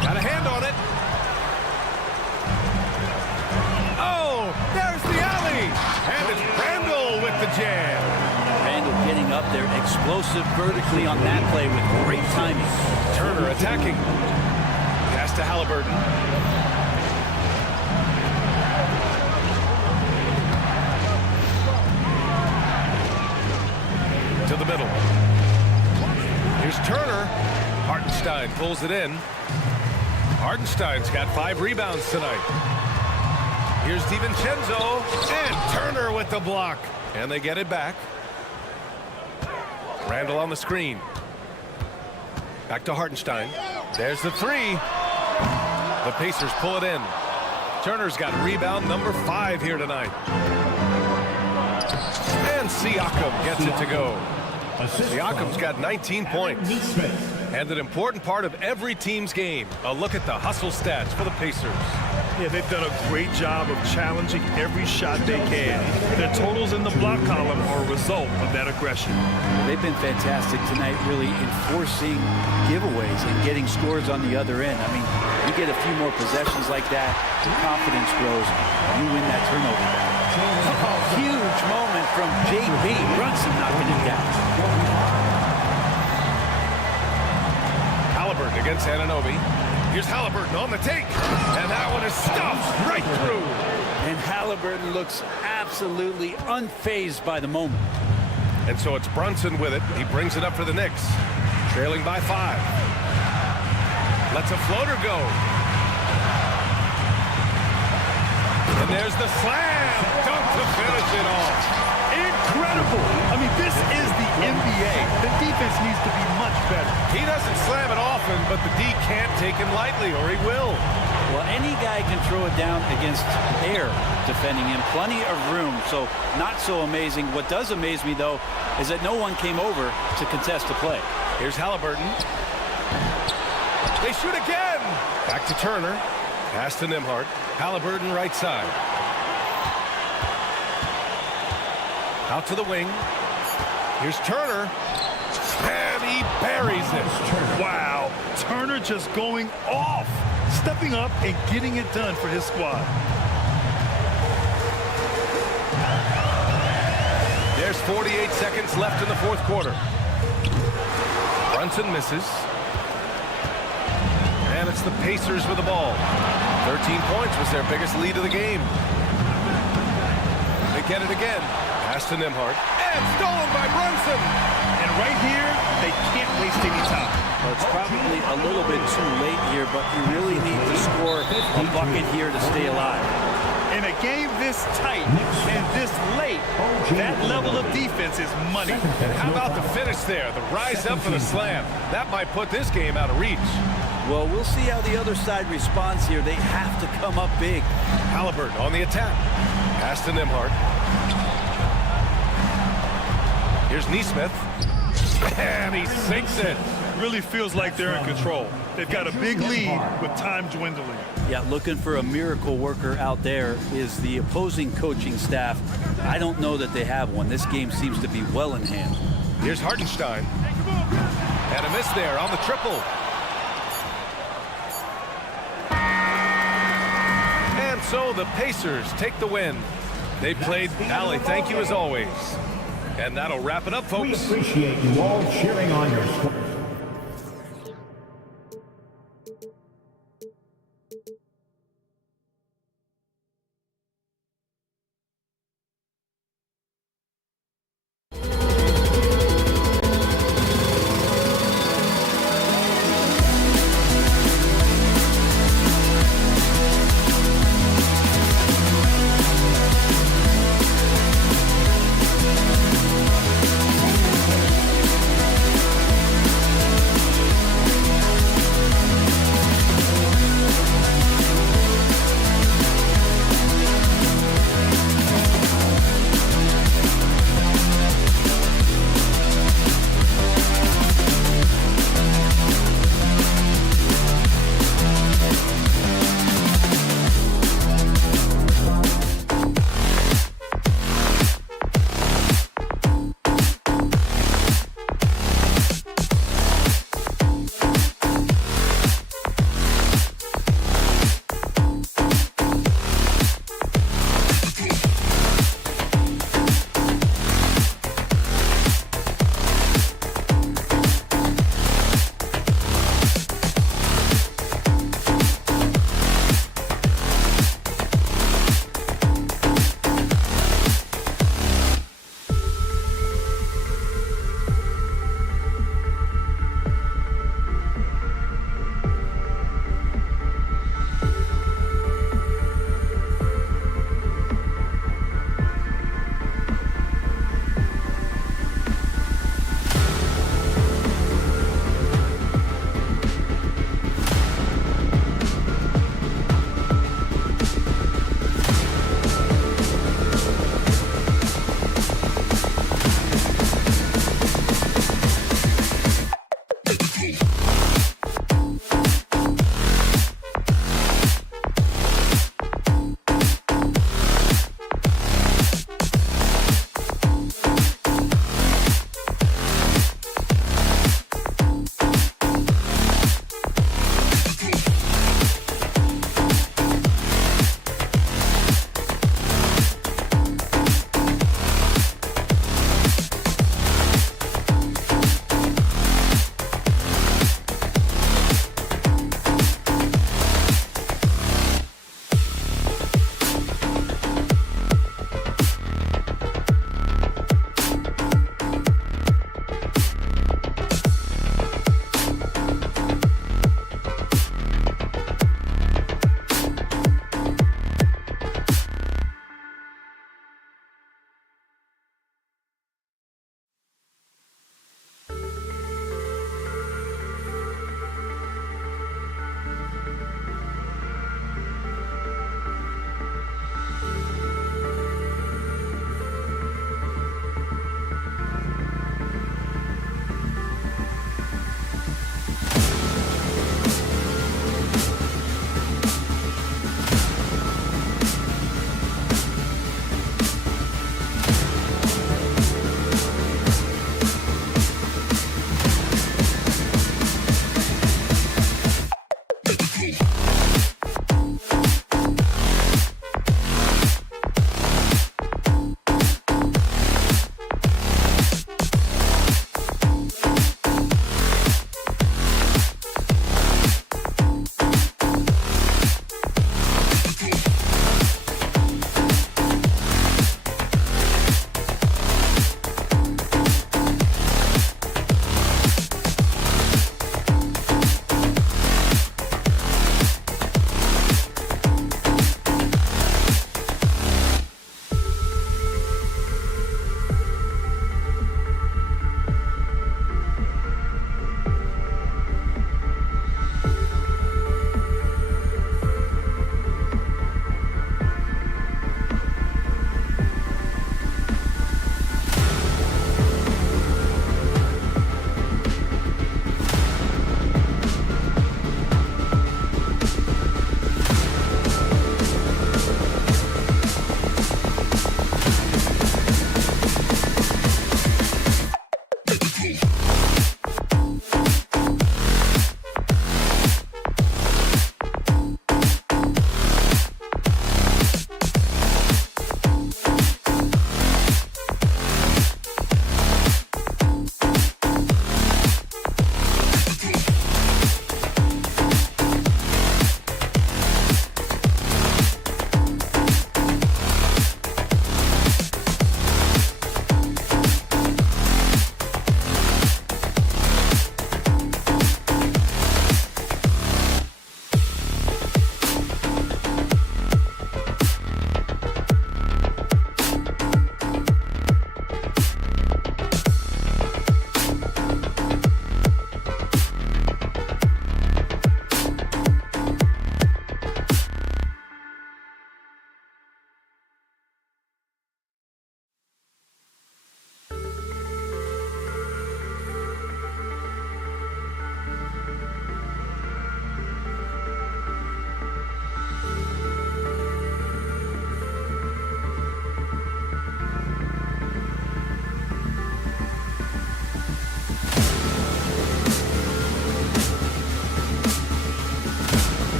Got a hand on it. Oh, there's the alley. And it's Randall with the jam. Randall getting up there, explosive vertically on that play with great timing. Turner attacking. Pass to Halliburton. To the middle. Here's Turner. Hartenstein pulls it in. Hartenstein's got 5 rebounds tonight. Here's DiVincenzo. And Turner with the block. And they get it back. Randall on the screen. Back to Hartenstein. There's the 3. The Pacers pull it in. Turner's got rebound number 5 here tonight. And Siakam gets it to go. Siakam's got 19 points. And an important part of every team's game. A look at the hustle stats for the Pacers. Yeah, they've done a great job of challenging every shot they can. Their totals in the block column are a result of that aggression. They've been fantastic tonight, really enforcing giveaways and getting scores on the other end. I mean, you get a few more possessions like that, your confidence grows, you win that turnover battle. A huge moment from JB. Brunson knocking it down. Halliburton against Anunoby. Here's Halliburton on the take. And that one is stuffed right through. And Halliburton looks absolutely unfazed by the moment. And so it's Brunson with it. He brings it up for the Knicks. Trailing by 5. Lets a floater go. And there's the slam. Dunk to finish it off. Incredible. I mean, this is the NBA. The defense needs to be much better. He doesn't slam it often, but the D can't take him lightly, or he will. Well, any guy can throw it down against air defending him. Plenty of room, so not so amazing. What does amaze me, though, is that no one came over to contest the play. Here's Halliburton. They shoot again. Back to Turner. Pass to Nembhard. Halliburton right side. Out to the wing. Here's Turner. And he buries it. Wow. Turner just going off. Stepping up and getting it done for his squad. There's 48 seconds left in the fourth quarter. Brunson misses. And it's the Pacers with the ball. 13 points was their biggest lead of the game. They get it again. Pass to Nembhard. And stolen by Brunson. And right here, they can't waste any time. Well, it's probably a little bit too late here, but you really need to score a bucket here to stay alive. In a game this tight and this late, that level of defense is money. And how about the finish there? The rise up for the slam. That might put this game out of reach. Well, we'll see how the other side responds here. They have to come up big. Halliburton on the attack. Pass to Nembhard. Here's Nesmith. And he sinks it. Really feels like they're in control. They've got a big lead with time dwindling. Yeah, looking for a miracle worker out there is the opposing coaching staff. I don't know that they have one. This game seems to be well in hand. Here's Hartenstein. And a miss there on the triple. And so the Pacers take the win. They played. Allie, thank you as always. And that'll wrap it up, folks. We appreciate you all cheering on your squad.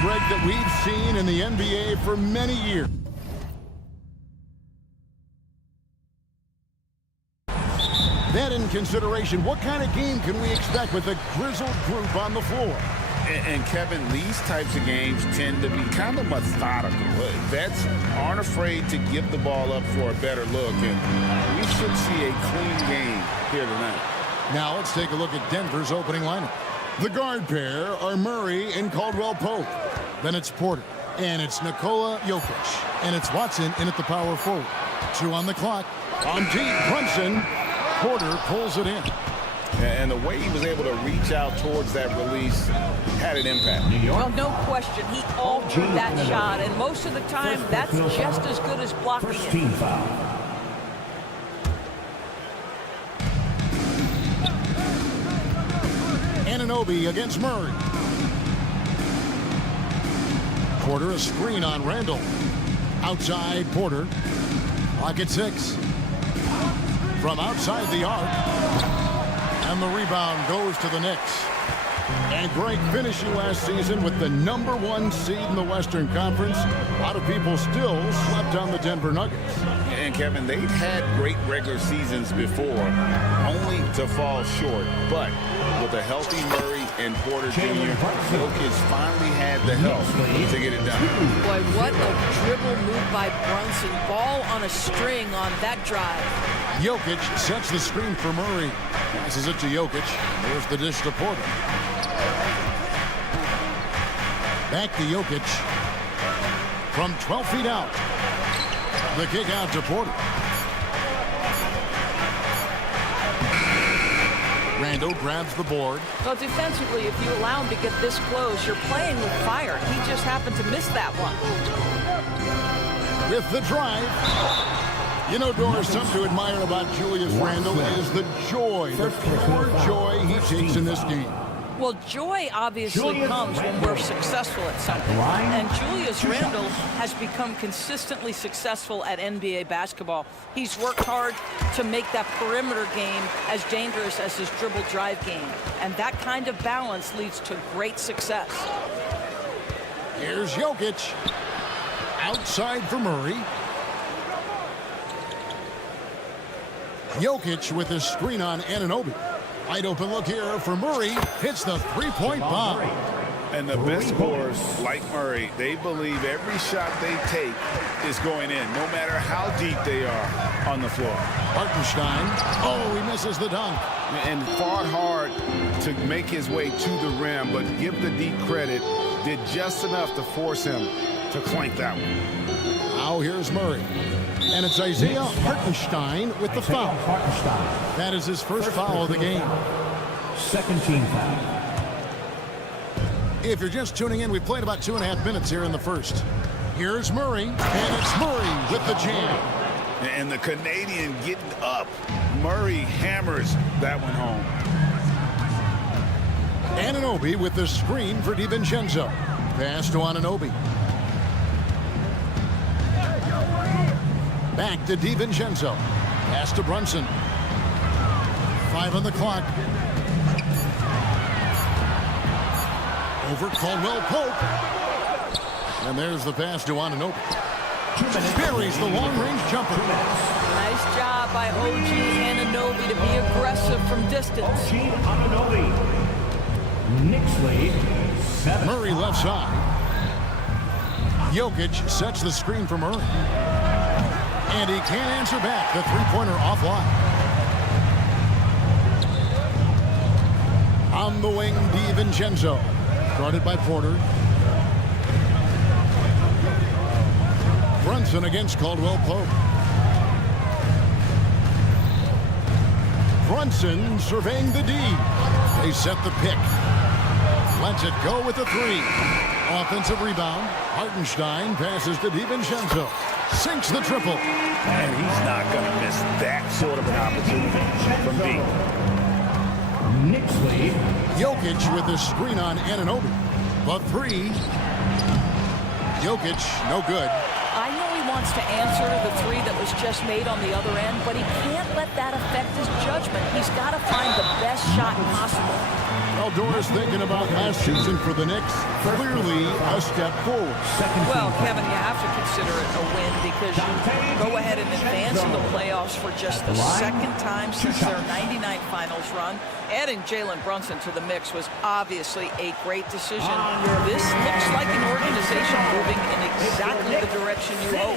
Greg, that we've seen in the NBA for many years. That in consideration, what kind of game can we expect with a grizzled group on the floor? And Kevin, these types of games tend to be kind of methodical. Vets aren't afraid to give the ball up for a better look, and we should see a clean game here tonight. Now let's take a look at Denver's opening lineup. The guard pair are Murray and Caldwell Pope. Then it's Porter. And it's Nikola Jokic. And it's Watson in at the power forward. 2 on the clock. On deep, Brunson. Porter pulls it in. And the way he was able to reach out towards that release had an impact. Well, no question. He altered that shot, and most of the time, that's just as good as blocking it. Team foul. Anunoby against Murray. Porter a screen on Randall. Outside Porter. Clock at 6. From outside the arc. And the rebound goes to the Knicks. And Greg finishing last season with the #1 seed in the Western Conference. A lot of people still slept on the Denver Nuggets. And Kevin, they've had great regular seasons before, only to fall short. But with a healthy Murray and Porter Jr., Jokic finally had the help to get it done. Boy, what a dribble move by Brunson. Ball on a string on that drive. Jokic sets the screen for Murray. Passes it to Jokic. There's the dish to Porter. Back to Jokic. From 12 feet out. The kick out to Porter. Randall grabs the board. Well, defensively, if you allow him to get this close, you're playing with fire. He just happened to miss that one. With the drive. You know, Doris, something to admire about Julius Randall is the joy, the pure joy he takes in this game. Well, joy obviously comes when we're successful at something. And Julius Randall has become consistently successful at NBA basketball. He's worked hard to make that perimeter game as dangerous as his dribble drive game. And that kind of balance leads to great success. Here's Jokic. Outside for Murray. Jokic with his screen on Anunoby. Wide open look here for Murray. Hits the three-point bomb. And the best scorers, like Murray, they believe every shot they take is going in, no matter how deep they are on the floor. Hartenstein. Oh, he misses the dunk. And fought hard to make his way to the rim, but give the D credit, did just enough to force him to clank that one. Now here's Murray. And it's Isaiah Hartenstein with the foul. That is his first foul of the game. Second team foul. If you're just tuning in, we played about 2.5 minutes here in the first. Here's Murray, and it's Murray with the jam. And the Canadian getting up. Murray hammers that one home. Anunoby with the screen for DiVincenzo. Pass to Anunoby. Back to DiVincenzo. Pass to Brunson. 5 on the clock. Over Caldwell Pope. And there's the pass to Anunoby. Buries the long-range jumper. Nice job by OG Anunoby to be aggressive from distance. OG Anunoby. Knicks lead 7. Murray left side. Jokic sets the screen for Murray. And he can't answer back. The three-pointer offline. On the wing, DiVincenzo. Guarded by Porter. Brunson against Caldwell Pope. Brunson surveying the D. They set the pick. Lets it go with the 3. Offensive rebound. Hartenstein passes to DiVincenzo. sinks the triple. And he's not going to miss that sort of an opportunity from deep. Knicks lead. Jokic with the screen on Anunoby. The three. Jokic, no good. I know he wants to answer the three that was just made on the other end, but he can't let that affect his judgment. He's got to find the best shot possible. Well, Doris thinking about last season for the Knicks. Clearly a step forward. Well, Kevin, you have to consider it a win because you go ahead and advance in the playoffs for just the second time since their 99 finals run. Adding Jalen Brunson to the mix was obviously a great decision. This looks like an organization moving in exactly the direction you hope.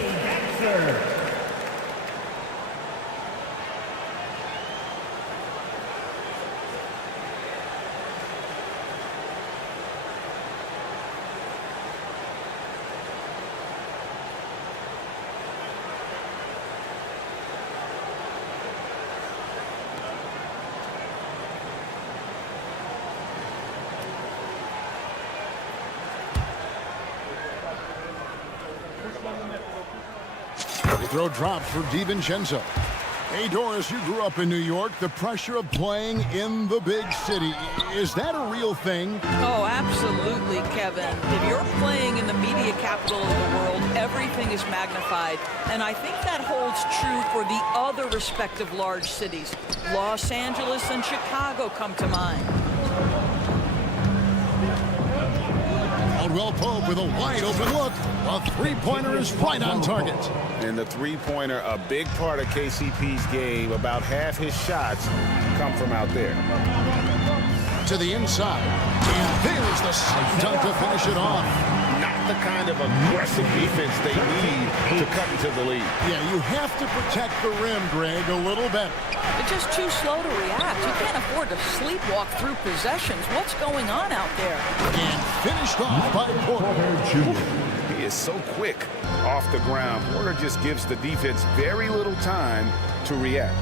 Throw drops for DiVincenzo. Hey, Doris, you grew up in New York. The pressure of playing in the big city, is that a real thing? Oh, absolutely, Kevin. If you're playing in the media capital of the world, everything is magnified. And I think that holds true for the other respective large cities. Los Angeles and Chicago come to mind. Caldwell Pope with a wide open look. A three-pointer is right on target. And the three-pointer, a big part of KCP's game. About half his shots come from out there. To the inside. And there's the slam dunk to finish it off. Not the kind of aggressive defense they need to cut into the lead. Yeah, you have to protect the rim, Greg, a little better. It's just too slow to react. You can't afford to sleepwalk through possessions. What's going on out there? And finished off by Porter. He is so quick off the ground. Porter just gives the defense very little time to react.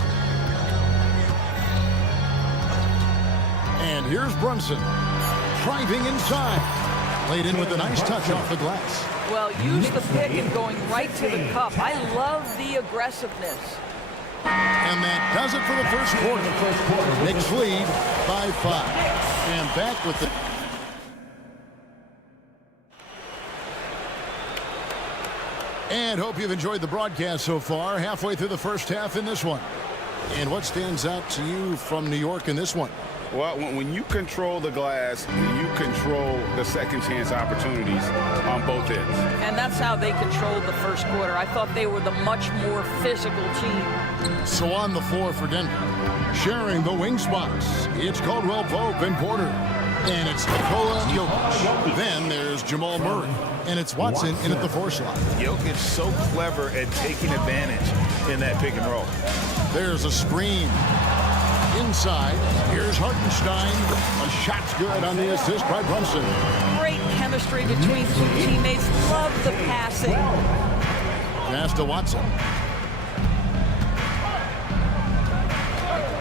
And here's Brunson. Driving inside. Played in with a nice touch off the glass. Well, use the pick and going right to the cup. I love the aggressiveness. And that does it for the first quarter. Knicks lead by 5. And back with the... And hope you've enjoyed the broadcast so far. Halfway through the first half in this one. And what stands out to you from New York in this one? Well, when you control the glass, you control the second chance opportunities on both ends. And that's how they controlled the first quarter. I thought they were the much more physical team. So on the floor for Denver, sharing the wing spots, it's Caldwell Pope and Porter. And it's Nikola Jokic. Then there's Jamal Murray. And it's Watson in at the 4 slot. Jokic so clever at taking advantage in that pick and roll. There's a screen. Inside, here's Hartenstein. A shot's good on the assist by Brunson. Great chemistry between two teammates. Love the passing. Pass to Watson.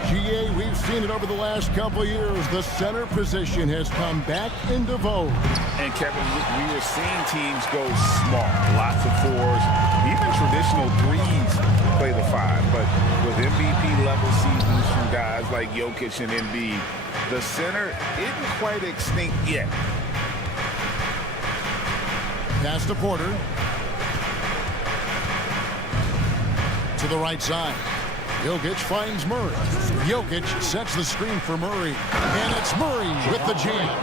GA, we've seen it over the last couple of years. The center position has come back into vogue. And Kevin, we were seeing teams go small. Lots of 4s, even traditional 3s play the 5. But with MVP level seasons from guys like Jokic and Embiid, the center isn't quite extinct yet. Pass to Porter. To the right side. Jokic finds Murray. Jokic sets the screen for Murray. And it's Murray with the jam.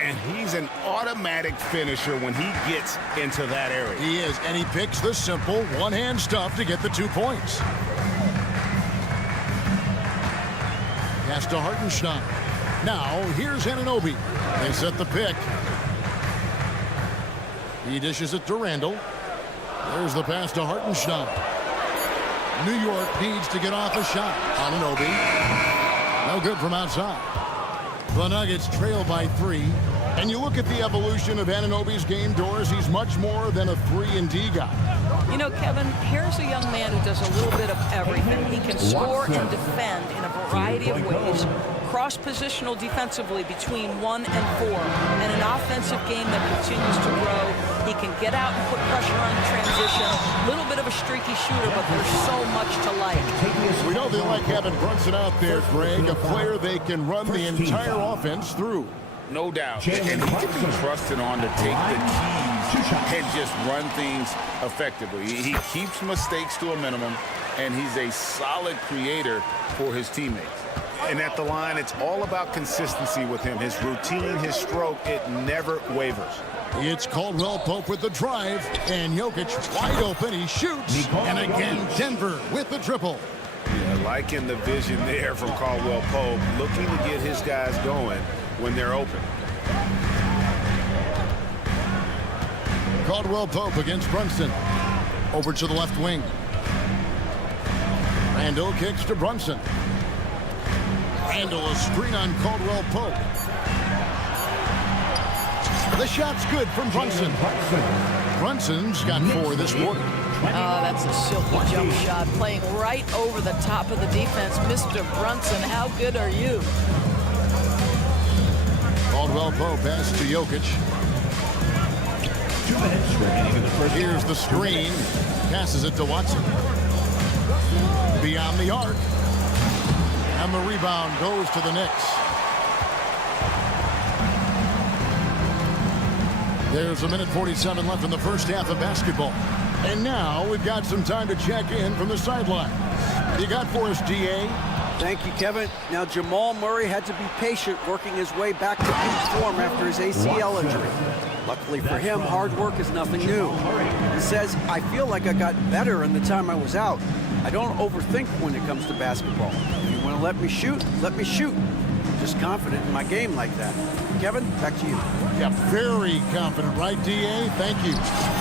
And he's an automatic finisher when he gets into that area. He is, and he picks the simple one-hand stuff to get the 2 points. Pass to Hartenstein. Now, here's Anunoby. They set the pick. He dishes it to Randall. There's the pass to Hartenstein. New York needs to get off a shot. Anunoby. No good from outside. The Nuggets trail by 3. And you look at the evolution of Anunoby's game, Doris, he's much more than a 3-and-D guy. You know, Kevin, here's a young man who does a little bit of everything. He can score and defend in a variety of ways. cross-positional defensively between 1 and 4, and an offensive game that continues to grow. He can get out and put pressure on transition. A little bit of a streaky shooter, but there's so much to like. We know they like having Brunson out there, Greg, a player they can run the entire offense through. No doubt. And he can be trusted on to take the keys and just run things effectively. He keeps mistakes to a minimum, and he's a solid creator for his teammates. And at the line, it's all about consistency with him. His routine, his stroke, it never wavers. It's Caldwell Pope with the drive, and Jokic wide open. He shoots, and again Denver with the triple. Yeah, liking the vision there from Caldwell Pope, looking to get his guys going when they're open. Caldwell Pope against Brunson. Over to the left wing. Randall kicks to Brunson. Randall a screen on Caldwell Pope. The shot's good from Brunson. Brunson's got 4 this quarter. Oh, that's a silky jump shot, playing right over the top of the defense. Mr. Brunson, how good are you? Caldwell Pope pass to Jokic. 2 minutes remaining in the first. Here's the screen. Passes it to Watson. Beyond the arc. And the rebound goes to the Knicks. There's 1:47 left in the first half of basketball. And now we've got some time to check in from the sideline. You got for us, DA? Thank you, Kevin. Now, Jamal Murray had to be patient working his way back to peak form after his ACL injury. Luckily for him, hard work is nothing new. He says, I feel like I got better in the time I was out. I don't overthink when it comes to basketball. If you want to let me shoot, let me shoot. I'm just confident in my game like that. Kevin, back to you. Yeah, very confident, right, DA? Thank you.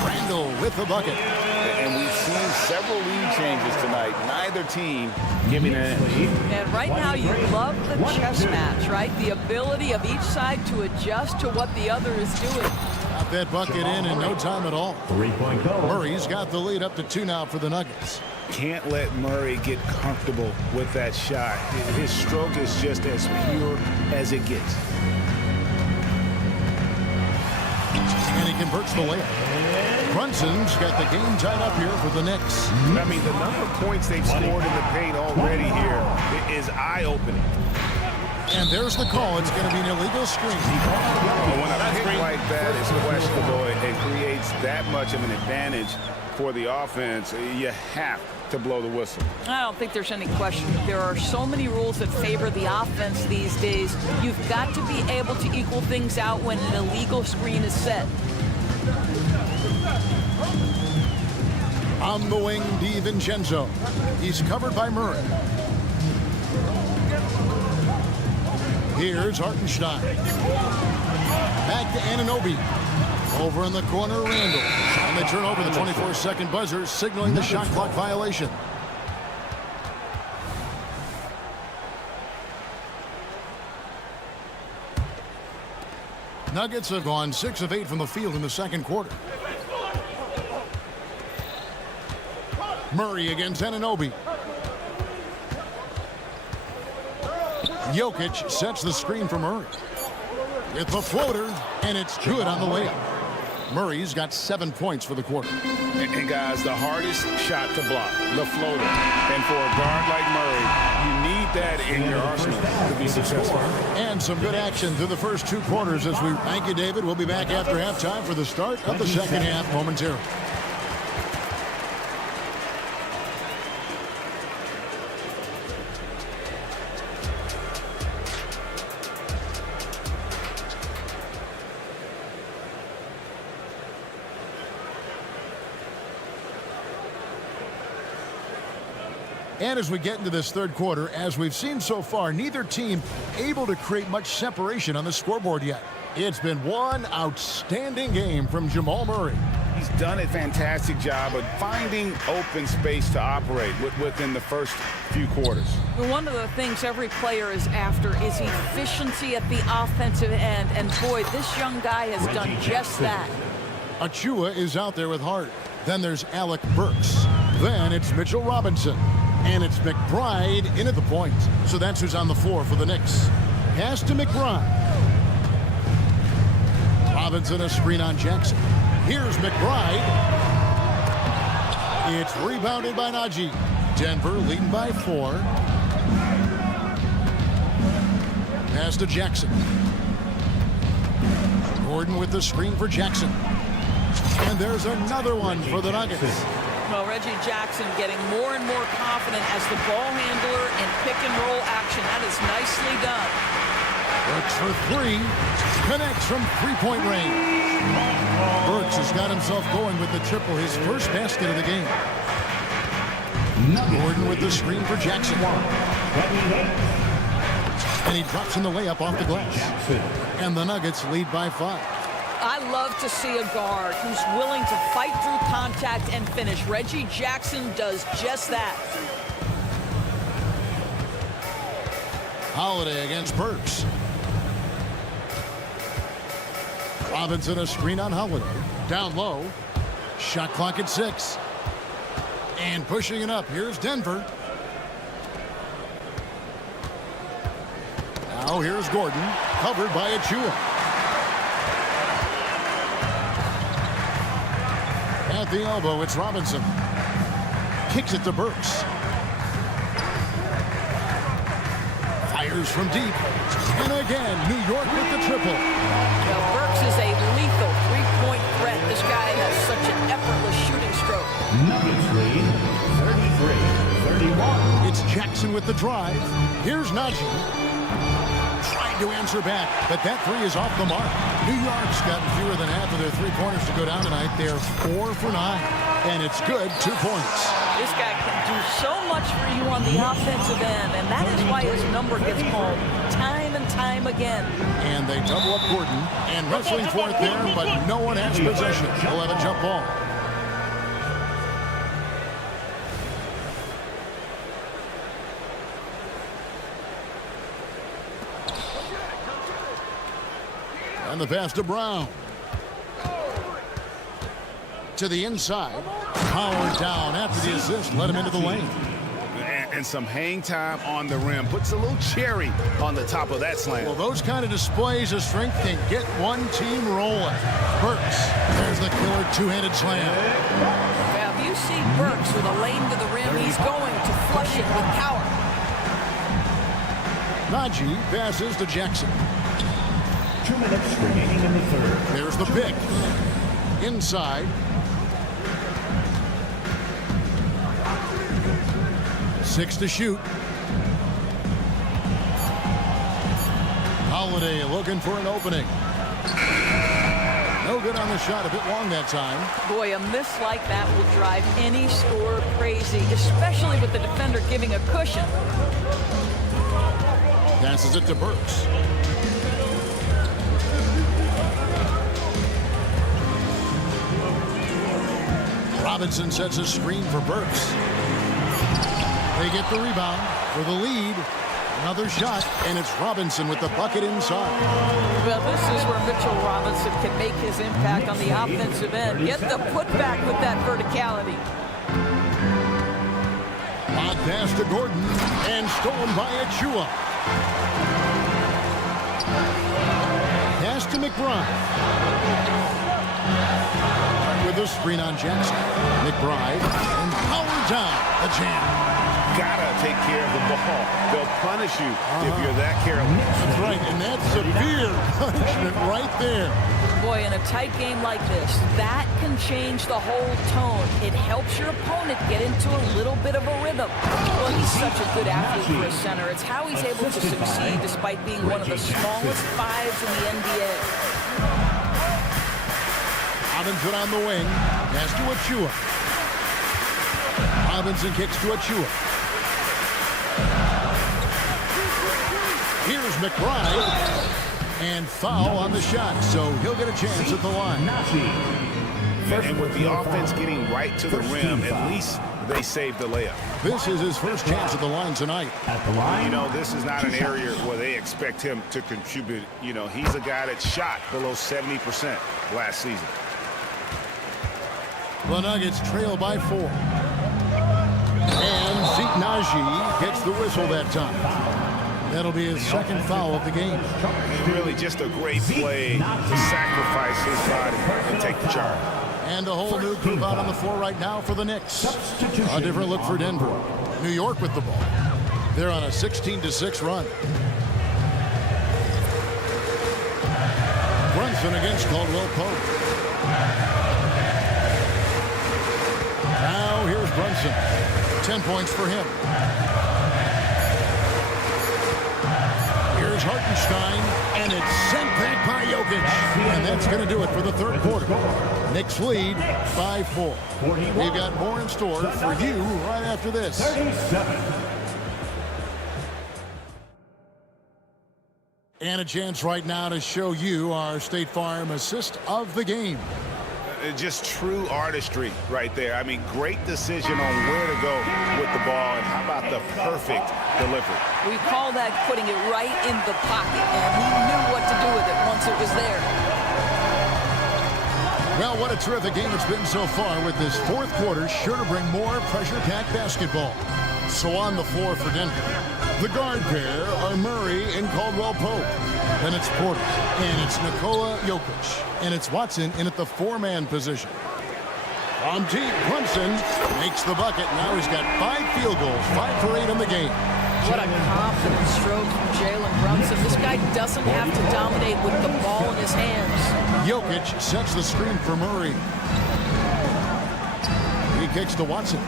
Randall with the bucket. And we've seen several lead changes tonight. Neither team giving an edge. And right now you love the chess match, right? The ability of each side to adjust to what the other is doing. Got that bucket in no time at all. 3-point goal. Murray's got the lead up to 2 now for the Nuggets. Can't let Murray get comfortable with that shot. His stroke is just as pure as it gets. And he converts the layup. Brunson's got the game tied up here for the Knicks. I mean, the number of points they've scored in the paint already here is eye-opening. And there's the call. It's going to be an illegal screen. When a pick like that is questionable, it creates that much of an advantage for the offense. You have to blow the whistle. I don't think there's any question. There are so many rules that favor the offense these days. You've got to be able to equal things out when an illegal screen is set. On the wing, DiVincenzo. He's covered by Murray. Here's Hartenstein. Back to Anunoby. Over in the corner, Randall. And they turn over the 24-second buzzer, signaling the shot clock violation. Nuggets have gone 6 of 8 from the field in the second quarter. Murray against Anunoby. Jokic sets the screen for Murray. With the floater, and it's good on the layup. Murray's got 7 points for the quarter. And guys, the hardest shot to block, the floater. And for a guard like Murray, you need that in your arsenal to be successful. And some good action through the first 2 quarters as we thank you, David. We'll be back after halftime for the start of the second half momentarily. And as we get into this third quarter, as we've seen so far, neither team able to create much separation on the scoreboard yet. It's been one outstanding game from Jamal Murray. He's done a fantastic job of finding open space to operate within the first few quarters. One of the things every player is after is efficiency at the offensive end. And boy, this young guy has done just that. Achua is out there with Hart. Then there's Alec Burks. Then it's Mitchell Robinson. And it's McBride in at the point. So that's who's on the floor for the Knicks. Pass to McBride. Robinson a screen on Jackson. Here's McBride. It's rebounded by Najee. Denver leading by 4. Pass to Jackson. Gordon with the screen for Jackson. And there's another one for the Nuggets. Well, Reggie Jackson getting more and more confident as the ball handler in pick-and-roll action. That is nicely done. Burks for 3. Connects from three-point range. Burks has got himself going with the triple, his first basket of the game. Gordon with the screen for Jackson. And he drops in the layup off the glass. And the Nuggets lead by 5. I love to see a guard who's willing to fight through contact and finish. Reggie Jackson does just that. Holiday against Burks. Robinson a screen on Holiday. Down low. Shot clock at 6. And pushing it up. Here's Denver. Now here's Gordon. Covered by Achua. At the elbow, it's Robinson. Kicks it to Burks. Fires from deep. And again, New York with the triple. Now, Burks is a lethal three-point threat. This guy has such an effortless shooting stroke. Nuggets lead 33-31. It's Jackson with the drive. Here's Najee. Trying to answer back, but that 3 is off the mark. New York's gotten fewer than half of their three-pointers to go down tonight. They're 4 for 9, and it's good. 2 points. This guy can do so much for you on the offensive end, and that is why his number gets called time and time again. And they double up Gordon, and wrestling for it there, but no one has possession. He'll have a jump ball. And the pass to Brown. To the inside. Powered down after the assist. Let him into the lane. And some hang time on the rim. Puts a little cherry on the top of that slam. Well, those kind of displays of strength can get one team rolling. Burks. There's the killer two-handed slam. Now, if you see Burks with a lane to the rim, he's going to flush it with power. Najee passes to Jackson. 2 minutes remaining in the third. There's the pick. Inside. Six to shoot. Holiday looking for an opening. No good on the shot. A bit long that time. Boy, a miss like that will drive any scorer crazy, especially with the defender giving a cushion. Passes it to Burks. Robinson sets a screen for Burks. They get the rebound for the lead. Another shot, and it's Robinson with the bucket inside. Well, this is where Mitchell Robinson can make his impact on the offensive end. Get the putback with that verticality. Odd pass to Gordon, and stolen by Achua. Pass to McBride. With a screen on Jackson. McBride, and power down. The jam. Gotta take care of the ball. They'll punish you if you're that careless. That's right, and that's severe punishment right there. Boy, in a tight game like this, that can change the whole tone. It helps your opponent get into a little bit of a rhythm. Well, he's such a good athlete for a center. It's how he's able to succeed despite being one of the smallest 5s in the NBA. Robinson on the wing. Pass to Achua. Robinson kicks to Achua. Here's McBride. And foul on the shot, so he'll get a chance at the line. And with the offense getting right to the rim, at least they saved the layup. This is his first chance at the line tonight. At the line, you know, this is not an area where they expect him to contribute. You know, he's a guy that shot below 70% last season. The Nuggets trail by 4. And Zeke Naji gets the whistle that time. That'll be his second foul of the game. And really just a great play to sacrifice his body and take the charge. And a whole new group out on the floor right now for the Knicks. A different look for Denver. New York with the ball. They're on a 16-6 run. Brunson against Caldwell Pope. Now here's Brunson. 10 points for him. Here's Hartenstein, and it's sent back by Jokic. And that's going to do it for the third quarter. Knicks lead 5-4. We've got more in store for you right after this. 37. And a chance right now to show you our State Farm assist of the game. Just true artistry right there. I mean, great decision on where to go with the ball, and how about the perfect delivery? We call that putting it right in the pocket, and he knew what to do with it once it was there. Well, what a terrific game it's been so far, with this fourth quarter sure to bring more pressure-packed basketball. So on the floor for Denver, the guard pair are Murray and Caldwell Pope. Then it's Porter, and it's Nikola Jokic, and it's Watson in at the four-man position. From deep, Brunson makes the bucket. Now he's got 5 field goals, 5 for 8 in the game. What a confident stroke from Jalen Brunson. This guy doesn't have to dominate with the ball in his hands. Jokic sets the screen for Murray. He kicks to Watson.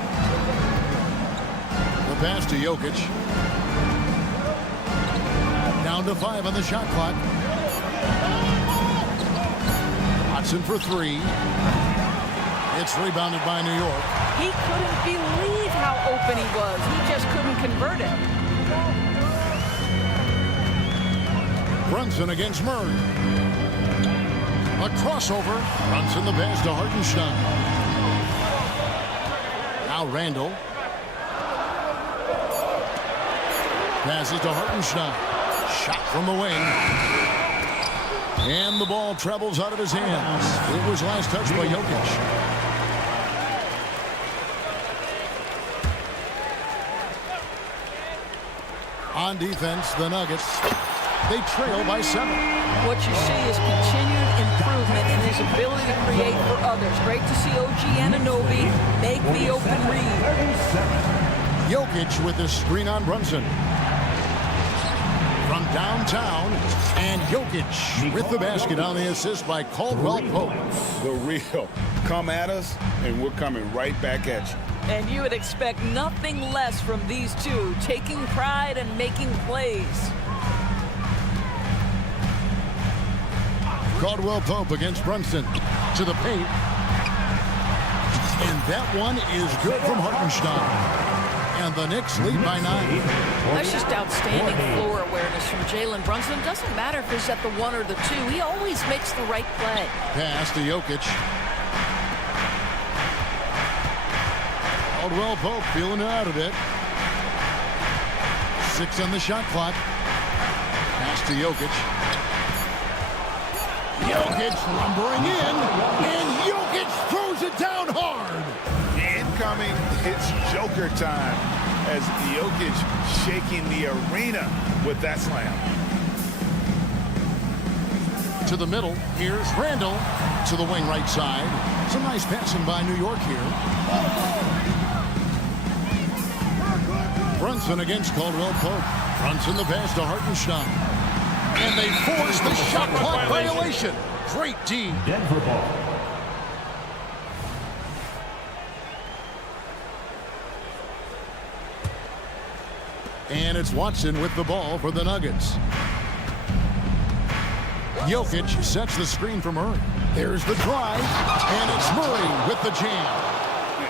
The pass to Jokic. Down to 5 on the shot clock. Watson for 3. It's rebounded by New York. He couldn't believe how open he was. He just couldn't convert it. Brunson against Murray. A crossover. Brunson the pass to Hartenstein. Now Randall. Passes to Hartenstein. Shot from the wing. And the ball travels out of his hands. It was last touched by Jokic. On defense, the Nuggets, they trail by 7. What you see is continued improvement in his ability to create for others. Great to see OG Anunoby make the open read. Jokic with the screen on Brunson. From downtown, and Jokic with the basket on the assist by Caldwell Pope. The real. Come at us, and we're coming right back at you. And you would expect nothing less from these two, taking pride and making plays. Caldwell Pope against Brunson to the paint. And that one is good from Hartenstein. And the Knicks lead by 9. That's just outstanding floor awareness from Jalen Brunson. Doesn't matter if he's at the 1 or the 2. He always makes the right play. Pass to Jokic. Caldwell Pope feeling it out a bit. 6 on the shot clock. Pass to Jokic. Jokic lumbering in, and Jokic throws it down hard. Incoming, it's Joker time as Jokic shaking the arena with that slam. To the middle, here's Randall to the wing right side. Some nice passing by New York here. Brunson against Caldwell Pope. Brunson the pass to Hartenstein. And they force the shot clock violation. Great D. Denver ball. And it's Watson with the ball for the Nuggets. Jokic sets the screen for Murray. There's the drive, and it's Murray with the jam.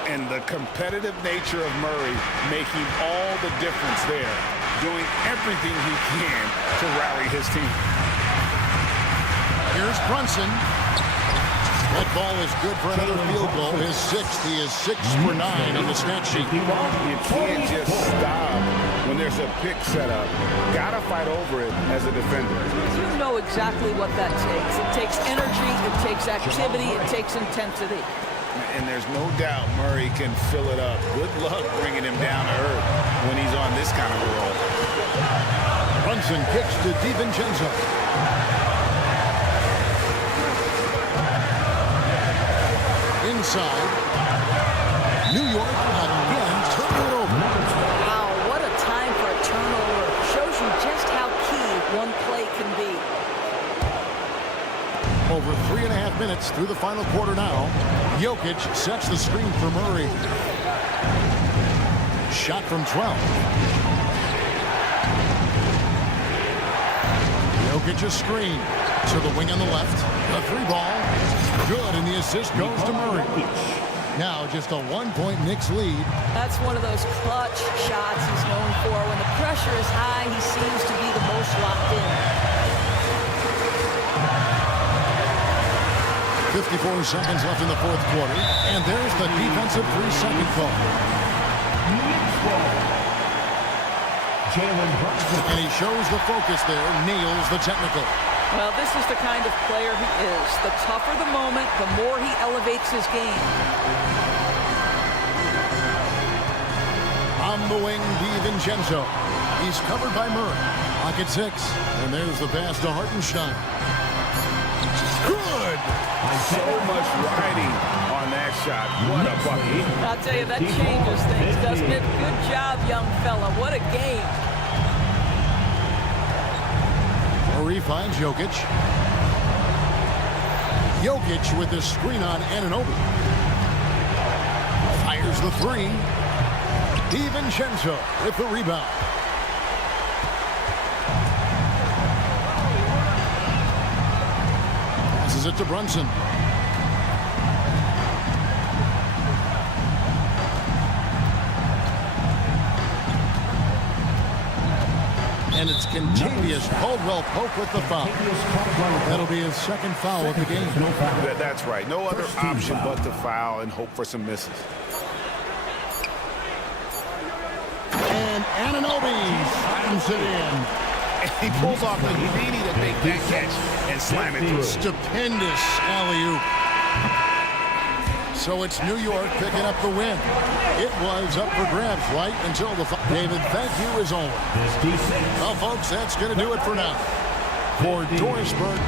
And the competitive nature of Murray making all the difference there, doing everything he can to rally his team. Here's Brunson. That ball is good for another field goal. His 6th. He is 6 for 9 on the stat sheet. You can't just stop when there's a pick set up. Gotta fight over it as a defender. You know exactly what that takes. It takes energy, it takes activity, it takes intensity. And there's no doubt Murray can fill it up. Good luck bringing him down to earth when he's on this kind of a roll. Brunson kicks to DiVincenzo. Inside. New York again turning it over. Wow, what a time for a turnover. Shows you just how key one play can be. Over 3.5 minutes through the final quarter now. Jokic sets the screen for Murray. Shot from 12. Jokic a screen to the wing on the left. The 3-ball. Good, and the assist goes to Murray. Now just a 1-point Knicks lead. That's one of those clutch shots he's known for. When the pressure is high, he seems to be the most locked in. 54 seconds left in the fourth quarter. And there's the defensive 3-second call. And he shows the focus there, nails the technical. Well, this is the kind of player he is. The tougher the moment, the more he elevates his game. On the wing, DiVincenzo. He's covered by Murray. Pocket 6. And there's the pass to Hartenstein. Good! So much riding on that shot. What a bucket. I'll tell you, that changes things, doesn't it? Good job, young fella. What a game. Murray finds Jokic. Jokic with the screen on Anunoby. Fires the 3. DiVincenzo with the rebound. Passes it to Brunson. And it's contagious. Caldwell Pope with the foul. That'll be his second foul of the game. That's right. No other option but to foul and hope for some misses. And Anunoby slams it in. And he pulls off the Houdini to make that catch and slam it through. Stupendous alley-oop. So it's New York picking up the win. It was up for grabs right until the... David, thank you as always. Well, folks, that's going to do it for now. For Doris Burke,